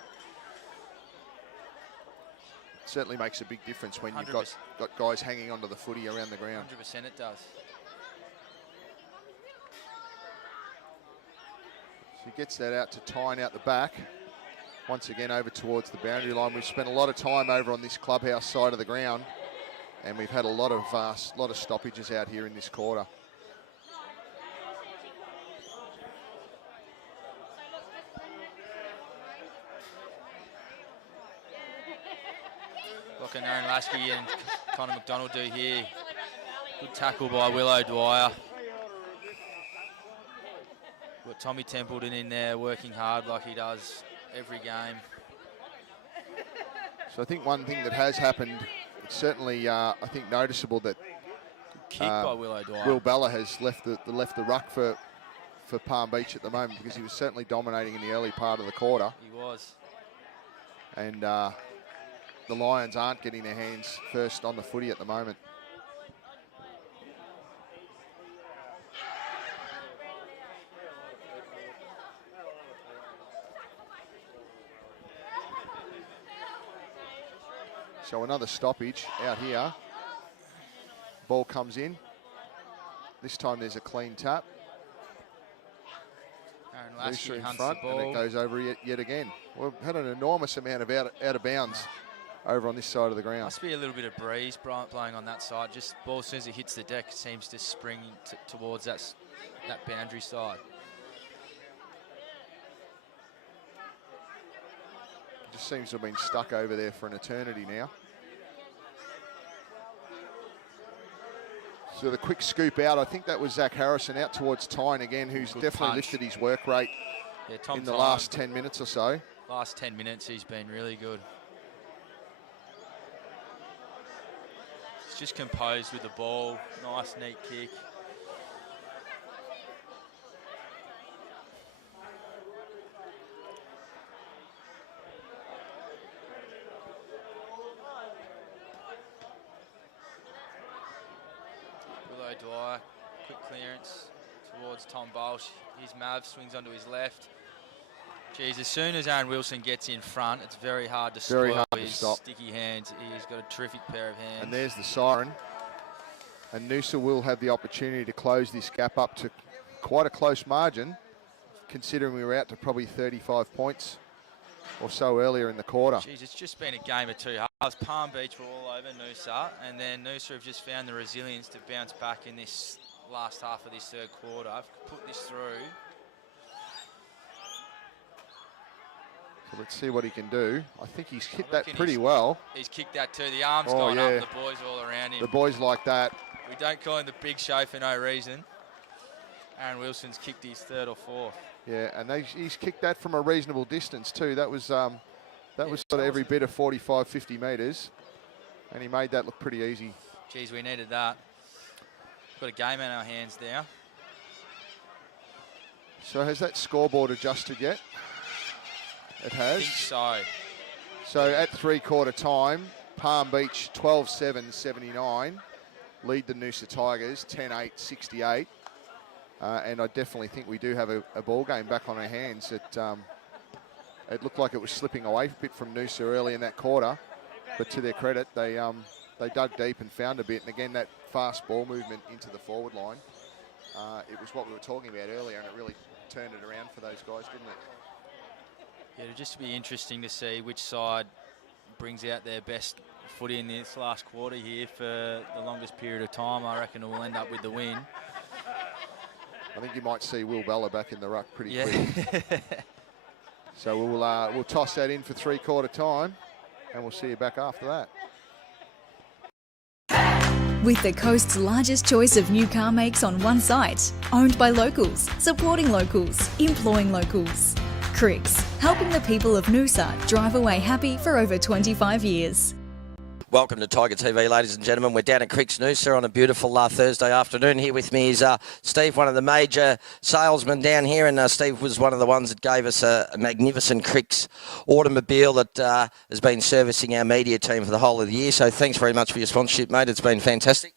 certainly makes a big difference when you've got guys hanging onto the footy around the ground. 100% it does. So he gets that out to Tyne out the back. Once again over towards the boundary line. We've spent a lot of time over on this clubhouse side of the ground, and we've had a lot of stoppages out here in this quarter. What can Aaron Lasky and Connor McDonald do here? Good tackle by Willow Dwyer. Got Tommy Templeton in there working hard like he does every game. So I think one thing that has happened, it's certainly I think noticeable that Kick by Willow Dwyer. Will Bella has left the ruck for Palm Beach at the moment, because he was certainly dominating in the early part of the quarter. He was. And the Lions aren't getting their hands first on the footy at the moment. So another stoppage out here. Ball comes in. This time there's a clean tap. Aaron Noosa Lasky in hunts front, the and ball. it goes over yet again. We've had an enormous amount of out of bounds over on this side of the ground. Must be a little bit of breeze blowing on that side. Just ball, as soon as it hits the deck, it seems to spring towards that boundary side. Just seems to have been stuck over there for an eternity now. So the quick scoop out, I think that was Zach Harrison out towards Tyne again, who's Good definitely punch. lifted his work rate Tom in the Tyne, last 10 minutes or so. Last 10 minutes, he's been really good. He's just composed with the ball. Nice, neat kick. Willow Dwyer, quick clearance towards Tom Bolsh. His Mav swings onto his left. Geez, as soon as Aaron Wilson gets in front, it's very hard to spoil his sticky hands. He's got a terrific pair of hands. And there's the siren. And Noosa will have the opportunity to close this gap up to quite a close margin, considering we were out to probably 35 points or so earlier in the quarter. Geez, it's just been a game of two halves. Palm Beach were all over Noosa, and then Noosa have just found the resilience to bounce back in this last half of this third quarter. I've put this through. So let's see what he can do. I think he's hit that pretty well. He's kicked that too. The arm's Oh, gone yeah. up. The boys all around him. The boys like that. We don't call him the big show for no reason. Aaron Wilson's kicked his third or fourth. Yeah, and he's kicked that from a reasonable distance too. That was sort of every bit of 45, 50 metres, and he made that look pretty easy. Geez, we needed that. Got a game in our hands now. So has that scoreboard adjusted yet? It has. I think so. So at three-quarter time, Palm Beach 12-7-79 lead the Noosa Tigers 10-8-68. And I definitely think we do have a ball game back on our hands. It looked like it was slipping away a bit from Noosa early in that quarter, but to their credit, they dug deep and found a bit. And again, that fast ball movement into the forward line, it was what we were talking about earlier, and it really turned it around for those guys, didn't it? Yeah, it'll just be interesting to see which side brings out their best footy in this last quarter here for the longest period of time. I reckon we'll end up with the win. I think you might see Will Bella back in the ruck pretty quick. So we'll toss that in for three-quarter time, and we'll see you back after that. With the coast's largest choice of new car makes on one site, owned by locals, supporting locals, employing locals. Cricks, helping the people of Noosa drive away happy for over 25 years. Welcome to Tiger TV, ladies and gentlemen. We're down at Cricks Noosa on a beautiful Thursday afternoon. Here with me is Steve, one of the major salesmen down here, and Steve was one of the ones that gave us a magnificent Cricks automobile that has been servicing our media team for the whole of the year. So thanks very much for your sponsorship, mate. It's been fantastic.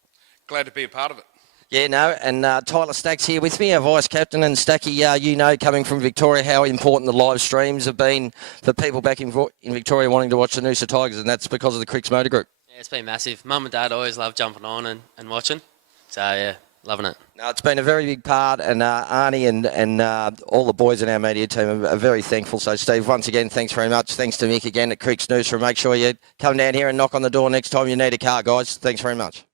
Glad to be a part of it. Yeah, no, and Tyler Stack's here with me, our vice captain. And Stacky, you know, coming from Victoria, how important the live streams have been for people back in Victoria wanting to watch the Noosa Tigers, and that's because of the Cricks Motor Group. Yeah, it's been massive. Mum and Dad always love jumping on and watching. So, yeah, loving it. No, it's been a very big part, and Arnie and all the boys in our media team are very thankful. So, Steve, once again, thanks very much. Thanks to Mick again at Cricks Noosa. Make sure you come down here and knock on the door next time you need a car, guys. Thanks very much.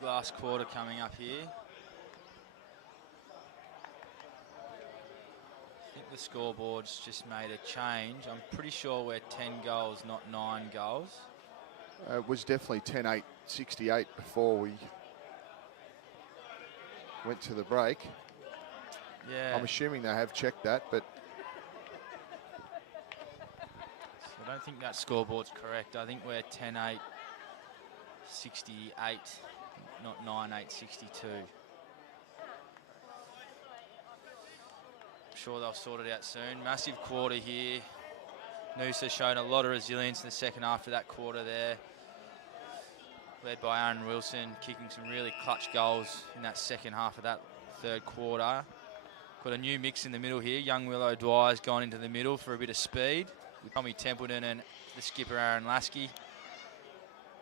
Big last quarter coming up here. I think the scoreboard's just made a change. I'm pretty sure we're 10 goals, not 9 goals. It was definitely 10-8, 68 before we went to the break. Yeah. I'm assuming they have checked that, but So I don't think that scoreboard's correct. I think we're 10-8, 68, not 9-8, 62. I'm sure they'll sort it out soon. Massive quarter here. Noosa showing a lot of resilience in the second half of that quarter there. Led by Aaron Wilson, kicking some really clutch goals in that second half of that third quarter. Got a new mix in the middle here. Young Will O'Dwyer's gone into the middle for a bit of speed with Tommy Templeton and the skipper Aaron Lasky.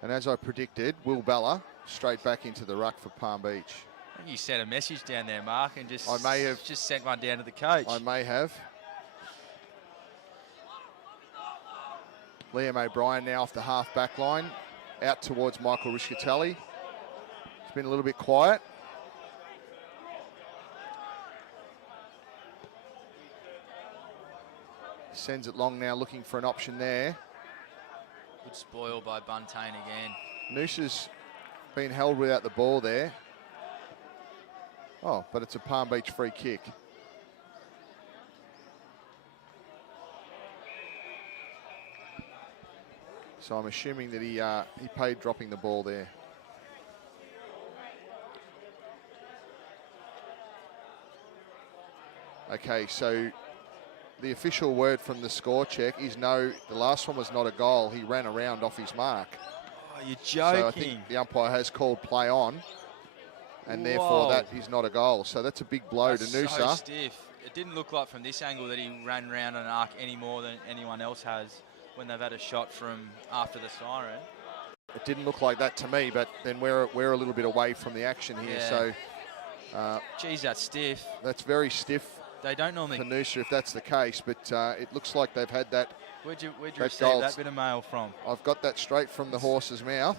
and as I predicted, Will Bella straight back into the ruck for Palm Beach. I think you sent a message down there, Mark, and just I may have just sent one down to the coach. I may have. Liam O'Brien now off the half back line, out towards Michael Riscatelli. It's been a little bit quiet. Sends it long now, looking for an option there. Good spoil by Buntain again. Noosa's been held without the ball there. Oh, but it's a Palm Beach free kick. So I'm assuming that he paid dropping the ball there. Okay, so the official word from the score check is no, the last one was not a goal. He ran around off his mark. Oh, you're joking. So I think the umpire has called play on, and therefore that is not a goal. So that's a big blow to Noosa. So stiff. It didn't look like from this angle that he ran around an arc any more than anyone else has when they've had a shot from after the siren. It didn't look like that to me, but then we're a little bit away from the action here. Yeah. So, geez, that's stiff. That's very stiff. They don't normally. For Noosa, if that's the case, but it looks like they've had that. Where'd you receive that bit of mail from? I've got that straight from the horse's mouth.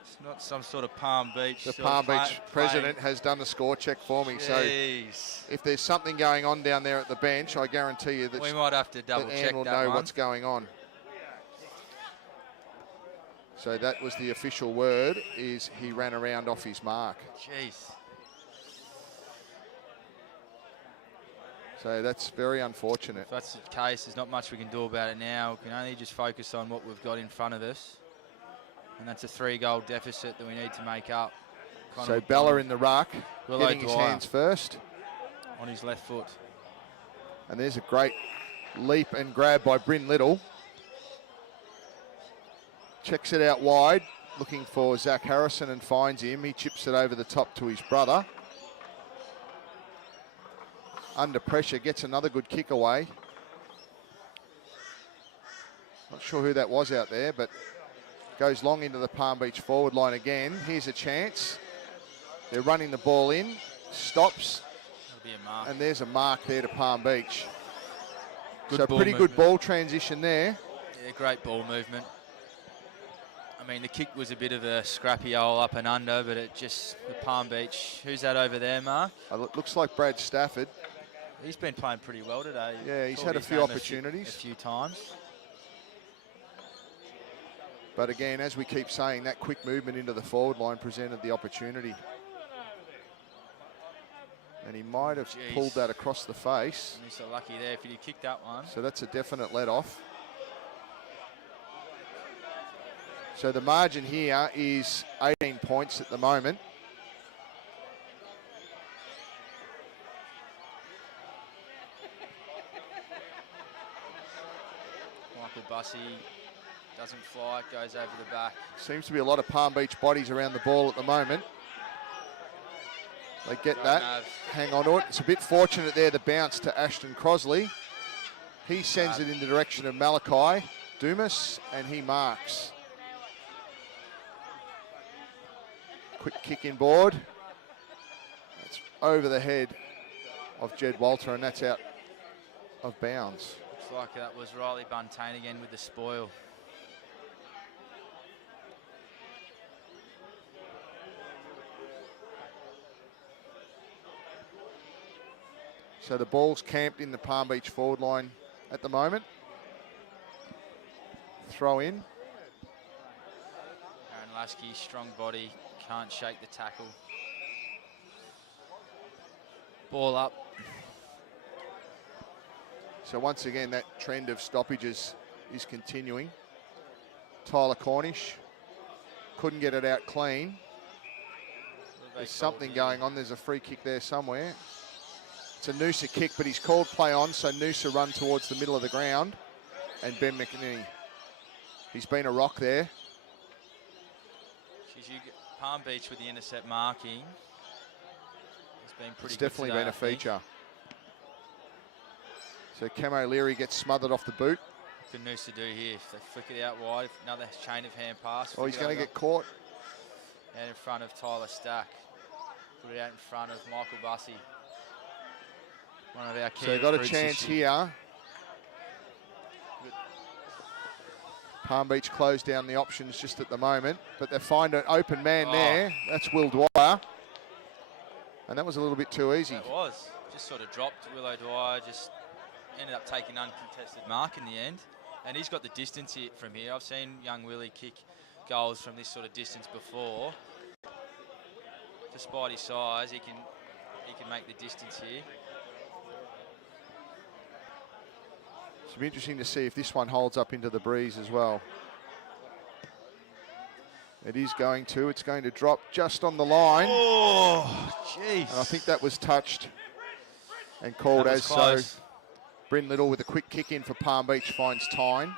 It's not some sort of Palm Beach. The Palm Beach president has done the score check for me. Jeez. So if there's something going on down there at the bench, I guarantee you that we might have to double check will that know one. what's going on. So that was the official word, is he ran around off his mark. Jeez. So that's very unfortunate. If that's the case, there's not much we can do about it now. We can only just focus on what we've got in front of us. And that's a 3-goal deficit that we need to make up. So Bella in the ruck, getting his hands first. On his left foot. And there's a great leap and grab by Bryn Little. Checks it out wide, looking for Zach Harrison and finds him. He chips it over the top to his brother. Under pressure, gets another good kick away. Not sure who that was out there, but goes long into the Palm Beach forward line again. Here's a chance. They're running the ball in, stops, That'll be a mark. and there's a mark there to Palm Beach. Good So ball pretty movement. good ball transition there. Yeah, great ball movement. I mean, the kick was a bit of a scrappy hole up and under, but it just, the Palm Beach. Who's that over there, Mark? Looks like Brad Stafford. He's been playing pretty well today. Yeah, he's Called had a his few name opportunities. A few times. But again, as we keep saying, that quick movement into the forward line presented the opportunity. And he might have pulled that across the face. He's so lucky there if he'd kicked that one. So that's a definite let off. So the margin here is 18 points at the moment. Michael Bussey doesn't fly, goes over the back. Seems to be a lot of Palm Beach bodies around the ball at the moment. They get that, hang on to it. It's a bit fortunate there, the bounce to Ashton Crosley. He sends it in the direction of Malachi Dumas, and he marks. Quick kick inboard. It's over the head of Jed Walter, and that's out of bounds. Looks like that was Riley Buntain again with the spoil. So the ball's camped in the Palm Beach forward line at the moment. Throw in. Aaron Lasky, strong body, can't shake the tackle. Ball up. So once again, that trend of stoppages is continuing. Tyler Cornish couldn't get it out clean. There's something going on. There's a free kick there somewhere. It's a Noosa kick, but he's called play on, so Noosa run towards the middle of the ground. And Ben McKinney, he's been a rock there. Palm Beach with the intercept marking. It's been pretty It's good definitely today, been a I think. feature. So Cam O'Leary gets smothered off the boot. What can Noosa do here? If they flick it out wide, another chain of hand pass. Oh, he's flick it going to over. get caught. And in front of Tyler Stack. Put it out in front of Michael Bussey. One of our key So they've got a recruits chance this year. here. Palm Beach closed down the options just at the moment, but they find an open man there. That's Will Dwyer. And that was a little bit too easy. It was. Just sort of dropped. Willow Dwyer just ended up taking uncontested mark in the end. And he's got the distance here from here. I've seen young Willie kick goals from this sort of distance before. Despite his size, he can make the distance here. It'll be interesting to see if this one holds up into the breeze as well. It is going to. It's going to drop just on the line. Oh, jeez. And I think that was touched and called as so. Bryn Little with a quick kick in for Palm Beach finds Tyne.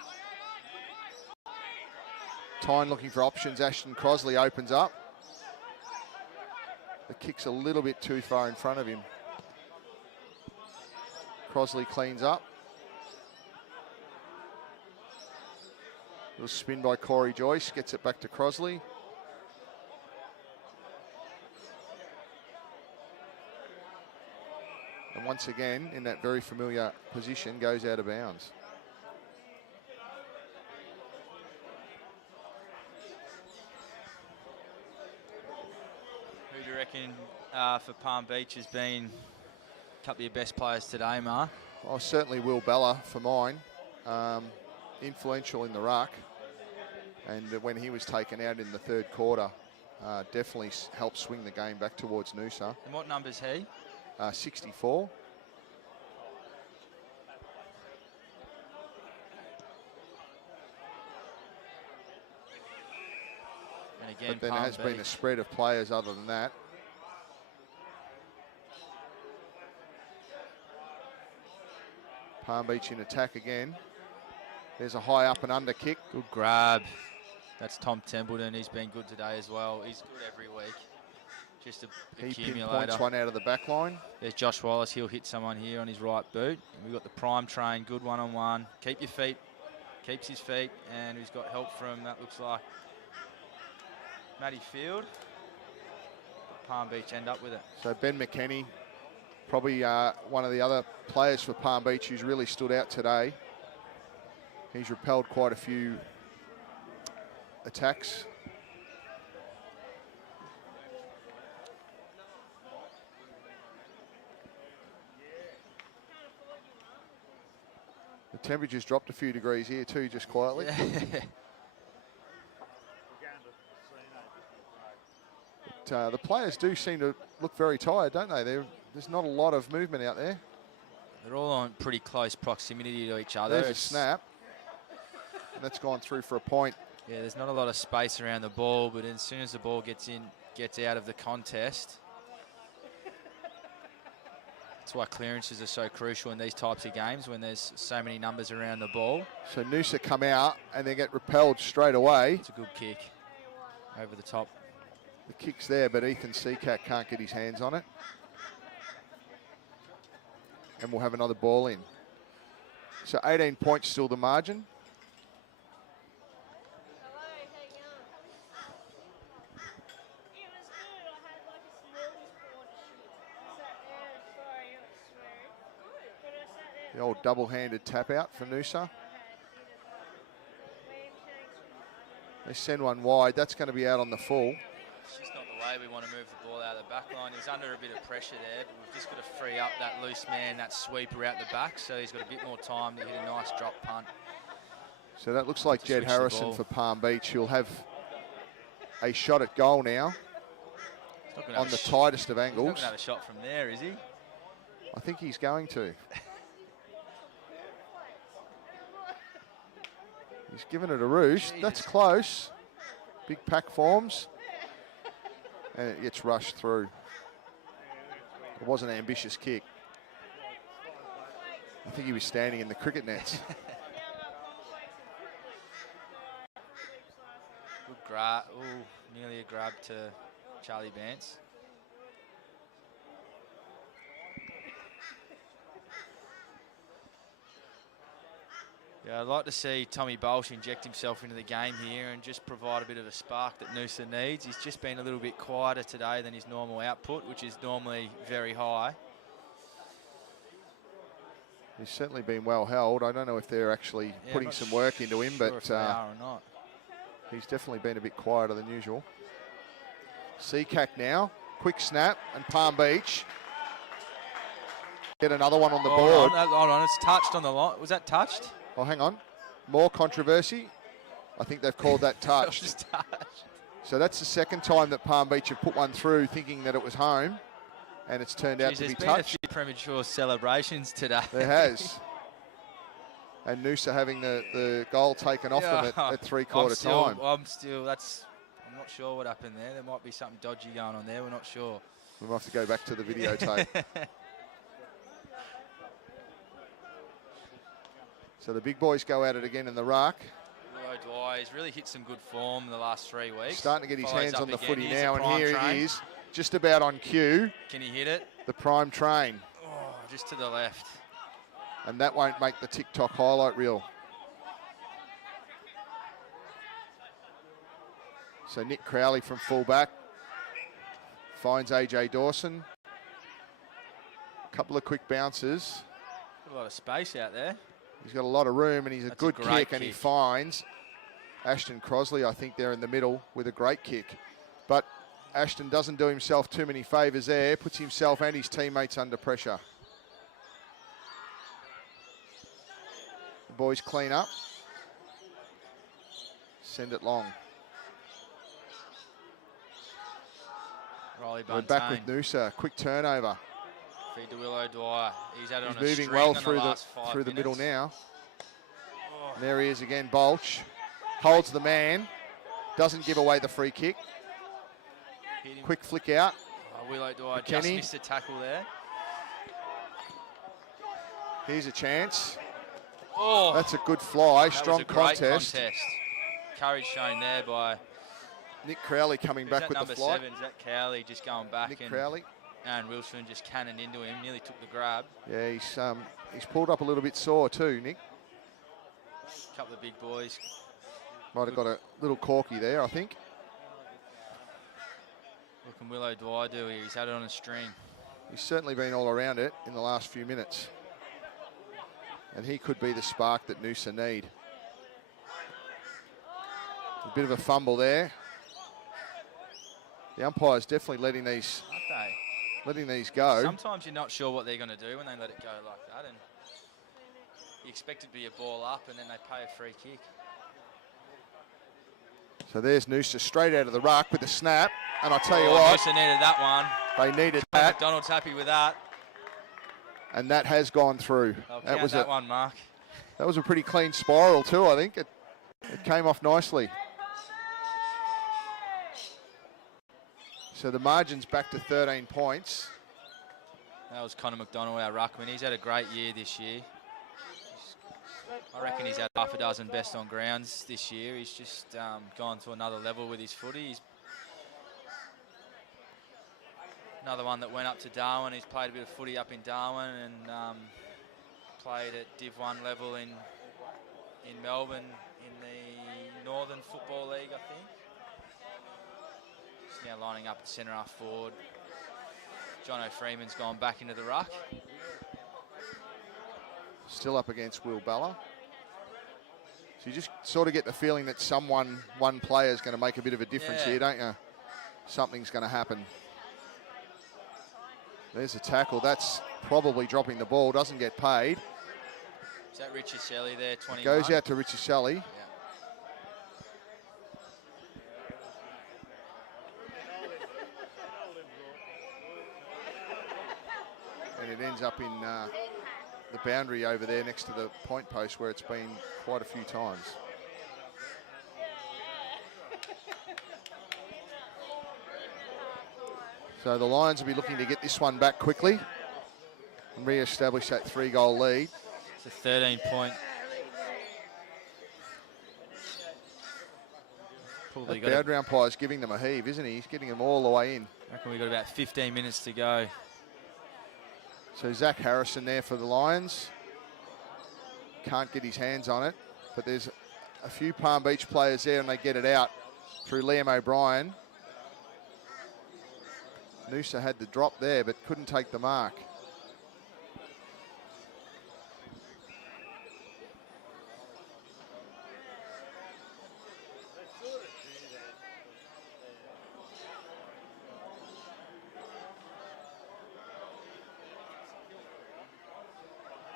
Tyne looking for options. Ashton Crosley opens up. The kick's a little bit too far in front of him. Crosley cleans up. Little spin by Corey Joyce, gets it back to Crosley. And once again, in that very familiar position, goes out of bounds. Who do you reckon for Palm Beach has been a couple of your best players today, Mark? Oh, certainly Will Bella for mine. Influential in the ruck. And when he was taken out in the third quarter, definitely helped swing the game back towards Noosa. And what number's he? 64. And again, But then Palm there has been Beach. a spread of players other than that. Palm Beach in attack again. There's a high up and under kick. Good grab. That's Tom Templeton. He's been good today as well. He's good every week. Just a He accumulator. pinpoints one out of the back line. There's Josh Wallace. He'll hit someone here on his right boot. And we've got the prime train. Good one-on-one. Keep your feet. Keeps his feet. And he's got help from, that looks like, Matty Field. Palm Beach end up with it. So Ben McKinney, probably one of the other players for Palm Beach who's really stood out today. He's repelled quite a few attacks. The temperature's dropped a few degrees here too, just quietly. Yeah. But, the players do seem to look very tired, don't they? There's not a lot of movement out there. They're all on pretty close proximity to each other. There's a snap. And that's gone through for a point. Yeah, there's not a lot of space around the ball, but as soon as the ball gets out of the contest, that's why clearances are so crucial in these types of games when there's so many numbers around the ball. So Noosa come out and they get repelled straight away. It's a good kick over the top. The kick's there, but Ethan Seacat can't get his hands on it. And we'll have another ball in. So 18 points still the margin. The old double-handed tap out for Noosa. They send one wide. That's going to be out on the full. It's just not the way way we want to move the ball out of the back line. He's under a bit of pressure there, but we've just got to free up that loose man, that sweeper out the back, so he's got a bit more time to hit a nice drop punt. So that looks like Jed switch the Harrison ball. for Palm Beach. He'll have a shot at goal now on the tightest of He's not angles. going to have a shot from there, is he? I think he's going to. He's given it a roost. Jesus. That's close. Big pack forms. And it gets rushed through. It was an ambitious kick. I think he was standing in the cricket nets. Good grab. Ooh, nearly a grab to Charlie Bance. Yeah, I'd like to see Tommy Bolsh inject himself into the game here and just provide a bit of a spark that Noosa needs. He's just been a little bit quieter today than his normal output, which is normally very high. He's certainly been well held. I don't know if they're actually putting some work into him, sure but if they are or not. he's definitely been a bit quieter than usual. Seacack now, quick snap, and Palm Beach get another one on the board. Hold on, it's touched on the line. Was that touched? Oh, hang on. More controversy. I think they've called that touched. Just touched. So that's the second time that Palm Beach have put one through thinking that it was home, and it's turned out Jeez, to be there's been touched. a few premature celebrations today. There has. And Noosa having the goal taken off them at three-quarter time. I'm not sure what happened there. There might be something dodgy going on there. We're not sure. We might have to go back to the videotape. So the big boys go at it again in the ruck. Willow Dwyer, he's really hit some good form in the last 3 weeks. Starting to get his Follows hands up on the again. footy Here's now, the and here prime he train. is, just about on cue. Can he hit it? The prime train. Oh, just to the left. And that won't make the TikTok highlight reel. So Nick Crowley from fullback finds AJ Dawson. A couple of quick bounces. Got a lot of space out there. He's got a lot of room, and he's a That's good a great kick, and he kick. finds Ashton Crosley, I think, there in the middle with a great kick. But Ashton doesn't do himself too many favours there, puts himself and his teammates under pressure. The boys clean up. Send it long. Riley We're back Buntain. with Noosa. Quick turnover. Feed to Willow Dwyer. He's had it He's on a moving string well on through the the last 5 through the middle minutes. now. Oh. And there he is again. Bolch holds the man, doesn't give away the free kick. Hit him. Quick flick out. Oh, Willow Dwyer just McKenny. missed a tackle there. Here's a chance. Oh, That's a good fly. that Strong was a great contest. Courage shown there by Nick Crowley coming who's back that with number the flight. 7. Is that Cowley just going back? Nick and Crowley. Aaron Wilson just cannoned into him, nearly took the grab. Yeah, he's pulled up a little bit sore too, Nick. A couple of big boys. Might have got a little corky there, I think. What can Willow Dwyer do here? He's had it on a string. He's certainly been all around it in the last few minutes. And he could be the spark that Noosa need. A bit of a fumble there. The umpire's definitely letting these go. Sometimes you're not sure what they're going to do when they let it go like that, and you expect it to be a ball up, and then they pay a free kick. So there's Noosa straight out of the ruck with a snap. And I'll tell you Oh, what, Noosa needed that one. they needed that. McDonald's happy with that. And that has gone through. I'll That count was that one, Mark. That was a pretty clean spiral too, I think. It came off nicely. So the margin's back to 13 points. That was Connor McDonald, our ruckman. He's had a great year this year. I reckon he's had half a dozen best on grounds this year. He's just gone to another level with his footy. He's another one that went up to Darwin. He's played a bit of footy up in Darwin and played at Div 1 level in Melbourne in the Northern Football League, I think. He's now lining up at centre half forward. John O'Freeman's gone back into the ruck. Still up against Will Balla. So you just sort of get the feeling that one player is going to make a bit of a difference here, don't you? something's going to happen. There's a tackle. That's probably dropping the ball. Doesn't get paid. Is that Richie Shelley there, 21? Goes out to Richie Shelley. Yeah. And it ends up in the boundary over there next to the point post where it's been quite a few times. So the Lions will be looking to get this one back quickly and re-establish that 3-goal lead. It's a 13-point. That boundary umpire's giving them a heave, isn't he? He's getting them all the way in. I reckon we've got about 15 minutes to go. So Zach Harrison there for the Lions. Can't get his hands on it, but there's a few Palm Beach players there and they get it out through Liam O'Brien. Noosa had the drop there, but couldn't take the mark.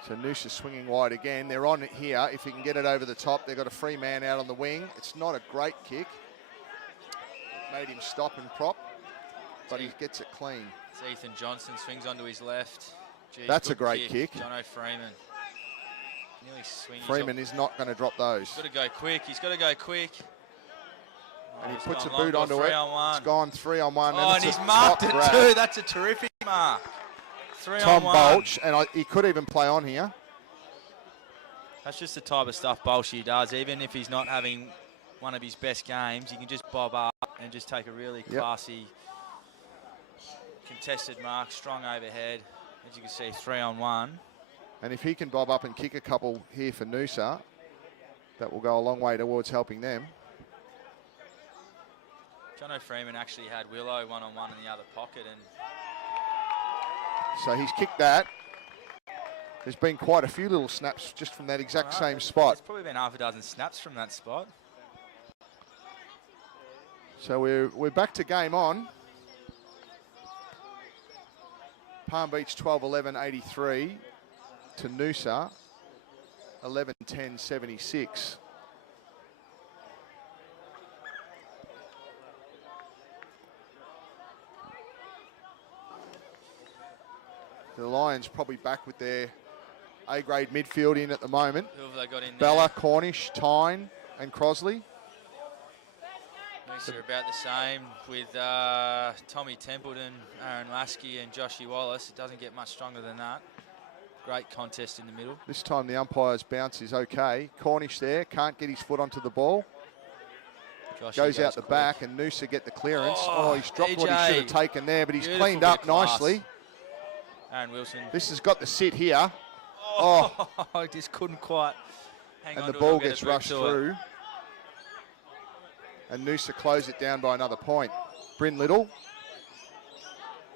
So Noosa swinging wide again. They're on it here. If he can get it over the top, they've got a free man out on the wing. It's not a great kick. It made him stop and prop, but he gets it clean. It's Ethan Johnson swings onto his left. Gee, that's a great kick. Jono Freeman. Nearly swinging. Freeman is not going to drop those. He's got to go quick. He's got to go quick. And he puts a boot onto it. It's gone 3-on-1. Oh, and he's marked it too. That's a terrific mark. 3-on-1. Tom Bolch, and he could even play on here. That's just the type of stuff Bolshy does. Even if he's not having one of his best games, he can just bob up and just take a really classy contested mark, strong overhead. As you can see, 3-on-1. And if he can bob up and kick a couple here for Noosa, that will go a long way towards helping them. Jono Freeman actually had Willow 1-on-1 in the other pocket, and so he's kicked that. There's been quite a few little snaps just from that exact same spot. It's probably been half a dozen snaps from that spot. So we're back to game on. Palm Beach 12-11-83 to Noosa 11-10-76. The Lions probably back with their A-grade midfield in at the moment. Who have they got in there? Bella, Cornish, Tyne and Crosley. They're about the same with Tommy Templeton, Aaron Lasky and Joshy Wallace. It doesn't get much stronger than that. Great contest in the middle. This time the umpire's bounce is okay. Cornish there, can't get his foot onto the ball. Goes out the back and Noosa get the clearance. Oh, he's dropped what he should have taken there, but he's cleaned up nicely. Aaron Wilson. This has got the sit here. Oh, I just couldn't quite hang on. And the ball gets rushed through. And Noosa close it down by another point. Bryn Little.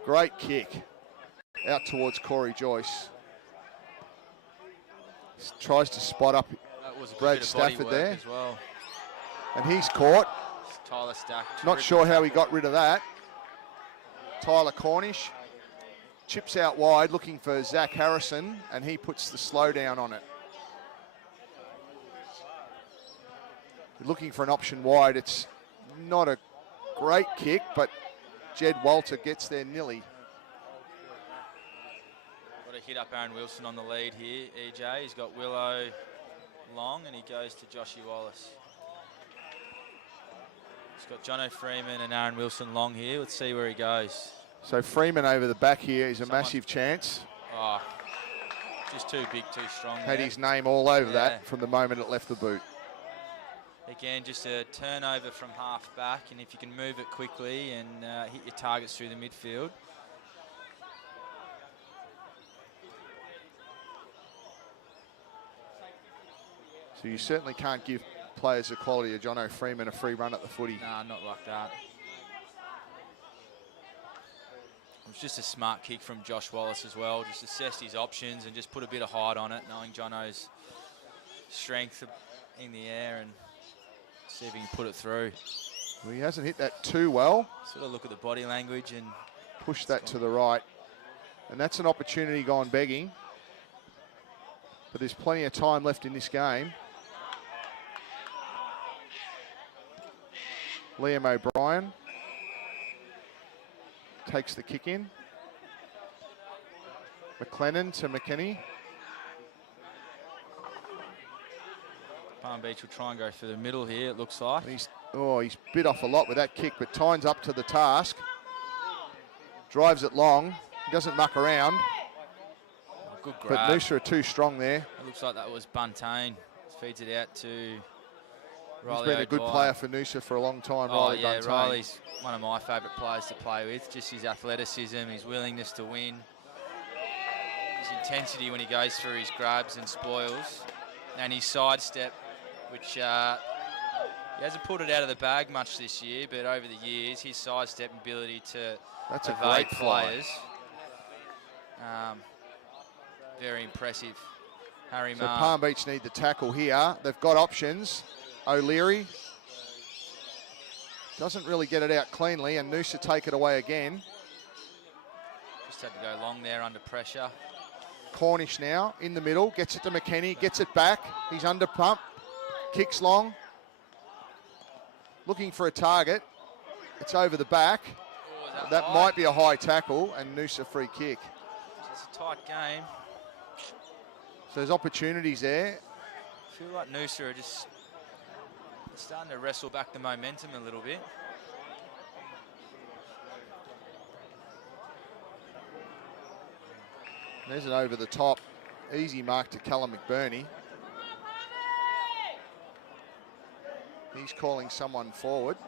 Great kick. Out towards Corey Joyce. Tries to spot up Brad Stafford there. As well. And he's caught. Tyler Stack. Not sure how he got rid of that. Tyler Cornish. Chips out wide looking for Zach Harrison, and he puts the slow down on it. Looking for an option wide. It's not a great kick, but Jed Walter gets there nearly. Got to hit up Aaron Wilson on the lead here, EJ. He's got Willow long, and he goes to Joshy Wallace. He's got Jono Freeman and Aaron Wilson long here. Let's see where he goes. So Freeman over the back here is a massive chance. Oh, just too big, too strong. Had his name all over that from the moment it left the boot. Again, just a turnover from half back, and if you can move it quickly and hit your targets through the midfield. So you certainly can't give players the quality of Jono Freeman a free run at the footy. Nah, not like that. It was just a smart kick from Josh Wallace as well. Just assessed his options and just put a bit of height on it, knowing Jono's strength in the air, and see if he can put it through. Well, he hasn't hit that too well. Sort of look at the body language and Push that to the right. And that's an opportunity gone begging. But there's plenty of time left in this game. Liam O'Brien takes the kick in. McLennan to McKinney. Palm Beach will try and go for the middle here, it looks like. He's bit off a lot with that kick, but Tynes up to the task. Drives it long. He doesn't muck around. Oh, good But grab. Noosa are too strong there. It looks like that was Buntain. Feeds it out to He's Riley been a good O'Dwyer. player for Noosa for a long time, Oh Riley yeah, Buntain. Riley's one of my favourite players to play with. Just his athleticism, his willingness to win, his intensity when he goes through his grabs and spoils, and his sidestep, which he hasn't pulled it out of the bag much this year, but over the years, his sidestep ability to That's a evade great fly. players, very impressive. Harry So Marr. Palm Beach need the tackle here. They've got options. O'Leary doesn't really get it out cleanly, and Noosa take it away again. Just had to go long there under pressure. Cornish now in the middle, gets it to McKenny, gets it back. He's under pump, kicks long. Looking for a target. It's over the back. Oh, That might be a high tackle, and Noosa free kick. It's a tight game. So there's opportunities there. I feel like Noosa are just starting to wrestle back the momentum a little bit. There's an over the top, easy mark to Callum McBurney. He's calling someone forward.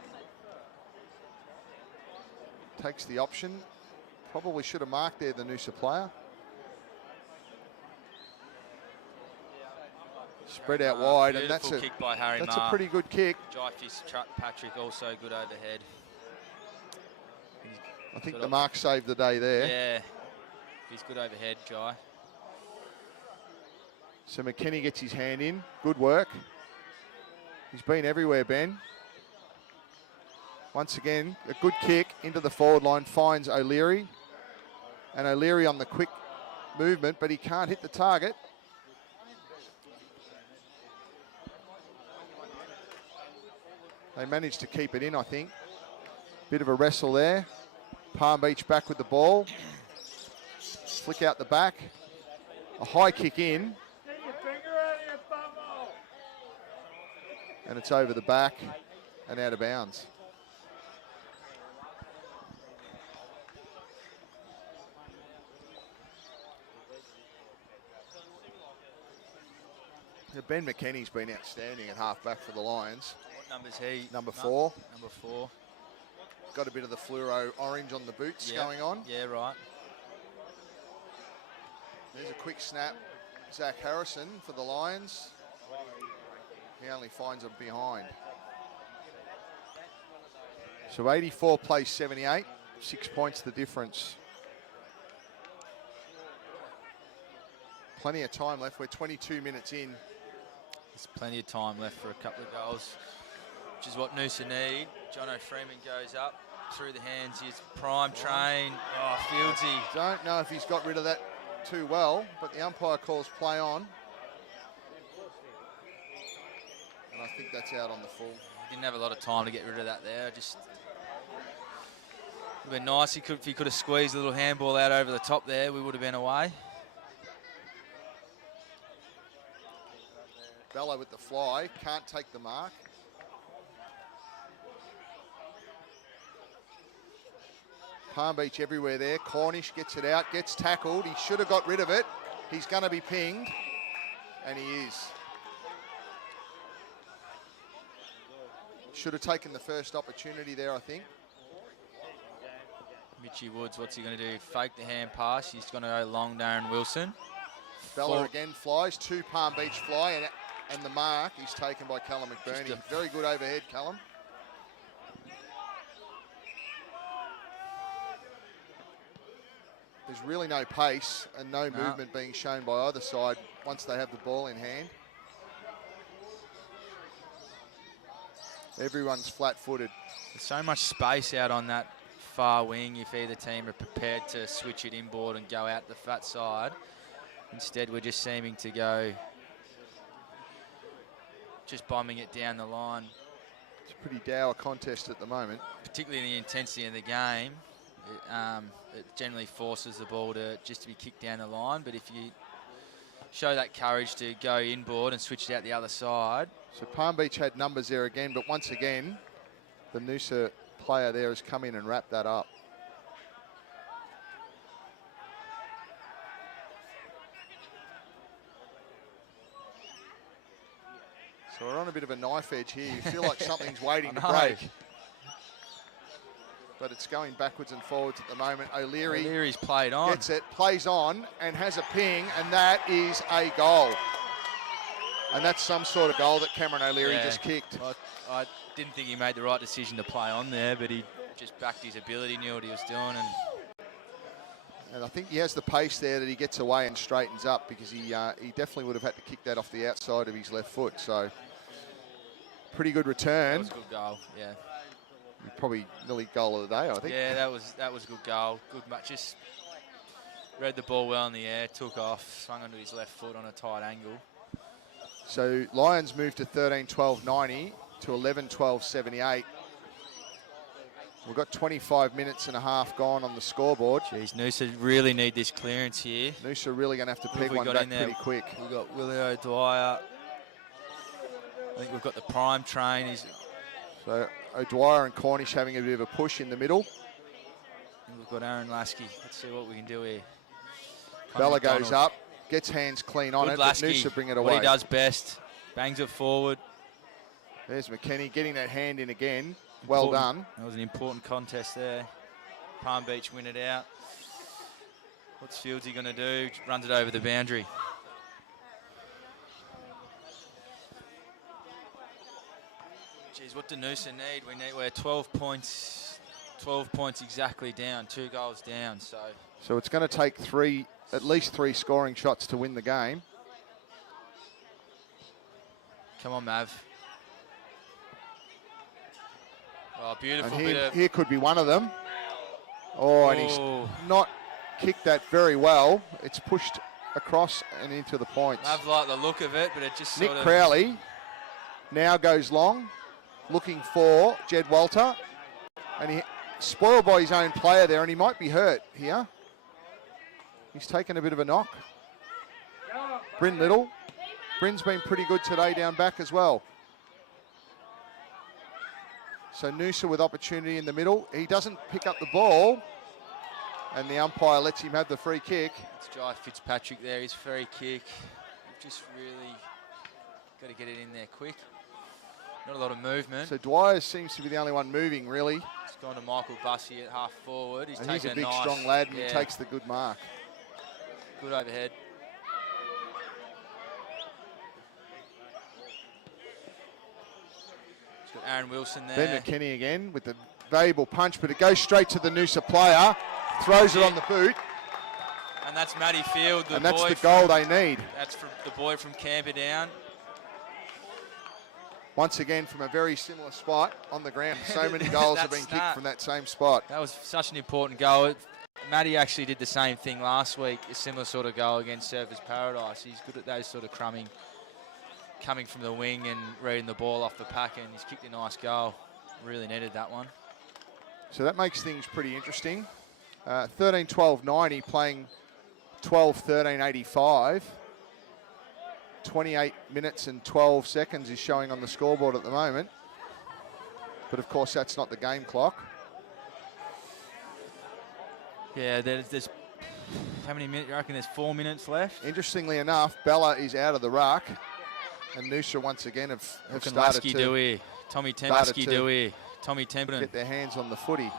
Takes the option. Probably should have marked there the Noosa player. Spread out wide, and that's Beautiful kick by Harry a Marr. pretty good kick. Jai Fitzpatrick also good overhead. I think the mark saved the day there. Yeah, he's good overhead, Jai. So McKenny gets his hand in. Good work. He's been everywhere, Ben. Once again, a good kick into the forward line, finds O'Leary. And O'Leary on the quick movement, but he can't hit the target. They managed to keep it in, I think. Bit of a wrestle there. Palm Beach back with the ball. Flick out the back. A high kick in. And it's over the back and out of bounds. Ben McKenny's been outstanding at half-back for the Lions. What number's he? Number 4. Number 4. Got a bit of the fluoro orange on the boots going on. Yeah, right. There's a quick snap. Zach Harrison for the Lions. He only finds them behind. So 84 plays 78. 6 points the difference. Plenty of time left. We're 22 minutes in. There's plenty of time left for a couple of goals, which is what Noosa need. Jono Freeman goes up through the hands. He's prime train. Oh, Fieldsy. Don't know if he's got rid of that too well, but the umpire calls play on. And I think that's out on the full. Didn't have a lot of time to get rid of that there. Just would have been nice if he could have squeezed a little handball out over the top there. We would have been away. Bello with the fly, can't take the mark. Palm Beach everywhere there. Cornish gets it out, gets tackled. He should have got rid of it. He's going to be pinged, and he is. Should have taken the first opportunity there, I think. Mitchie Woods, what's he going to do? Fake the hand pass. He's going to go long, Darren Wilson. Bella again flies, 2 Palm Beach fly, and the mark is taken by Callum McBurney. Very good overhead, Callum. There's really no pace and no movement being shown by either side once they have the ball in hand. Everyone's flat-footed. There's so much space out on that far wing if either team are prepared to switch it inboard and go out the fat side. Instead, we're just seeming to go just bombing it down the line. It's a pretty dour contest at the moment. Particularly in the intensity of the game, it generally forces the ball to be kicked down the line. But if you show that courage to go inboard and switch it out the other side. So Palm Beach had numbers there again, but once again, the Noosa player there has come in and wrapped that up. So we're on a bit of a knife edge here. You feel like something's waiting to break. But it's going backwards and forwards at the moment. O'Leary's played on. Gets it, plays on, and has a ping, and that is a goal. And that's some sort of goal that Cameron O'Leary just kicked. I didn't think he made the right decision to play on there, but he just backed his ability, knew what he was doing. And I think he has the pace there that he gets away and straightens up, because he definitely would have had to kick that off the outside of his left foot. So pretty good return. That was a good goal, yeah. Probably nearly goal of the day, I think. Yeah, that was a good goal. Good match. Just read the ball well in the air, took off, swung onto his left foot on a tight angle. So Lions moved to 13-12-90 to 11-12-78. We've got 25 minutes and a half gone on the scoreboard. Jeez, Noosa really need this clearance here. Noosa really going to have to peg one back pretty quick. We've got Willie O'Dwyer. I think we've got the prime train. So O'Dwyer and Cornish having a bit of a push in the middle. And we've got Aaron Lasky. Let's see what we can do here. Bella goes up, gets hands clean on it, but Noosa bring it away. What he does best, bangs it forward. There's McKenny getting that hand in again. Well done. That was an important contest there. Palm Beach win it out. What's Fieldsy going to do? Runs it over the boundary. Geez, what do Noosa need? We're 12 points exactly down, 2 goals down. So it's going to take at least three scoring shots to win the game. Come on, Mav. Oh, beautiful. And here could be one of them. Oh, and he's not kicked that very well. It's pushed across and into the points. Mav liked the look of it, but it just Nick Crowley now goes long, looking for Jed Walter. And he spoiled by his own player there, and he might be hurt here. He's taken a bit of a knock. Bryn Little. Bryn's been pretty good today down back as well. So Noosa with opportunity in the middle. He doesn't pick up the ball, and the umpire lets him have the free kick. It's Jai Fitzpatrick there, his free kick. Just really got to get it in there quick. Not a lot of movement. So Dwyer seems to be the only one moving, really. It's gone to Michael Bussey at half forward. He's a big, strong lad, and he takes the good mark. Good overhead. He's got Aaron Wilson there. Ben McKenny again with the valuable punch, but it goes straight to the Noosa player. Throws it on the boot. And that's Matty Field, and that's the goal they need. That's from the boy from Camperdown. Once again, from a very similar spot on the ground. So many goals have been kicked from that same spot. That was such an important goal. Matty actually did the same thing last week, a similar sort of goal against Surfers Paradise. He's good at those sort of coming from the wing and reading the ball off the pack, and he's kicked a nice goal. Really needed that one. So that makes things pretty interesting. 13-12-90 playing 12-13-85. 28 minutes and 12 seconds is showing on the scoreboard at the moment. But of course, that's not the game clock. Yeah, there's how many minutes? You reckon there's 4 minutes left? Interestingly enough, Bella is out of the ruck. And Noosa once again have started to... Dewey, Tommy Templeton Dewey, Tommy Templeton. Get their hands on the footy.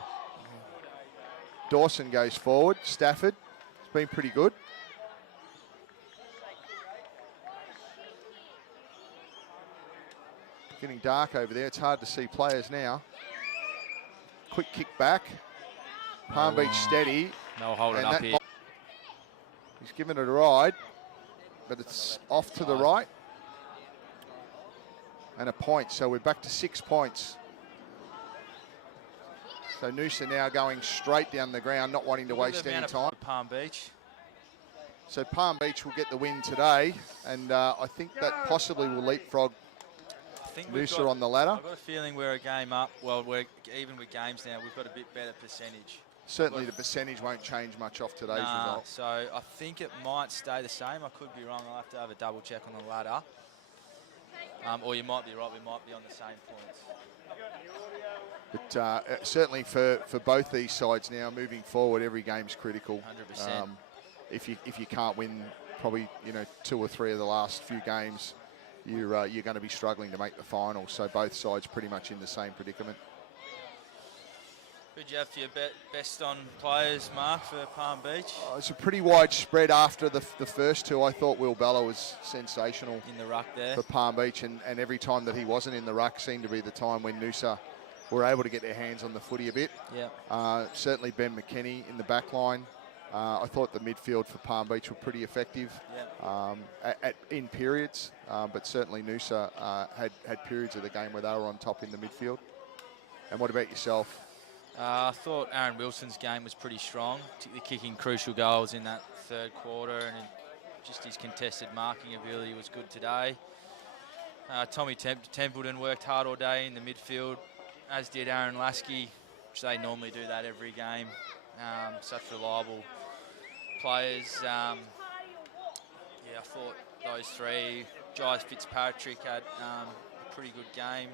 Dawson goes forward. Stafford has been pretty good. Getting dark over there. It's hard to see players now. Quick kick back. Palm Beach steady. No holding up here. He's given it a ride, but it's off to the right. and a point. So we're back to 6 points. So Noosa now going straight down the ground, not wanting to waste any time. Palm Beach. So Palm Beach will get the win today, and I think that possibly will leapfrog Noosa on the ladder. I've got a feeling we're a game up. Well, we're even with games now. We've got a bit better percentage. Certainly the percentage won't change much off today's result. So I think it might stay the same. I could be wrong. I'll have to have a double check on the ladder. Or you might be right. We might be on the same points. But certainly for both these sides now, moving forward, every game's critical. 100%. If you can't win, probably 2 or 3 of the last few games, you're going to be struggling to make the final. So both sides pretty much in the same predicament. Who'd you have for your best on players, Mark, for Palm Beach? It's a pretty wide spread after the first two. I thought Will Bella was sensational in the ruck there for Palm Beach, and every time that he wasn't in the ruck seemed to be the time when Noosa were able to get their hands on the footy a bit. Yeah. Certainly Ben McKenny in the back line. I thought the midfield for Palm Beach were pretty effective in periods, but certainly Noosa had periods of the game where they were on top in the midfield. And what about yourself? I thought Aaron Wilson's game was pretty strong, particularly kicking crucial goals in that third quarter, and just his contested marking ability was good today. Tommy Templeton worked hard all day in the midfield, as did Aaron Lasky, which they normally do that every game. Such reliable players. I thought those three. Jais Fitzpatrick had a pretty good game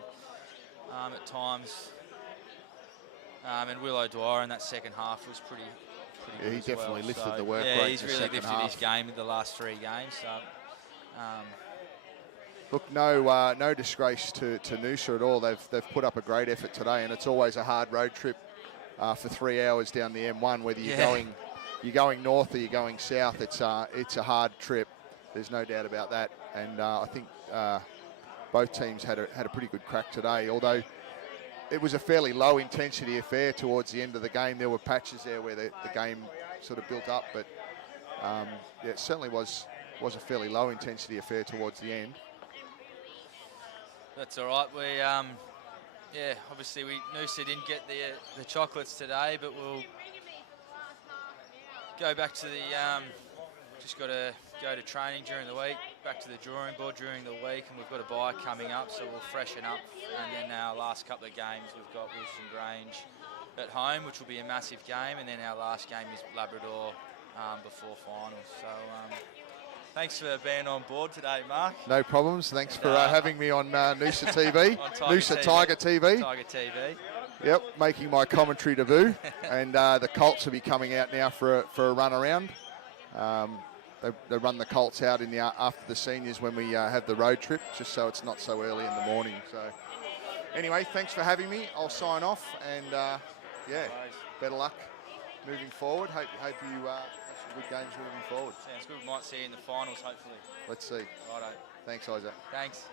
at times. And Will O'Dwyer in that second half was pretty good. He definitely lifted the work rate. Yeah, he's really lifted his game in the last 3 games. So, look, no disgrace to Noosa at all. They've put up a great effort today, and it's always a hard road trip for 3 hours down the M1. Whether you're going north or you're going south, it's a hard trip. There's no doubt about that. And I think both teams had a pretty good crack today, although it was a fairly low intensity affair towards the end of the game. There were patches there where the game sort of built up, but it certainly was a fairly low intensity affair towards the end. That's all right. We obviously Noosa didn't get the chocolates today, but we'll go back to the just got to go to training during the week, back to the drawing board during the week, and we've got a bye coming up, so we'll freshen up. And then our last couple of games, we've got Wilson Grange at home, which will be a massive game, and then our last game is Labrador before finals. So thanks for being on board today, Mark. No problems. Thanks for having me on Noosa TV, Noosa Tiger TV. Tiger TV. Yep, making my commentary debut, and the Colts will be coming out now for a run around. They run the Colts out after the seniors when we have the road trip, just so it's not so early in the morning. So anyway, thanks for having me. I'll sign off, and better luck moving forward. Hope you have some good games moving forward. Sounds good. We might see you in the finals, hopefully. Let's see. Righto. Thanks, Isaac. Thanks.